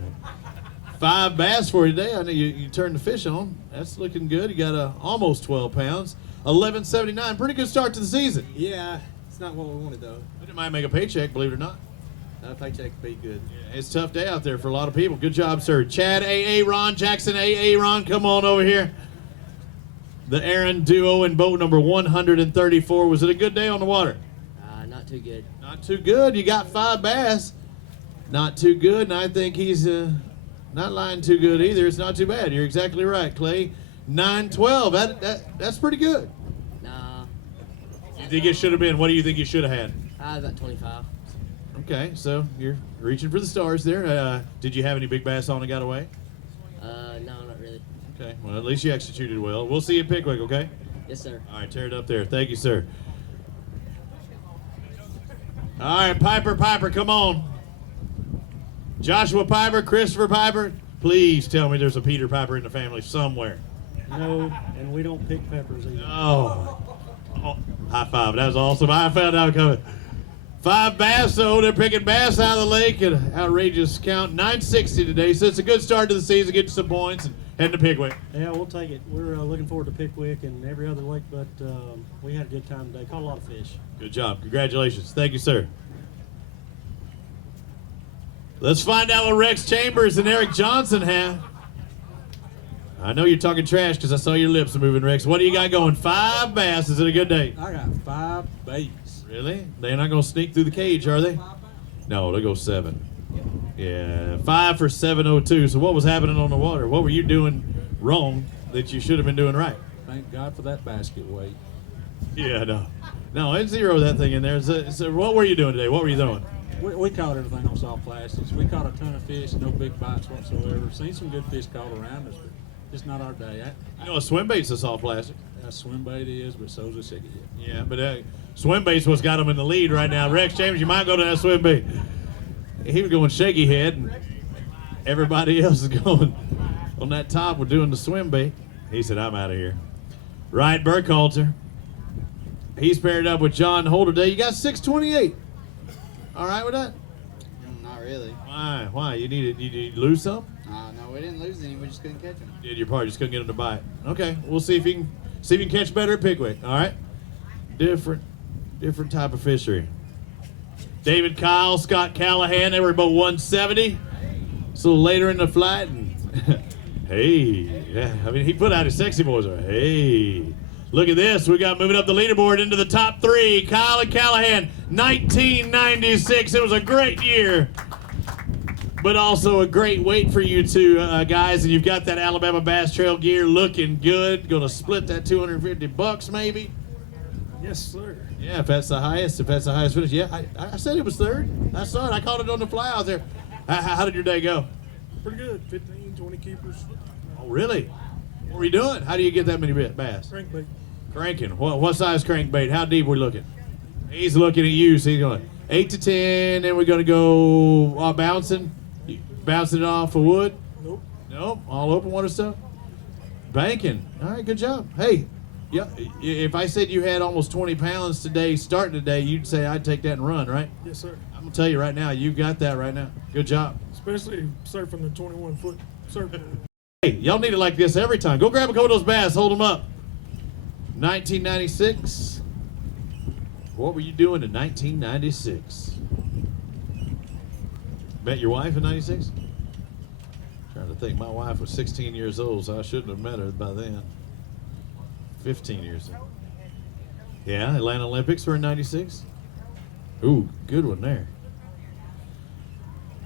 5 bass for you today. I know you turned the fish on. That's looking good. You got almost 12 pounds. 11.79. Pretty good start to the season. Yeah, it's not what we wanted though. But it might make a paycheck, believe it or not. A paycheck would be good. Yeah, it's a tough day out there for a lot of people. Good job, sir. Chad, AA, Ron, Jackson, AA, Ron, come on over here. The Aaron duo in boat number 134. Was it a good day on the water? Not too good. Not too good. You got 5 bass. Not too good, and I think he's not lying too good either. It's not too bad. You're exactly right, Clay. 9.12. That's pretty good. Nah. You think it should have been? What do you think you should have had? About 25. Okay, so you're reaching for the stars there. Did you have any big bass on and got away? No, not really. Okay, well, at least you executed well. We'll see you at Pickwick, okay? Yes, sir. All right, tear it up there. Thank you, sir. All right, Piper, come on. Joshua Piper, Christopher Piper, please tell me there's a Peter Piper in the family somewhere. No, and we don't pick peppers either. Oh, high five. That was awesome. I found out coming. 5 bass, so they're picking bass out of the lake at an outrageous count. 960 today, so it's a good start to the season. Get you some points and head to Pickwick. Yeah, we'll take it. We're looking forward to Pickwick and every other lake, but we had a good time today. Caught a lot of fish. Good job. Congratulations. Thank you, sir. Let's find out what Rex Chambers and Eric Johnson have. I know you're talking trash because I saw your lips moving, Rex. What do you got going? 5 bass. Is it a good day? I got 5 baits. Really? They're not going to sneak through the cage, are they? No, they'll go 7. Yeah, 5 for 702. So what was happening on the water? What were you doing wrong that you should have been doing right? Thank God for that basket weight. Yeah, no, it's zero that thing in there. So what were you doing today? What were you doing? We caught everything on soft plastics. We caught a ton of fish, no big bites whatsoever. Seen some good fish caught around us, but just not our day. You know, a swim bait's a soft plastic. A swim bait is, but so's a shaky head. Yeah, but swim bait's what's got him in the lead right now. Rex Chambers, you might go to that swim bait. He was going shaky head, and everybody else is going on that top. We're doing the swim bait. He said, I'm out of here. Ryan Burkhalter. He's paired up with John Holder today. You got 628. All right with that? Not really. Why? You need to lose some? No, we didn't lose any. We just couldn't catch them. Did your part? Just couldn't get him to bite. Okay, we'll see if you can catch better at Pickwick. All right. Different type of fishery. David Kyle, Scott Callahan. They were about 170. So later in the flight, and hey, yeah. I mean, he put out his sexy boys. Hey. Look at this. We got moving up the leaderboard into the top 3. Kyle and Callahan, 1996. It was a great year, but also a great weight for you two guys. And you've got that Alabama Bass Trail gear looking good. Going to split that $250 maybe. Yes, sir. Yeah, if that's the highest finish. Yeah, I said it was 3rd. I saw it. I caught it on the fly out there. How did your day go? Pretty good. 15, 20 keepers. Oh, really? What were you doing? How do you get that many bass? Crankbait. Cranking. What size crankbait? How deep we looking? He's looking at you. So he's going 8 to 10. Then we're going to go bouncing it off of wood. Nope. All open water stuff. Banking. All right. Good job. Hey, yeah. If I said you had almost 20 pounds today, starting today, you'd say I'd take that and run, right? Yes, sir. I'm gonna tell you right now, you got that right now. Good job. Especially surfing the 21-foot surfboard. Hey, y'all need it like this every time. Go grab a couple of those bass, hold them up. 1996. What were you doing in 1996? Met your wife in 96? Trying to think. My wife was 16 years old, so I shouldn't have met her by then. 15 years old. Yeah, Atlanta Olympics were in 96. Ooh, good one there.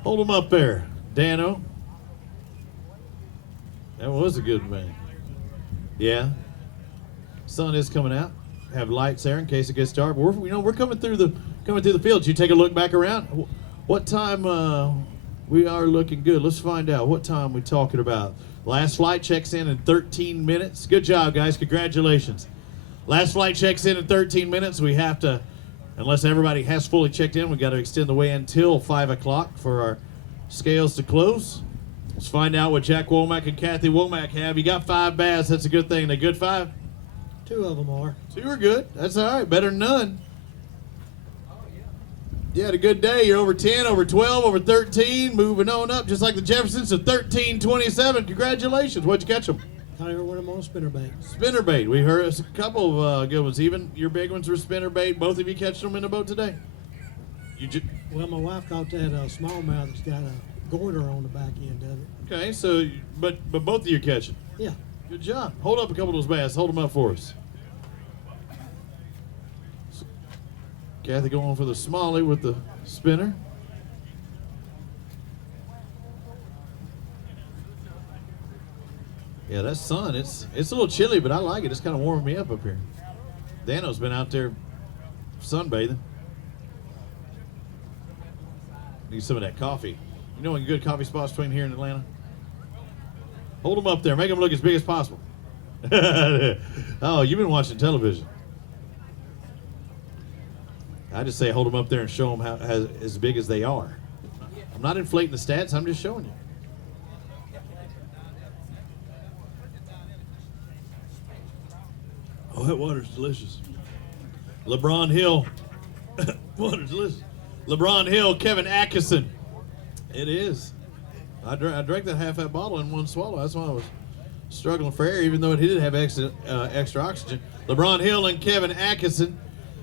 Hold them up there, Dano. That was a good man. Yeah. Sun is coming out. Have lights there in case it gets dark. We're coming through the fields. You take a look back around. What time we are looking good? Let's find out. What time we talking about? Last flight checks in 13 minutes. Good job, guys. Congratulations. Last flight checks in 13 minutes. We have to, unless everybody has fully checked in, we got to extend the weigh until 5 o'clock for our scales to close. Let's find out what Jack Womack and Kathy Womack have. You got 5 bass. That's a good thing. They good 5? 2 of them are. 2 are good. That's all right. Better than none. You had a good day. You're over 10, over 12, over 13, moving on up just like the Jeffersons to 13-27. Congratulations. What'd you catch them? I ever win them on a spinnerbait. Spinnerbait. We heard a couple of good ones. Even your big ones were spinnerbait. Both of you catch them in the boat today? Well, my wife caught that smallmouth that's got a goiter on the back end of it. Okay, so, but both of you catching? Yeah. Good job. Hold up a couple of those bass. Hold them up for us. Kathy going for the smallie with the spinner. Yeah, that sun, it's a little chilly, but I like it. It's kind of warming me up here. Dano's been out there sunbathing. Need some of that coffee. You know any good coffee spots between here and Atlanta? Hold them up there. Make them look as big as possible. Oh, you've been watching television. I just say hold them up there and show them how as big as they are. I'm not inflating the stats. I'm just showing you. Oh, that water's delicious. LeBron Hill. Water's delicious. LeBron Hill, Kevin Atkinson. It is. I drank that half that bottle in one swallow. That's why I was struggling for air, even though it did have extra oxygen. LeBron Hill and Kevin Atkinson.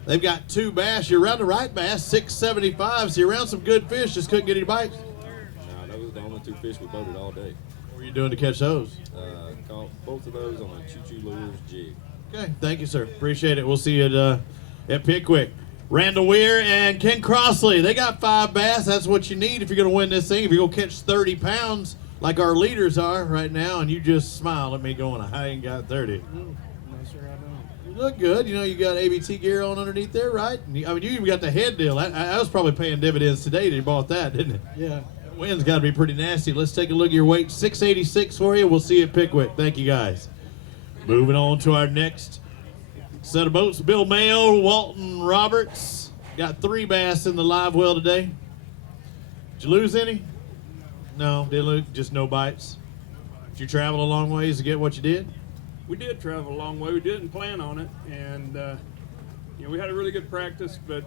They've got 2 bass. You're around the right bass, 675. So you're around some good fish. Just couldn't get any bites. No, those are the only 2 fish we boated all day. What were you doing to catch those? Caught both of those on a choo-choo lures jig. Okay, thank you, sir. Appreciate it. We'll see you at Pickwick. Randall Weir and Ken Crossley. They got 5 bass. That's what you need if you're going to win this thing. If you're going to catch 30 pounds like our leaders are right now, and you just smile at me going, I ain't got 30. No, sir, I don't. You look good. You know, you got ABT gear on underneath there, right? And you even got the head deal. I was probably paying dividends today that you bought that, didn't it? Yeah. That wind's got to be pretty nasty. Let's take a look at your weight. 686 for you. We'll see you at Pickwick. Thank you, guys. Moving on to our next set of boats. Bill Mayo, Walton Roberts. Got 3 bass in the live well today. Did you lose any? No, didn't lose. Just no bites. Did you travel a long ways to get what you did? We did travel a long way. We didn't plan on it, and we had a really good practice. But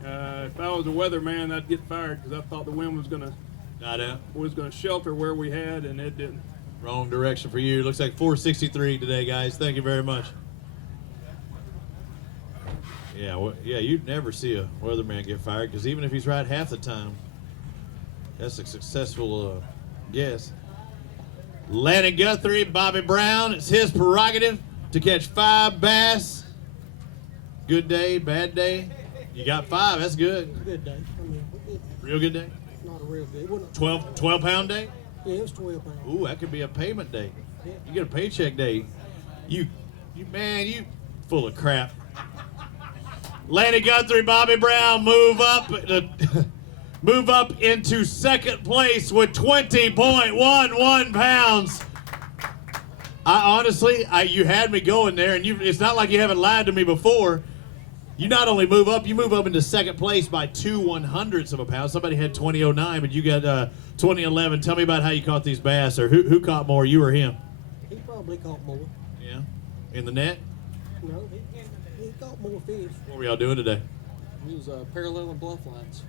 if I was a weatherman, I'd get fired because I thought the wind was gonna shelter where we had, and it didn't. Wrong direction for you. Looks like 463 today, guys. Thank you very much. Yeah, you'd never see a weatherman get fired because even if he's right half the time, that's a successful guess. Lanny Guthrie, Bobby Brown. It's his prerogative to catch 5 bass. Good day, bad day. You got 5. That's good. Good day. I mean, Real good day. not a real good. It wasn't 12 pound day. Yeah, it was 12 pounds. Ooh, that could be a payment day. You get a paycheck day. You full of crap. Lanny Guthrie, Bobby Brown move up into second place with 20.11 pounds. You had me going there, and it's not like you haven't lied to me before. You not only move up, you move up into second place by 2/100ths of a pound. Somebody had 20.09, but you got 20.11. Tell me about how you caught these bass, or who caught more, you or him? He probably caught more. Yeah. In the net? No, he caught more fish. What were y'all doing today? He was paralleling bluff lines.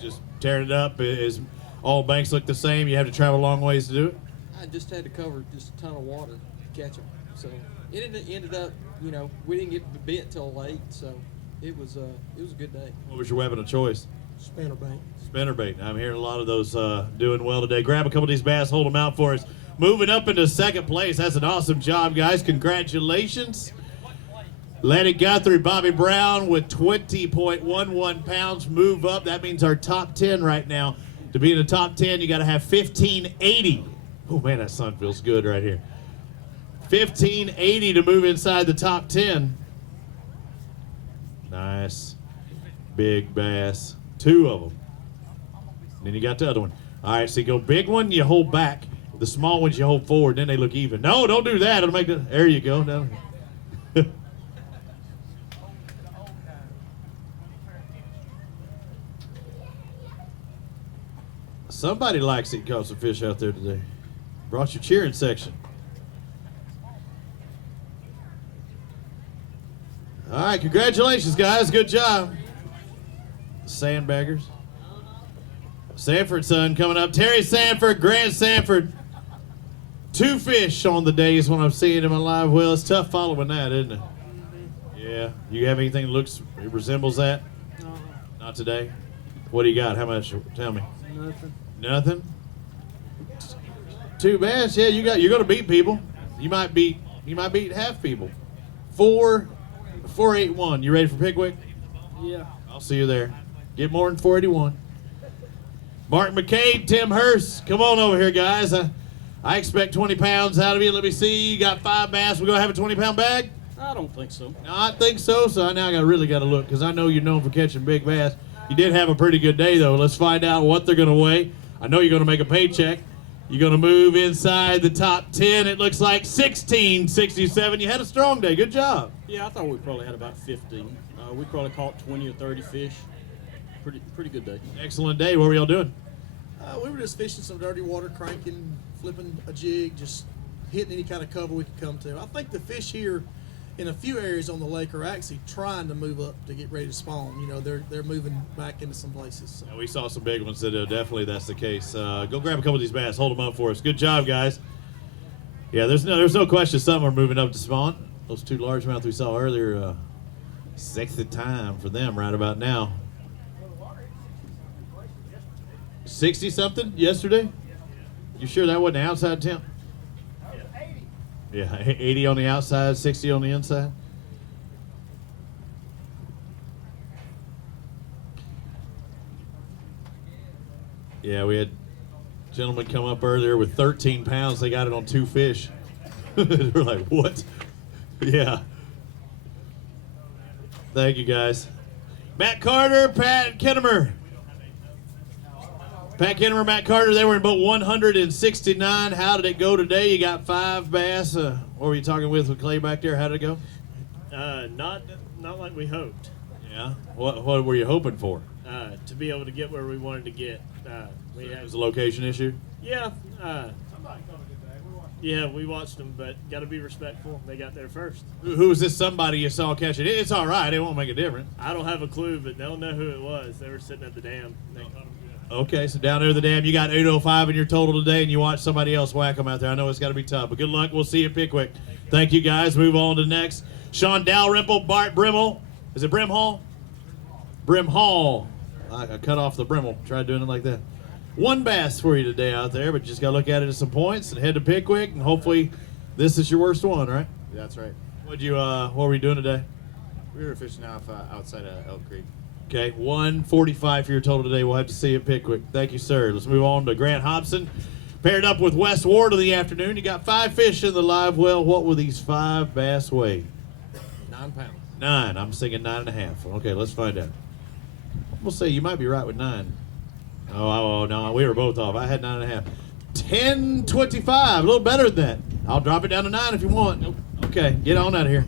Just tearing it up. Is all banks look the same? You have to travel a long ways to do it? I just had to cover just a ton of water to catch him. So it ended up, we didn't get bit till late. So it was a good day. What was your weapon of choice? Spinnerbait. Spinnerbait. I'm hearing a lot of those doing well today. Grab a couple of these bass, hold them out for us. Moving up into second place. That's an awesome job, guys. Congratulations. Lanny Guthrie, Bobby Brown with 20.11 pounds move up. That means our top 10 right now. To be in the top 10, you got to have 1580. Oh, man, that sun feels good right here. 1580 to move inside the top 10. Nice. Big bass. 2 of them. Then you got the other one. All right, so you go big one, you hold back. The small ones you hold forward, then they look even. No, don't do that. It'll make the. There you go. No. Somebody likes it. Caught some fish out there today. Brought your cheering section. All right, congratulations, guys. Good job. Sandbaggers. Sanford's son coming up. Terry Sanford, Grant Sanford. 2 fish on the days when I'm seeing him on live well. It's tough following that, isn't it? Yeah. You have anything that resembles that? No. Not today. What do you got? How much? Tell me. Nothing. Nothing. 2 bass. Yeah, you're gonna beat people. You might beat half people. 481. You ready for Pickwick? Yeah. I'll see you there. Get more than 481. Mark McCade, Tim Hurst, come on over here, guys. I expect 20 pounds out of you. Let me see. You got 5 bass. We're gonna have a 20-pound bag. I don't think so. No, I think so. So now I really got to look because I know you're known for catching big bass. You did have a pretty good day though. Let's find out what they're gonna weigh. I know you're gonna make a paycheck. You're gonna move inside the top 10. It looks like 1667. You had a strong day. Good job. Yeah, I thought we probably had about 15. We probably caught 20 or 30 fish. Pretty good day. Excellent day. What were y'all doing? We were just fishing some dirty water, cranking, flipping a jig, just hitting any kind of cover we could come to. I think the fish here in a few areas on the lake are actually trying to move up to get ready to spawn. You know, they're moving back into some places. So. Yeah, we saw some big ones. That definitely that's the case. Go grab a couple of these bass. Hold them up for us. Good job, guys. Yeah, there's no question some are moving up to spawn. Those 2 largemouth we saw earlier, sexy time for them right about now. 60 something yesterday? You sure that wasn't the outside temp? Yeah, 80 on the outside, 60 on the inside. Yeah, we had a gentleman come up earlier with 13 pounds. They got it on 2 fish. We're like, what? Yeah. Thank you, guys. Matt Carter, Pat Kennemer. Pat Kennemer, Matt Carter, they were in boat 169. How did it go today? You got 5 bass. What were you talking with Clay back there? How did it go? Not like we hoped. Yeah. What were you hoping for? To be able to get where we wanted to get. It was a location issue? Yeah. Yeah, we watched them, but got to be respectful. They got there first. Who was this somebody you saw catching it? It's all right. It won't make a difference. I don't have a clue, but they'll know who it was. They were sitting at the dam. They caught them good. Okay, so down there at the dam, you got 805 in your total today, and you watch somebody else whack them out there. I know it's got to be tough, but good luck. We'll see you at Pickwick. Thank you, guys. Move on to next. Sean Dalrymple, Bart Brimmel. Is it Brimhall? Brimhall. I cut off the Brimmel. Tried doing it like that. 1 bass for you today out there, but you just got to look at it as some points and head to Pickwick, and hopefully this is your worst one, right? Yeah, that's right. What were you doing today? We were fishing outside of Elk Creek. Okay, 145 for your total today. We'll have to see you at Pickwick. Thank you, sir. Let's move on to Grant Hobson. Paired up with Wes Ward in the afternoon. You got 5 fish in the live well. What will these 5 bass weigh? 9 pounds. 9. I'm thinking 9.5. Okay, let's find out. We'll say you might be right with 9. Oh, no, we were both off. I had 9.5. 10.25, a little better than that. I'll drop it down to 9 if you want. Nope. Okay, get on out of here.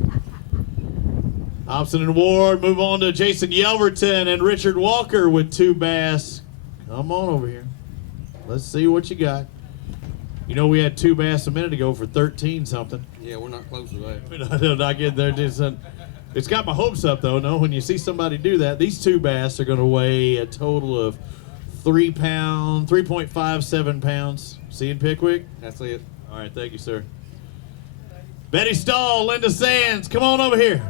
Hobson and Ward move on to Jason Yelverton and Richard Walker with 2 bass. Come on over here. Let's see what you got. You know we had 2 bass a minute ago for 13 something. Yeah, we're not close to that. We're not getting there. It's got my hopes up though. No, when you see somebody do that, these 2 bass are going to weigh a total of 3.57 pounds. See you in Pickwick? That's it. All right, thank you, sir. Betty Stahl, Linda Sands, come on over here.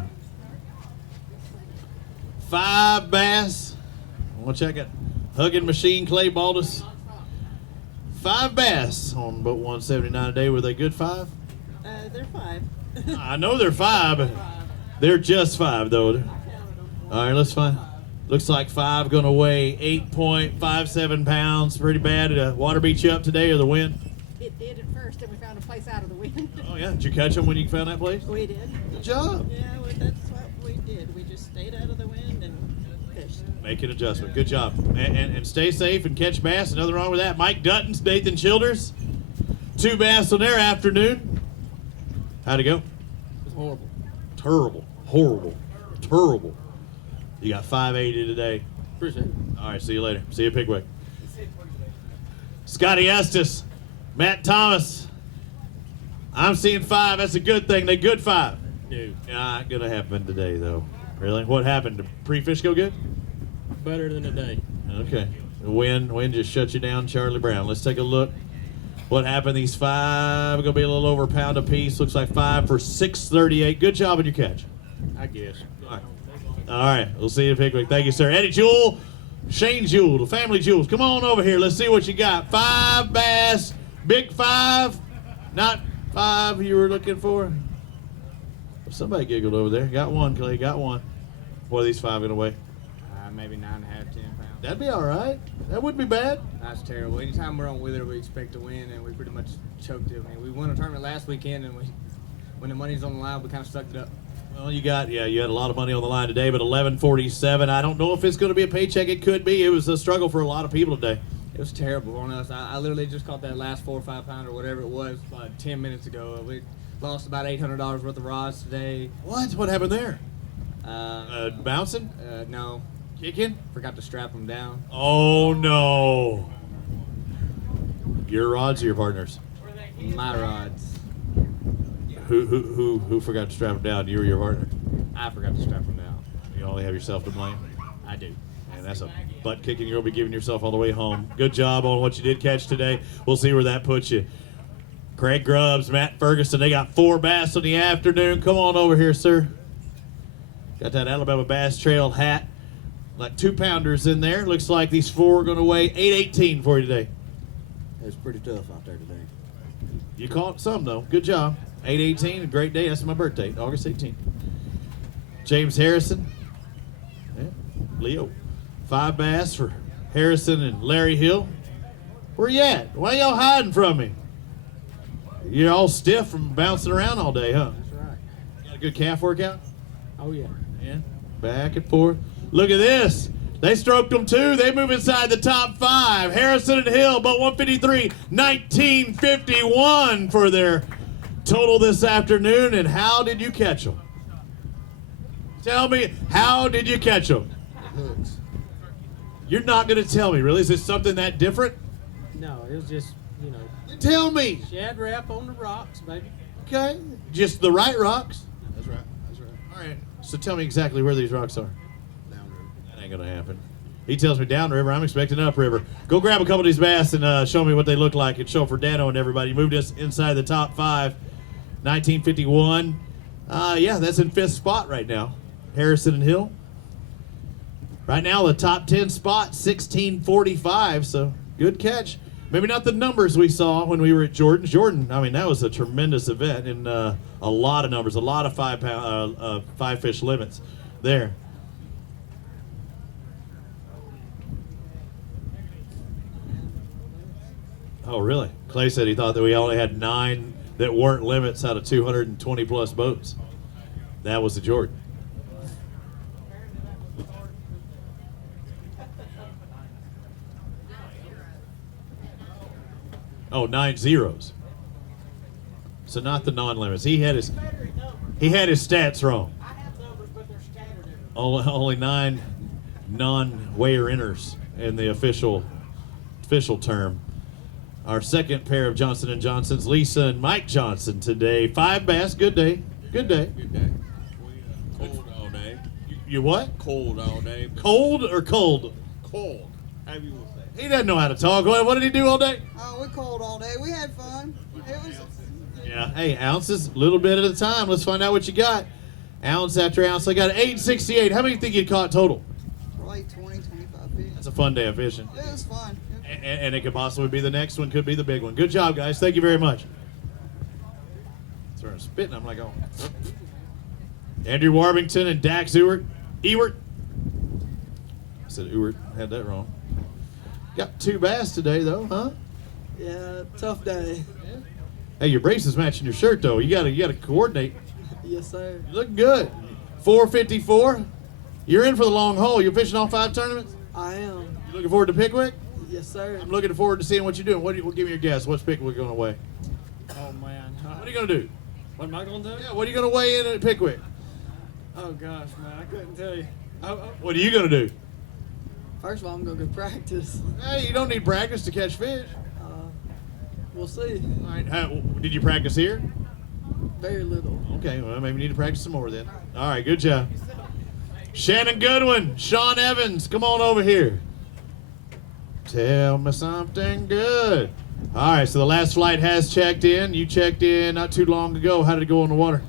5 bass. I want to check it. Hugging Machine, Clay Baldus. 5 bass on boat 179 today. Were they good 5? They're 5. I know they're 5, but they're just 5, though. All right, let's find. Looks like 5 going to weigh 8.57 pounds. Pretty bad. Did the water beat you up today or the wind? It did at first, and we found a place out of the wind. Oh, yeah. Did you catch them when you found that place? We did. Good job. Yeah, well, that's what we did. We just stayed out of the wind and fished. Make an adjustment. Good job. And stay safe and catch bass. Nothing wrong with that. Mike Dutton, Nathan Childers. 2 bass on their afternoon. How'd it go? It was horrible. Terrible. Horrible. Terrible. You got 580 today. Appreciate it. All right, see you later. See you at Pickwick. Scotty Estes, Matt Thomas. I'm seeing 5. That's a good thing. They good 5. No. Not gonna happen today though. Really? What happened? Did pre-fish go good? better than today. Okay. The wind just shut you down, Charlie Brown. Let's take a look. What happened? These five are going to be a little over a pound apiece. Looks like 5 for 638. Good job on your catch. I guess. All right. We'll see you at Pickwick. Thank you, sir. Eddie Jewell, Shane Jewell, the family Jewels. Come on over here. Let's see what you got. 5 bass. Big 5. Not 5 you were looking for. Somebody giggled over there. Got one, Clay. Got one. What are these 5 going to weigh? Maybe 9.5, 10 pounds. That'd be all right. That wouldn't be bad. That's terrible. Anytime we're on Wither, we expect to win, and we pretty much choked it. I mean, we won a tournament last weekend, and when the money's on the line, we kind of sucked it up. Well, you had a lot of money on the line today, but 1147. I don't know if it's going to be a paycheck. It could be. It was a struggle for a lot of people today. It was terrible on us. I literally just caught that last 4 or 5 pounder, whatever it was, about 10 minutes ago. We lost about $800 worth of rods today. What? What happened there? Bouncing? No. Kicking? Forgot to strap them down. Oh, no. Your rods or your partners? My rods. Who forgot to strap them down? You or your partner? I forgot to strap them down. You only have yourself to blame? I do. And that's a butt kicking you'll be giving yourself all the way home. Good job on what you did catch today. We'll see where that puts you. Craig Grubbs, Matt Ferguson, they got 4 bass in the afternoon. Come on over here, sir. Got that Alabama Bass Trail hat. Like 2-pounders in there. Looks like these 4 are going to weigh 818 for you today. It's pretty tough out there today. You caught some, though. Good job. 818, a great day. That's my birthday, August 18th. James Harrison. Yeah, Leo. 5 bass for Harrison and Larry Hill. Where you at? Why y'all hiding from me? You're all stiff from bouncing around all day, huh? That's right. Got a good calf workout? Oh, yeah. Yeah. Back and forth. Look at this. They stroked them too. They move inside the top 5. Harrison and Hill, but 153, 1951 for their total this afternoon. And how did you catch them? Tell me, how did you catch them? Hooks. You're not going to tell me, really? Is this something that different? No, it was just, Tell me. shad wrap on the rocks, baby. Okay. Just the right rocks. That's right. That's right. All right. So tell me exactly where these rocks are. That ain't going to happen. He tells me downriver. I'm expecting upriver. Go grab a couple of these bass and show me what they look like and show them for Dano and everybody. Moved us inside the top 5. 1951. Yeah, that's in 5th spot right now. Harrison and Hill. Right now, the top 10 spot, 1645. So good catch. Maybe not the numbers we saw when we were at Jordan's. Jordan, I mean, that was a tremendous event and a lot of numbers, a lot of 5 fish limits there. Oh, really? Clay said he thought that we only had 9 that weren't limits out of 220 plus boats. That was the Jordan. Oh, 9 zeros. So not the non-limits. He had his stats wrong. Only 9 non-weigher inners in the official term. Our second pair of Johnson & Johnsons, Lisa and Mike Johnson today. 5 bass, good day. Good day. Good day. Cold all day. You what? Cold all day. Cold or cold? Cold. However you want to say. He doesn't know how to talk. What did he do all day? Oh, we cold all day. We had fun. It was. Yeah. Hey, ounces, a little bit at a time. Let's find out what you got. Ounce after ounce. I got 868. How many think you caught total? Probably 20, 25 fish. That's a fun day of fishing. It was fun. And it could possibly be the next one, could be the big one. Good job, guys. Thank you very much. Starting spitting, I'm like, oh. Andrew Warbington and Dax Ewert. I said Ewert, had that wrong. Got 2 bass today, though, huh? Yeah, tough day. Hey, your braces matching your shirt, though. You gotta coordinate. Yes, sir. You look good. 454. You're in for the long haul. You're fishing all 5 tournaments? I am. You looking forward to Pickwick? Yes, sir. I'm looking forward to seeing what you're doing. Give me your guess. What's Pickwick going to weigh? Oh, man. What are you going to do? What am I going to do? Yeah, what are you going to weigh in at Pickwick? Oh, gosh, man. I couldn't tell you. What are you going to do? First of all, I'm going to go practice. Hey, you don't need practice to catch fish. We'll see. All right. Did you practice here? Very little. Okay, well, maybe you need to practice some more then. All right, good job. Shannon Goodwin, Sean Evans, come on over here. Tell me something good. All right, so the last flight has checked in. You checked in not too long ago. How did it go on the water?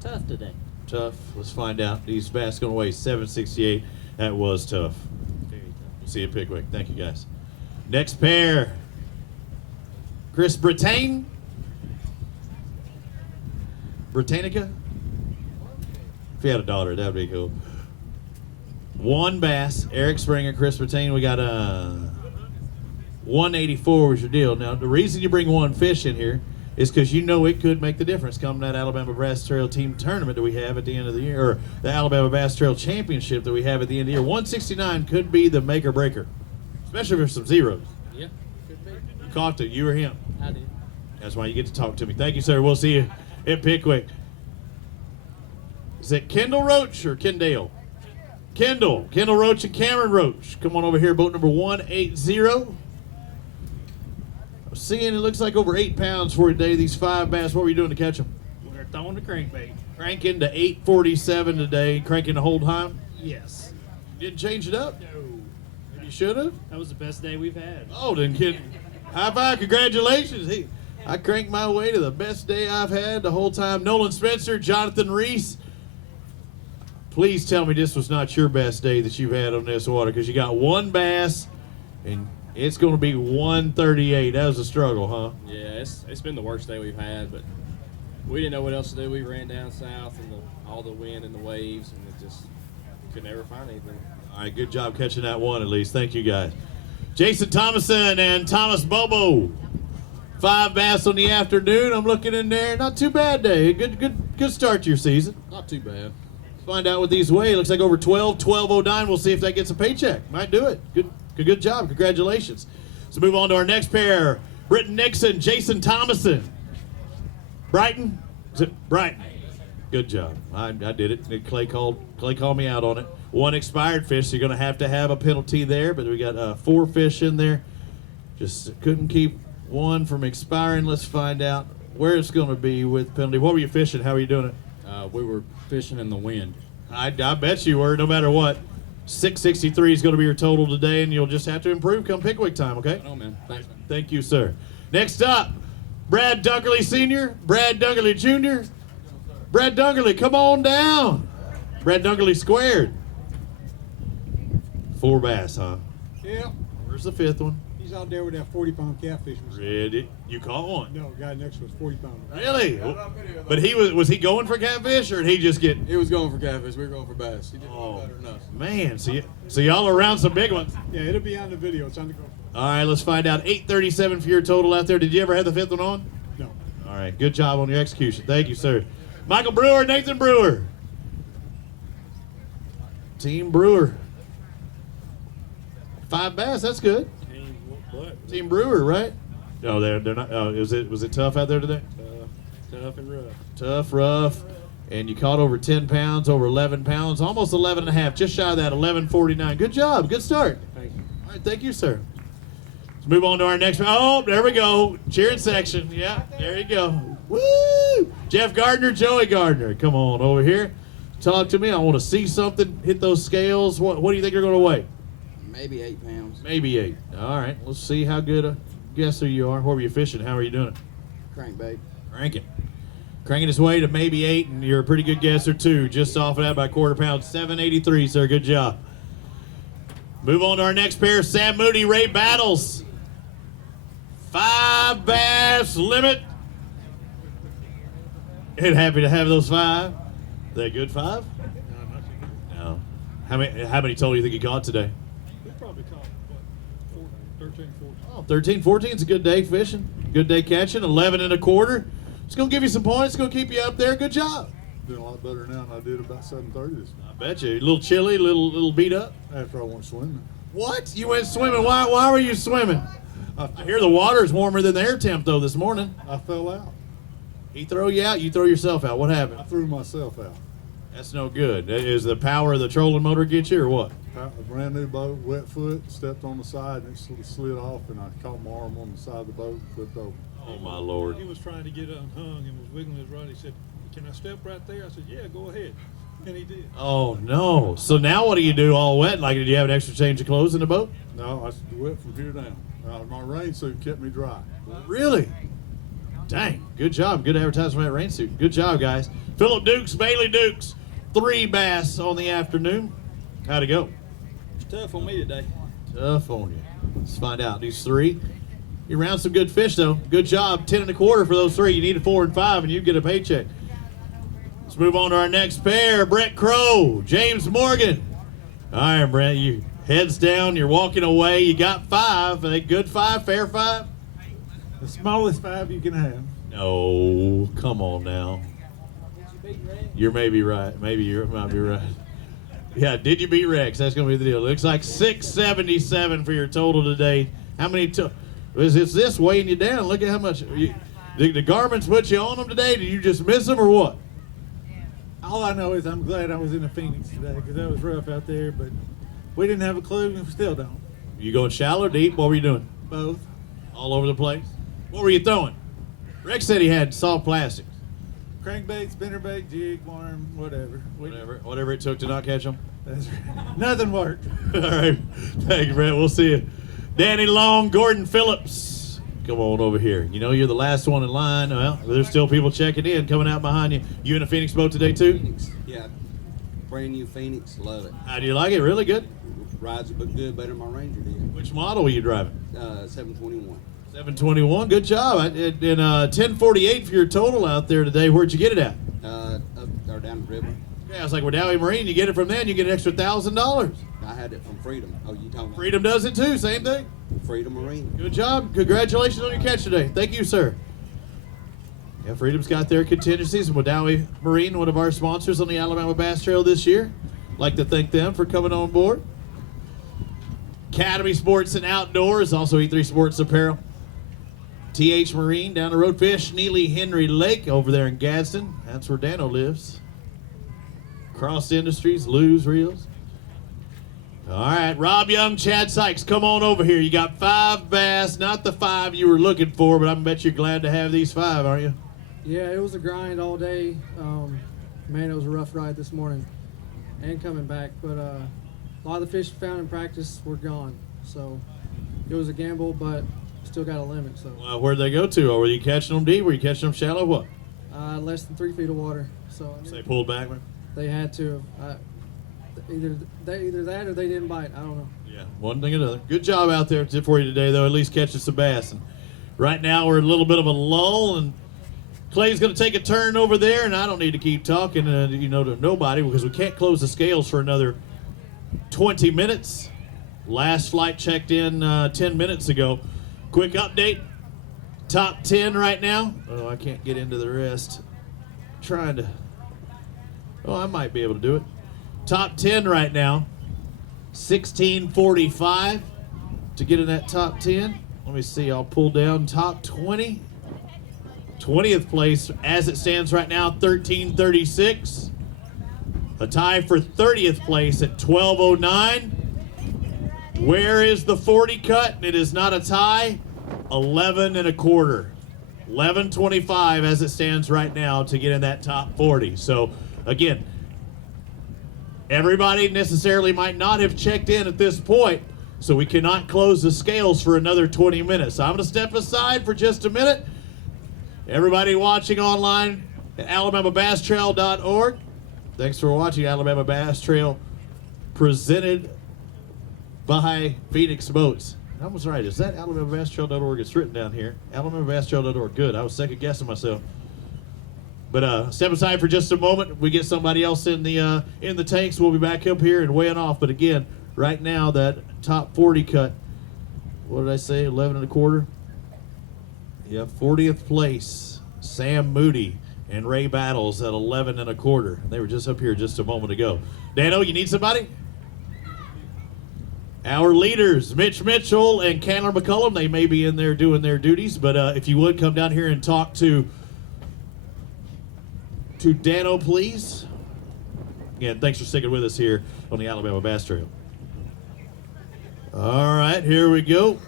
Tough today. Tough. Let's find out. These bass going to weigh 768. That was tough. Very tough. See you, Pickwick. Thank you, guys. Next pair. Chris Britain. Britannica? If you had a daughter, that would be cool. One bass. Eric Springer, Chris Britain. We got a 184 was your deal. Now, the reason you bring one fish in here is because you know it could make the difference come that Alabama Bass Trail Team Tournament that we have at the end of the year, or the Alabama Bass Trail Championship that we have at the end of the year. 169 could be the make or breaker, especially for some zeros. Yeah, could be. You caught it. You or him. I did. That's why you get to talk to me. Thank you, sir. We'll see you at Pickwick. Is it Kendall Roach or Kendale? Kendall Roach and Cameron Roach. Come on over here, boat number 180. I'm seeing it looks like over 8 pounds for you today. These 5 bass, what were you doing to catch them? We're throwing the crankbait. Cranking to 847 today. Cranking to hold time. Yes. You didn't change it up? No. You should have. That was the best day we've had. Oh, then kid. High five, congratulations. I cranked my way to the best day I've had the whole time. Nolan Spencer, Jonathan Reese. Please tell me this was not your best day that you've had on this water, because you got 1 bass and it's going to be 138. That was a struggle, huh? Yeah, it's been the worst day we've had, but we didn't know what else to do. We ran down south and all the wind and the waves, and it just could never find anything. All right, good job catching that one at least. Thank you, guys. Jason Thomason and Thomas Bobo. 5 bass on the afternoon. I'm looking in there. Not too bad day. Good start to your season. Not too bad. Let's find out what these weigh. Looks like over 1209. We'll see if that gets a paycheck. Might do it. Good job. Congratulations. Let's move on to our next pair. Britton Nixon, Jason Thomason. Brighton? Is it Brighton? Good job. I did it. Clay called me out on it. 1 expired fish, so you're going to have a penalty there, but we got 4 fish in there. Just couldn't keep one from expiring. Let's find out where it's going to be with penalty. What were you fishing? How were you doing it? We were fishing in the wind. I bet you were, no matter what. 663 is going to be your total today, and you'll just have to improve come Pickwick time, okay? Oh, man. Thanks. Thank you, sir. Next up, Brad Dunkerley Sr., Brad Dunkerley Jr. Brad Dunkerley, come on down. Brad Dunkerley squared. 4 bass, huh? Yeah. Where's the 5th one? He's out there with that 40-pound catfish. Ready? You caught one? No, guy next to us 40-pound. Really? But was he going for catfish, or did he just get? He was going for catfish. We were going for bass. He did better than us. Man, so y'all are around some big ones. Yeah, it'll be on the video. It's on the go. All right, let's find out. 837 for your total out there. Did you ever have the 5th one on? No. All right, good job on your execution. Thank you, sir. Michael Brewer, Nathan Brewer. Team Brewer. 5 bass, that's good. Team Brewer, right? No, they're not. Oh, was it tough out there today? Tough and rough. Tough, rough, and you caught over 10 pounds, over 11 pounds, almost 11 and a half, just shy of that, 11:49. Good job, good start. Thank you. All right, thank you, sir. Let's move on to our next. Oh, there we go. Cheering section. Yeah, there you go. Woo! Jeff Gardner, Joey Gardner, come on over here. Talk to me. I want to see something. Hit those scales. What do you think you're going to weigh? Maybe 8 pounds. Maybe 8. All right. Let's see how good a guesser you are. Where were you fishing? How are you doing it? Crankbait. Cranking his way to maybe 8, and you're a pretty good guesser too. Just off of that by quarter pound. 783, sir. Good job. Move on to our next pair. Sam Moody, Ray Battles. 5 bass limit. And happy to have those 5. They good 5? No. How many total do you think you caught today? We probably caught, 13, 14. Oh, 13, 14 is a good day fishing. Good day catching. 11 and a quarter. It's going to give you some points. It's going to keep you up there. Good job. Doing a lot better now than I did about 7:30 this I bet you. A little chilly, a little beat up. after I went swimming. What? You went swimming. Why were you swimming? I hear the water's warmer than the air temp, though, this morning. I fell out. He throw you out, you throw yourself out. What happened? I threw myself out. That's no good. Is the power of the trolling motor get you, or what? A brand new boat, wet foot, stepped on the side and it slid off, and I caught my arm on the side of the boat and flipped over. Oh, my Lord. He was trying to get unhung and was wiggling his rod. He said, "Can I step right there?" I said, "Yeah, go ahead." And he did. Oh, no. So now what do you do all wet? Like, did you have an extra change of clothes in the boat? No, I wet from here down. My rain suit kept me dry. Really? Dang. Good job. Good advertisement for that rain suit. Good job, guys. Philip Dukes, Bailey Dukes, 3 bass on the afternoon. How'd it go? It's tough on me today. Tough on you. Let's find out. These 3. You round some good fish, though. Good job. 10 1/4 for those 3. You needed 4 and 5, and you get a paycheck. Let's move on to our next pair. Brett Crow, James Morgan. All right, Brett, you heads down. You're walking away. You got 5. A good 5, fair 5? The smallest 5 you can have. No, come on now. You may be right. Maybe you might be right. Yeah, did you beat Rex? That's going to be the deal. Looks like 677 for your total today. How many? Is this weighing you down? Look at how much. The Garmin's put you on them today. Did you just miss them or what? All I know is I'm glad I was in the Phoenix today because that was rough out there, but we didn't have a clue and we still don't. You going shallow or deep? What were you doing? Both. All over the place? What were you throwing? Rex said he had soft plastics. Crankbait, spinnerbait, jig, worm, whatever. Whatever it took to not catch them? That's right. Nothing worked. All right. Thank you, Brett. We'll see you. Danny Long, Gordon Phillips. Come on over here. You know you're the last one in line. Well, there's still people checking in, coming out behind you. You in a Phoenix boat today, too? Phoenix, yeah. Brand new Phoenix, love it. How do you like it? Really good? Rides but good, better than my Ranger did. Which model were you driving? 721. 721. Good job. And 1048 for your total out there today. Where'd you get it at? Up or down the river. Yeah, I was like, we're Dowie Marine. You get it from them, you get an extra $1,000. I had it from Freedom. Oh, you talking about? Freedom does it too. Same thing. Freedom Marine. Good job. Congratulations on your catch today. Thank you, sir. Yeah, Freedom's got their contingencies. And Dowie Marine, one of our sponsors on the Alabama Bass Trail this year. Like to thank them for coming on board. Academy Sports and Outdoors, also E3 Sports Apparel. TH Marine, down the road. Fish, Neely Henry Lake over there in Gadsden. That's where Dano lives. Cross Industries, Lou's Reels. All right, Rob Young, Chad Sykes, come on over here. You got 5 bass, not the 5 you were looking for, but I bet you're glad to have these 5, aren't you? Yeah, it was a grind all day. Man, it was a rough ride this morning and coming back, but a lot of the fish found in practice were gone. So it was a gamble, but still got a limit. So Where'd they go to? Or were you catching them deep? Were you catching them shallow? What? less than 3 feet of water. So So they pulled back, man? They had to. Either that or they didn't bite. I don't know. Yeah, one thing or another. Good job out there for you today, though. At least catching some bass. And right now we're in a little bit of a lull, and Clay's going to take a turn over there, and I don't need to keep talking, to nobody because we can't close the scales for another 20 minutes. Last flight checked in 10 minutes ago. Quick update. Top 10 right now. Oh, I can't get into the rest. Trying to. Oh, I might be able to do it. Top 10 right now. 1645 to get in that top 10. Let me see. I'll pull down top 20. 20th place as it stands right now, 1336. A tie for 30th place at 1209. Where is the 40 cut? It is not a tie. 11 1/4. 1125 as it stands right now to get in that top 40. So again, everybody necessarily might not have checked in at this point, so we cannot close the scales for another 20 minutes. So I'm going to step aside for just a minute. Everybody watching online at AlabamaBassTrail.org, thanks for watching Alabama Bass Trail, presented by Phoenix Boats. I was right. Is that AlabamaBassTrail.org? It's written down here. AlabamaBassTrail.org. Good. I was second guessing myself. But step aside for just a moment. We get somebody else in the tanks. We'll be back up here and weighing off. But again, right now that top 40 cut. What did I say? 11 1/4. Yeah, 40th place. Sam Moody and Ray Battles at 11 1/4. They were just up here just a moment ago. Dano, you need somebody? Our leaders, Mitch Mitchell and Candler McCullum, they may be in there doing their duties, but if you would come down here and talk to Dano, please. Again, thanks for sticking with us here on the Alabama Bass Trail. All right, here we go.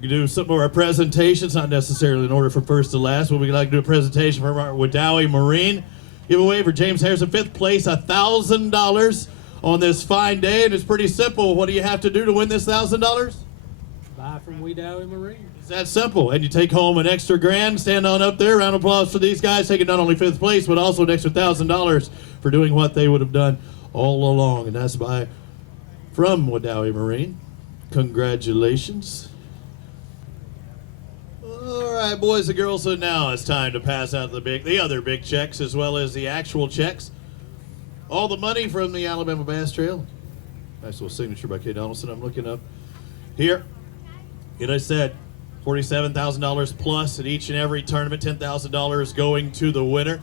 We do some of our presentations, not necessarily in order from first to last, but we'd like to do a presentation from our Wadowee Marine giveaway for James Harrison, 5th place, $1,000 on this fine day, and it's pretty simple. What do you have to do to win this $1,000? Buy from Wadowee Marine. It's that simple, and you take home an extra grand. Stand on up there. Round of applause for these guys taking not only 5th place, but also an extra $1,000 for doing what they would have done all along, and that's from Wadowee Marine. Congratulations. All right, boys and girls, so now it's time to pass out the other big checks as well as the actual checks. All the money from the Alabama Bass Trail. Nice little signature by Kay Donaldson. I'm looking up here. And I said $47,000 plus at each and every tournament, $10,000 going to the winner.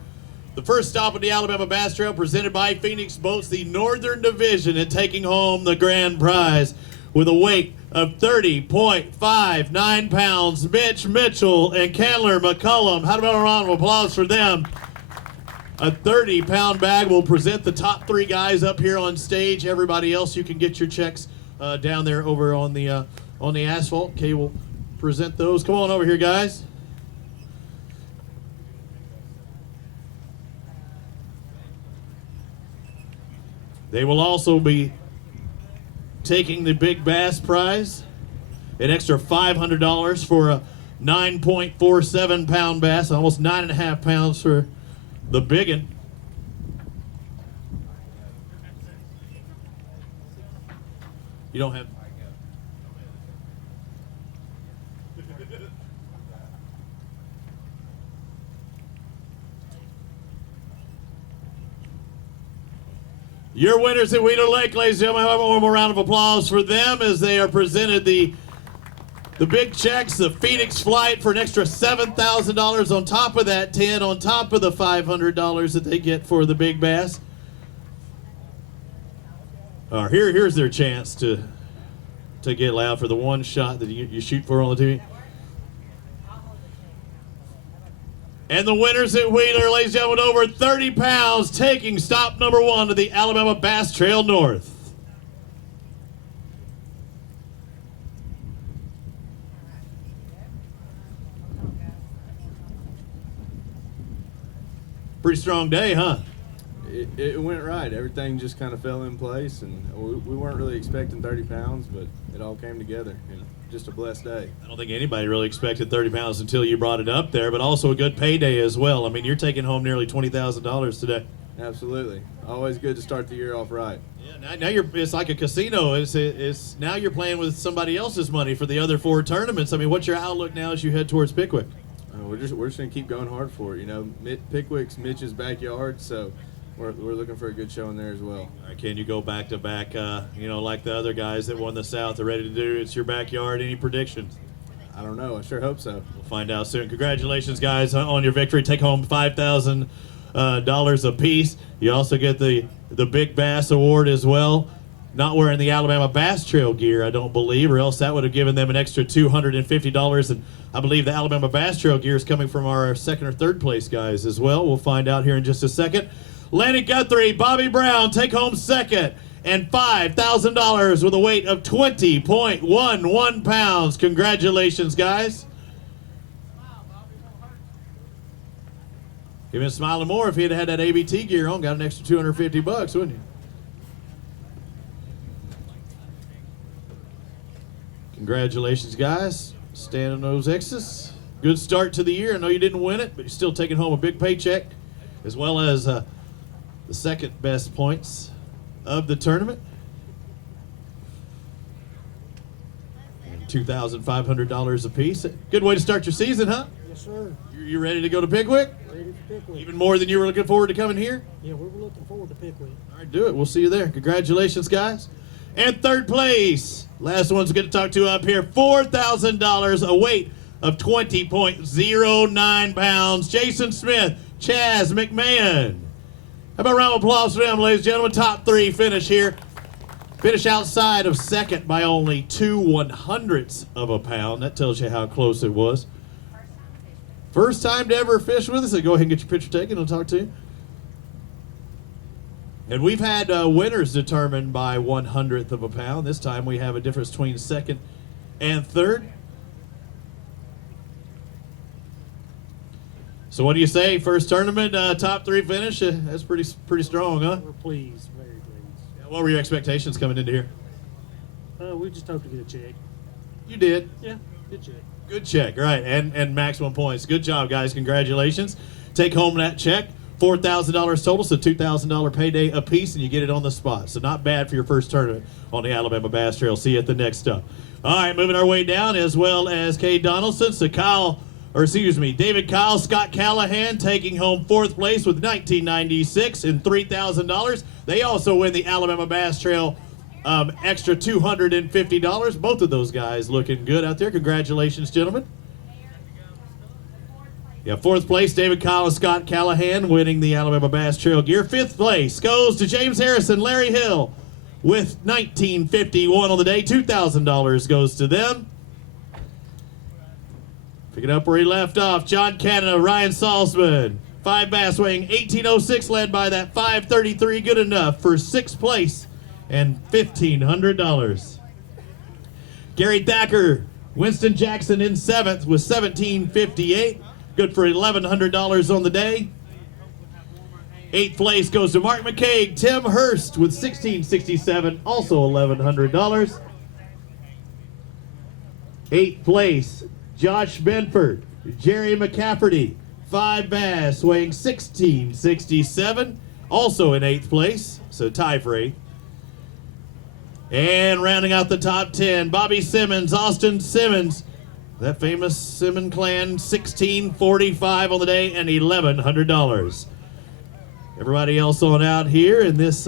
The first stop of the Alabama Bass Trail presented by Phoenix Boats, the Northern Division, and taking home the grand prize with a weight of 30.59 pounds. Mitch Mitchell and Candler McCullum. How about a round of applause for them? A 30-pound bag. Will present the top 3 guys up here on stage. Everybody else, you can get your checks down there over on the asphalt. Kay will present those. Come on over here, guys. They will also be taking the Big Bass prize, an extra $500 for a 9.47 pound bass, almost 9.5 pounds for the biggin. You don't have. Your winners at Wheeler Lake, ladies and gentlemen. Have one more round of applause for them as they are presented the big checks, the Phoenix flight for an extra $7,000 on top of that 10, on top of the $500 that they get for the big bass. Here's their chance to get loud for the one shot that you shoot for on the TV. And the winners at Wheeler, ladies and gentlemen, over 30 pounds, taking stop number 1 to the Alabama Bass Trail North. Pretty strong day, huh? It went right. Everything just kind of fell in place, and we weren't really expecting 30 pounds, but it all came together. And just a blessed day. I don't think anybody really expected 30 pounds until you brought it up there, but also a good payday as well. I mean, you're taking home nearly $20,000 today. Absolutely. Always good to start the year off right. Yeah, now it's like a casino. It's now you're playing with somebody else's money for the other 4 tournaments. I mean, what's your outlook now as you head towards Pickwick? We're just going to keep going hard for it. You know, Pickwick's Mitch's backyard, so we're looking for a good show in there as well. All right, can you go back to back, like the other guys that won the South are ready to do? It's your backyard. Any predictions? I don't know. I sure hope so. We'll find out soon. Congratulations, guys, on your victory. Take home $5,000 apiece. You also get the Big Bass Award as well. Not wearing the Alabama Bass Trail gear, I don't believe, or else that would have given them an extra $250. And I believe the Alabama Bass Trail gear is coming from our 2nd or 3rd place guys as well. We'll find out here in just a second. Lenny Guthrie, Bobby Brown take home 2nd, and $5,000 with a weight of 20.11 pounds. Congratulations, guys. He'd been smiling more if he'd had that ABT gear on. Got an extra $250, wouldn't you? Congratulations, guys. Stand on those X's. Good start to the year. I know you didn't win it, but you're still taking home a big paycheck, as well as the 2nd best points of the tournament. And $2,500 apiece. Good way to start your season, huh? Yes, sir. You ready to go to Pickwick? Ready for Pickwick. Even more than you were looking forward to coming here? Yeah, we were looking forward to Pickwick. All right, do it. We'll see you there. Congratulations, guys. And 3rd place, last one's going to talk to up here, $4,000, a weight of 20.09 pounds. Jason Smith, Chaz McMahon. How about a round of applause for them, ladies and gentlemen? Top 3 finish here. Finish outside of 2nd by only 2/100ths of a pound. That tells you how close it was. First time to ever fish with us. So go ahead and get your picture taken. I'll talk to you. And we've had winners determined by 1/100th of a pound. This time we have a difference between 2nd and 3rd. So what do you say? First tournament, top 3 finish. That's pretty strong, huh? We're pleased, very pleased. What were your expectations coming into here? We just hope to get a check. You did. Yeah, good check. Good check, right? And maximum points. Good job, guys. Congratulations. Take home that check. $4,000 total, so $2,000 payday apiece, and you get it on the spot. So not bad for your first tournament on the Alabama Bass Trail. See you at the next stop. All right, moving our way down, as well as Kay Donaldson. So David Kyle, Scott Callahan taking home 4th place with $19.96 and $3,000. They also win the Alabama Bass Trail extra $250. Both of those guys looking good out there. Congratulations, gentlemen. Yeah, 4th place, David Kyle and Scott Callahan winning the Alabama Bass Trail gear. 5th place goes to James Harrison, Larry Hill with $19.51 on the day. $2,000 goes to them. Picking up where he left off, John Canada, Ryan Salzman. 5 bass weighing 18.06, led by that 5.33, good enough for 6th place and $1,500. Gary Thacker, Winston Jackson in 7th with $17.58. Good for $1,100 on the day. 8th place goes to Mark McCaig, Tim Hurst with $16.67, also $1,100. 8th place, Josh Benford, Jerry McCafferty, 5 bass weighing 16.67, also in 8th place, so tie for 8th. And rounding out the top 10, Bobby Simmons, Austin Simmons, that famous Simmons clan, $16.45 on the day and $1,100. Everybody else on out here in this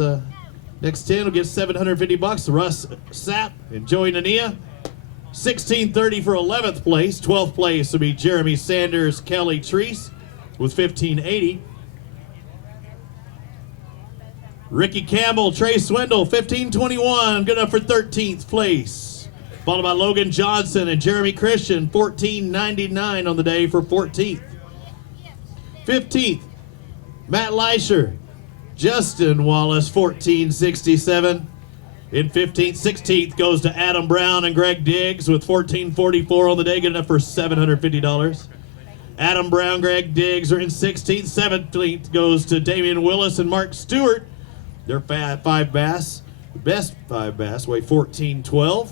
next 10 will get $750. Russ Sapp and Joey Nania, $16.30 for 11th place. 12th place will be Jeremy Sanders, Kelly Treese with $15.80. Ricky Campbell, Trey Swindle, $15.21, good enough for 13th place. Followed by Logan Johnson and Jeremy Christian, $14.99 on the day for 14th. 15th, Matt Leisher, Justin Wallace, $14.67. In 15th, 16th goes to Adam Brown and Greg Diggs with $14.44 on the day, good enough for $750. Adam Brown, Greg Diggs are in 16th. 17th goes to Damian Willis and Mark Stewart. They're 5 bass. The best 5 bass weigh $14.12.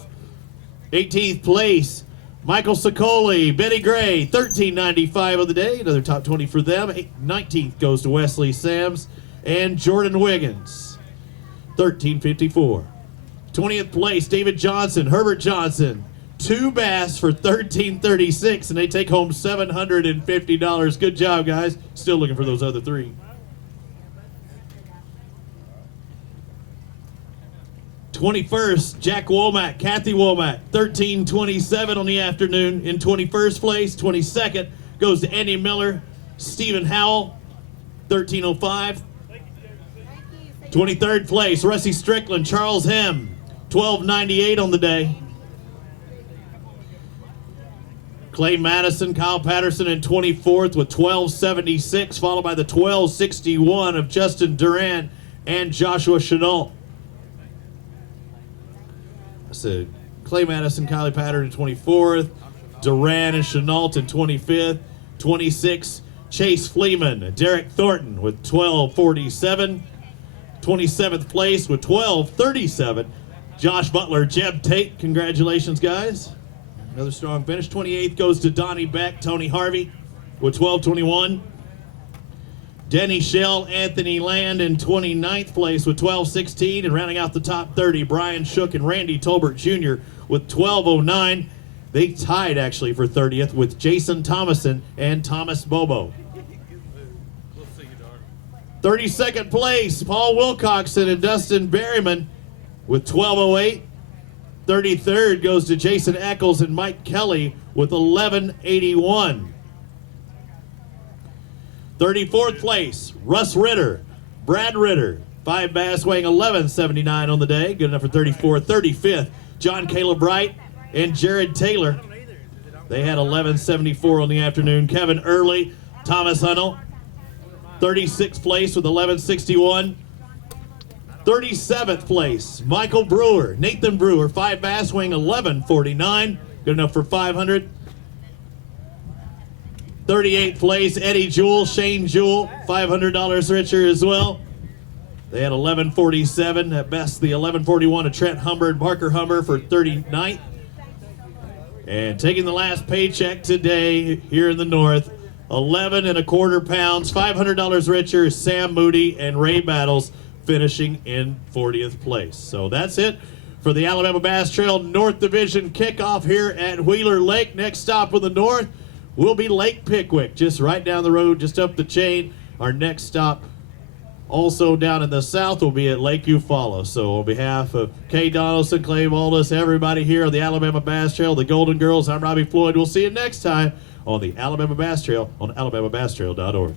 18th place, Michael Sicoli, Betty Gray, $13.95 on the day. Another top 20 for them. 19th goes to Wesley Sams and Jordan Wiggins, $13.54. 20th place, David Johnson, Herbert Johnson, 2 bass for $13.36, and they take home $750. Good job, guys. Still looking for those other 3. 21st, Jack Womack, Kathy Womack, $13.27 on the afternoon in 21st place. 22nd goes to Andy Miller, Stephen Howell, $13.05. 23rd place, Rusty Strickland, Charles Hem, $12.98 on the day. Clay Madison, Kyle Patterson in 24th with $12.76, followed by the $12.61 of Justin Durant and Joshua Chenault. So Clay Madison, Kylie Patterson in 24th, Duran and Chenault in 25th, 26th, Chase Fleeman, Derek Thornton with $12.47, 27th place with $12.37, Josh Butler, Jeb Tate, congratulations guys. Another strong finish. 28th goes to Donnie Beck, Tony Harvey with $12.21. Denny Shell, Anthony Land in 29th place with $12.16, and rounding out the top 30, Brian Shook and Randy Tolbert Jr. with $12.09. They tied actually for 30th with Jason Thomason and Thomas Bobo. 32nd place, Paul Wilcoxon and Dustin Berryman with $12.08. 33rd goes to Jason Eccles and Mike Kelly with $11.81. 34th place, Russ Ritter, Brad Ritter, 5 bass weighing $11.79 on the day, good enough for 34th. 35th, John Caleb Wright and Jared Taylor. They had $11.74 on the afternoon. Kevin Early, Thomas Hunnell, 36th place with $11.61. 37th place, Michael Brewer, Nathan Brewer, 5 bass weighing $11.49, good enough for $500. 38th place, Eddie Jewell, Shane Jewell, $500 richer as well. They had 11:47. At best, the 11:41 of Trent Humber and Parker Humber for 39th. And taking the last paycheck today here in the north, 11¼ pounds, $500 richer, Sam Moody and Ray Battles finishing in 40th place. So that's it for the Alabama Bass Trail North Division kickoff here at Wheeler Lake. Next stop in the north will be Lake Pickwick, just right down the road, just up the chain. Our next stop also down in the south will be at Lake Eufaula. So on behalf of Kay Donaldson, Clay Waldes, everybody here on the Alabama Bass Trail, the Golden Girls, I'm Robbie Floyd. We'll see you next time on the Alabama Bass Trail on alabamabasstrail.org.